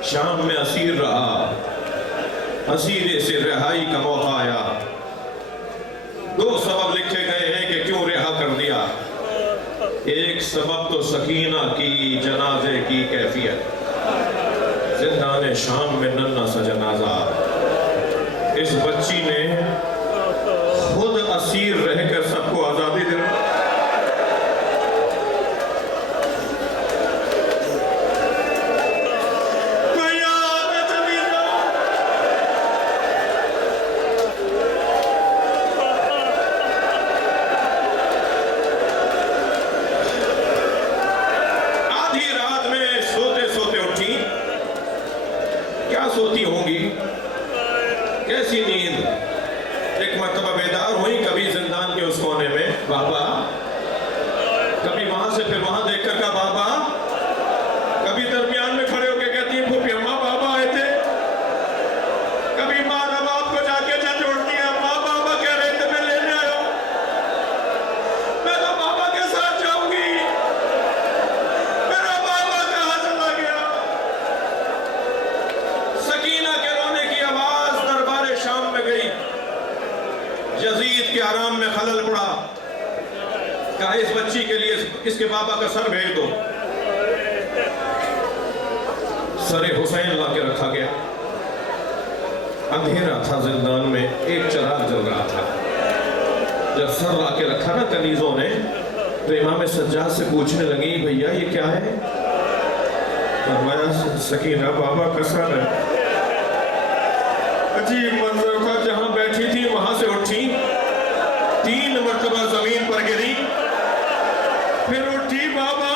شام میں اسیر رہا، اسیرے سے رہائی کا موقع آیا۔ دو سبب لکھے گئے ہیں کہ کیوں رہا کر دیا۔ ایک سبب تو سکینہ کی جنازے کی کیفیت، زندان شام میں ننھا سا جنازہ، اس بچی نے خود اسیر رہ کر سب کو آزادی دے۔ سوتی ہوں گی، کیسی نیند، ایک مرتبہ بیدار ہوئی، کبھی زندان کے اس کونے میں بابا، کبھی وہاں سے پھر وہاں دیکھ کر کہا بابا، کبھی درمیان میں کھڑے ہو کے کہتی ہیں پھوپھی اماں بابا آئے تھے، کبھی ماں رباب کو جا کے جھنجھوڑتی ہے، اماں بابا کہہ رہے تھے میں لینے آیا ہوں، میں تو بابا کے ساتھ جاؤں گی، میرا بابا کہاں چلا گیا؟ سکینہ کے رونے کی آواز دربار شام میں گئی، یزید کے آرام میں خلل پڑا، کہا اس بچی کے لیے اس کے بابا کا سر بھیج دو۔ سر حسین لا کے رکھا گیا، اندھیرا تھا زندان میں، ایک چراغ جل رہا تھا۔ جب سر لا کے رکھا نا کنیزوں نے، تو امام سجاد سے پوچھنے لگی بھیا یہ کیا ہے؟ فرمایا سکینہ بابا کا سر ہے۔ عجیب منظر تھا، جہاں بیٹھی تھی وہاں سے اٹھی، 3 مرتبہ زمین پر گری، پھر اٹھی، بابا،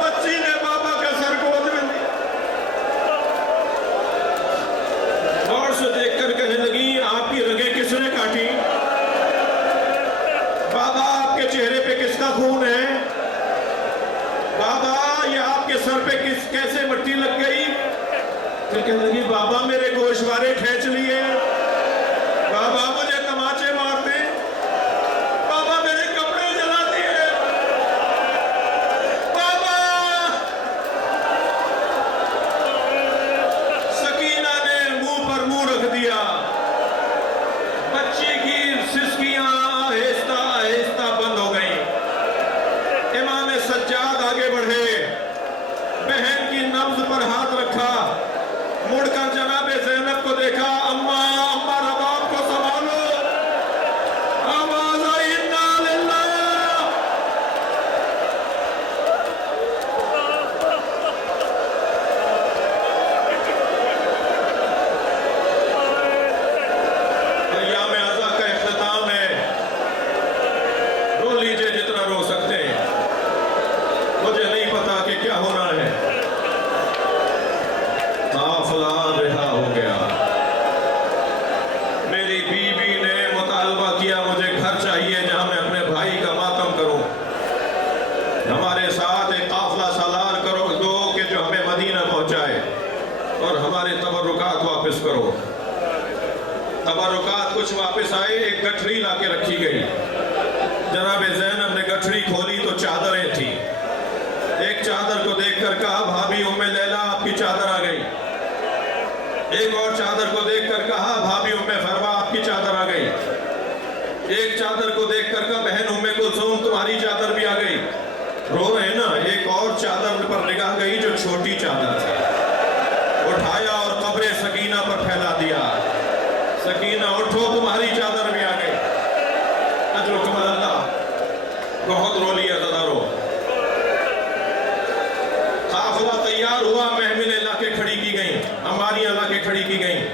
بچی نے بابا کا سر گود میں لیا، غور سے دیکھ کر کہنے لگی آپ کی رگیں کس نے کاٹی؟ بابا آپ کے چہرے پہ کس کا خون ہے؟ بابا یہ آپ کے سر پہ کیسے مٹی لگ گئی؟ پھر کہنے لگی بابا میرے گوشوارے کھینچ لیے، بابا مجھے تماچے مار دے، بابا میرے کپڑے جلا دیے، بابا۔ سکینہ نے منہ پر منہ رکھ دیا، بچی کی سسکیاں آہستہ آہستہ بند ہو گئیں۔ امام سجاد آگے بڑھے، بہن کی نبض پر ہاتھ رکھا، کچھ واپس آئے، ایک گٹھڑی لا کے رکھی گئی۔ جناب زینب نے گٹھڑی کھولی تو چادریں تھیں۔ ایک چادر کو دیکھ کر کہا بھابی ام لیلا آپ کی چادر آ گئی۔ ایک اور چادر کو دیکھ کر کہا بھابی ام فروا آپ کی چادر آ گئی۔ ایک چادر کو دیکھ کر کہا بہن ام کلثوم تمہاری چادر بھی آ گئی۔ رو رہے ہیں نا۔ ایک اور چادر پر نگاہ گئی جو چھوٹی چادر تھی، اٹھایا اور قبر سکینہ پر پھیلا دیا۔ سکینہ اٹھو تمہاری چادر بھی آ گئی۔ اجرکم اللہ۔ بہت رو لیا عزادارو۔ قافلہ تیار ہوا، محملیں لا کے کھڑی کی گئیں، ہماریاں لا کے کھڑی کی گئیں۔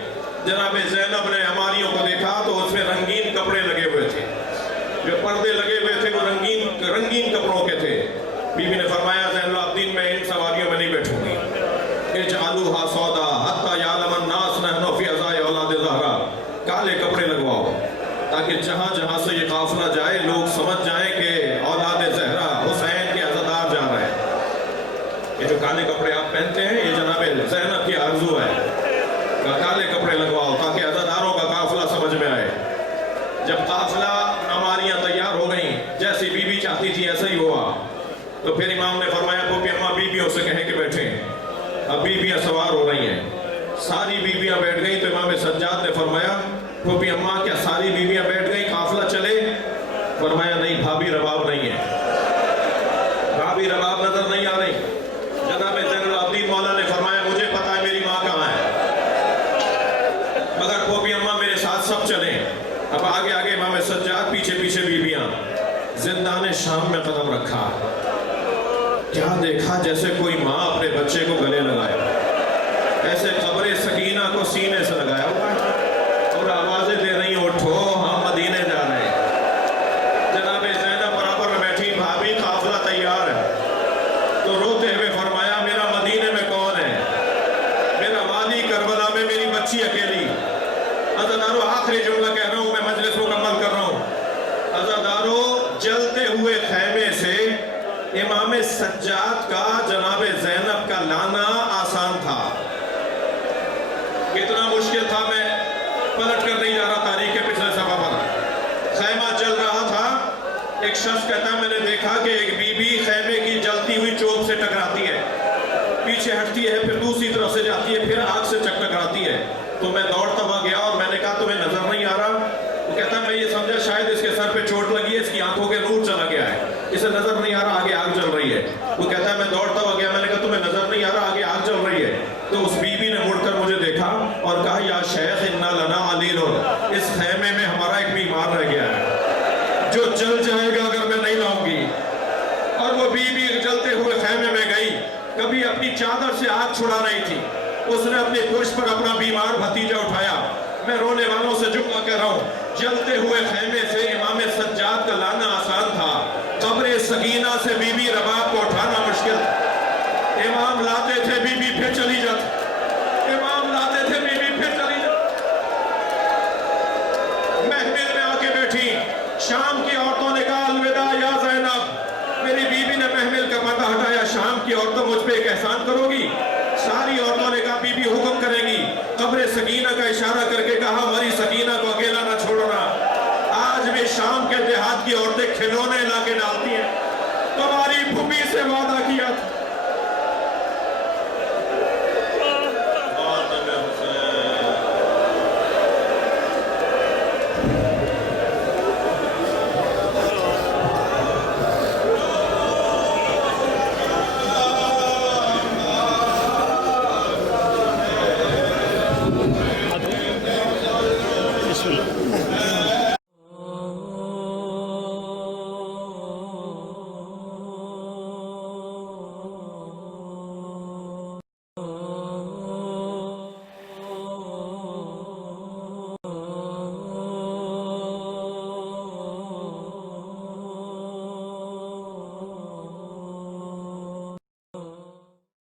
جناب زینب نے ہماریوں کو دیکھا تو اس میں رنگین کپڑے لگے ہوئے تھے، جو پردے لگے ہوئے تھے وہ رنگین کپڑوں کے تھے۔ بی بی نے فرمایا زین العابدین میں ان سواریوں میں نہیں بیٹھوں گی۔ اجعلوها سودا حتی یعلم الناس نحن فی عزاء اولاد زہرا۔ کالے کپڑے لگواؤ تاکہ جہاں جہاں سے یہ قافلہ جائے لوگ سمجھ جائیں کہ اولاد زہرا حسین کے عزادار جا رہے ہیں۔ یہ جو کالے کپڑے آپ پہنتے ہیں یہ جناب زینب کی آرزو ہے۔ کالے کپڑے لگواؤ تاکہ عزاداروں کا قافلہ سمجھ میں آئے۔ جب قافلہ ہماریاں تیار ہو گئیں، جیسی بی بی چاہتی تھی ایسا ہی ہوا، تو پھر امام نے فرمایا پھوپھی اماں بیویوں سے کہیں کہ بیٹھیں۔ اب بیویاں سوار ہو رہی ہیں۔ ساری بیویاں بیٹھ گئیں تو امام سجاد نے فرمایا پھوپھی اماں کیا ساری بیویاں بیٹھ گئیں قافلہ چلے؟ فرمایا نہیں بھابی رباب نہیں ہے، بھابی رباب نظر نہیں آ رہی۔ جناب زین العابدین مولا نے فرمایا مجھے پتا ہے میری ماں کہاں ہے، مگر پھوپھی اماں میرے ساتھ سب چلیں۔ اب آگے آگے امام سجاد، پیچھے پیچھے بیویاں۔ زندان شام میں قدم رکھا، کیا دیکھا جیسے کوئی ماں اپنے بچے کو گلے لگائے، ایسے قبر سکینہ کو سینے سے لگایا ہوا ہے اور آوازیں دے رہی ہیں اٹھو ہم مدینے جا رہے ہیں۔ جناب زینب برابر میں بیٹھی، بھابی قافلہ تیار ہے، تو روتے ہوئے فرمایا میرا مدینے میں کون ہے؟ میرا والی کربلا میں میری بچی اکیلی۔ عزادارو آخری جملہ کہہ رہا ہوں، میں مجلس مکمل کر رہا ہوں۔ عزادارو جلتے ہوئے خیمے سے امام سجاد کا جناب زینب کا لانا آسان تھا۔ کتنا مشکل تھا میں پلٹ کر نہیں جا رہا تاریخ کے پچھلے صفحہ پر۔ خیمہ جل رہا تھا، ایک شخص کہتا ہے میں نے دیکھا کہ ایک بی بی خیمے کی جلتی ہوئی چوب سے ٹکراتی ہے، پیچھے ہٹتی ہے، پھر دوسری طرف سے جاتی ہے، پھر آگ سے ٹکراتی ہے۔ تو میں دوڑتا ہوا گیا اور میں نے کہا تمہیں نظر نہیں آ رہا؟ وہ کہتا ہے میں یہ سمجھا شاید اس کے سر پہ چوٹ لگی ہے، اس کی آنکھوں کے نور چلا گیا ہے، اسے نظر نہیں آ رہا آگے آگ جل رہی ہے۔ وہ کہتا ہے میں دوڑتا ہوا گیا، میں نے کہا تمہیں نظر نہیں آ رہا آگے آگ جل رہی ہے؟ تو اس بی بی نے مڑ کر مجھے دیکھا اور کہا یا شیخ انا لنا علیل، اس خیمے میں ہمارا ایک بیمار رہ گیا ہے جو جل جائے گا اگر میں نہیں لاؤں گی۔ اور وہ بی بی جلتے ہوئے خیمے میں گئی، کبھی اپنی چادر سے آگ چھڑا رہی تھی، اس نے اپنے پشت پر اپنا بیمار بھتیجا اٹھایا۔ میں رونے والوں سے جملہ کہہ رہا ہوں، جلتے ہوئے خیمے سے امام سجاد کا لانا آسان تھا، قبر سکینہ سے بی بی رباب کو اٹھانا مشکل تھا۔ امام لاتے تھے بی بی پھر چلی جاتی، امام لاتے تھے بی بی پھر چلی جاتی۔ محفل میں آ کے بیٹھی، شام کی عورتوں نے کہا الوداع یا زینب۔ میری بی بی نے محفل کا پردہ ہٹایا، شام کی عورتوں مجھ پہ ایک احسان کرو گی؟ ساری عورتوں نے کہا بی بی حکم کرے گی۔ قبر سکینہ کا اشارہ کر کے کہا ہماری سکینہ کو اکیلا نہ چھوڑنا۔ آج بھی شام کے دیہات کی عورتیں کھلونے لا کے ڈالتی ہیں، تمہاری پھوپھی سے وعدہ کیا تھا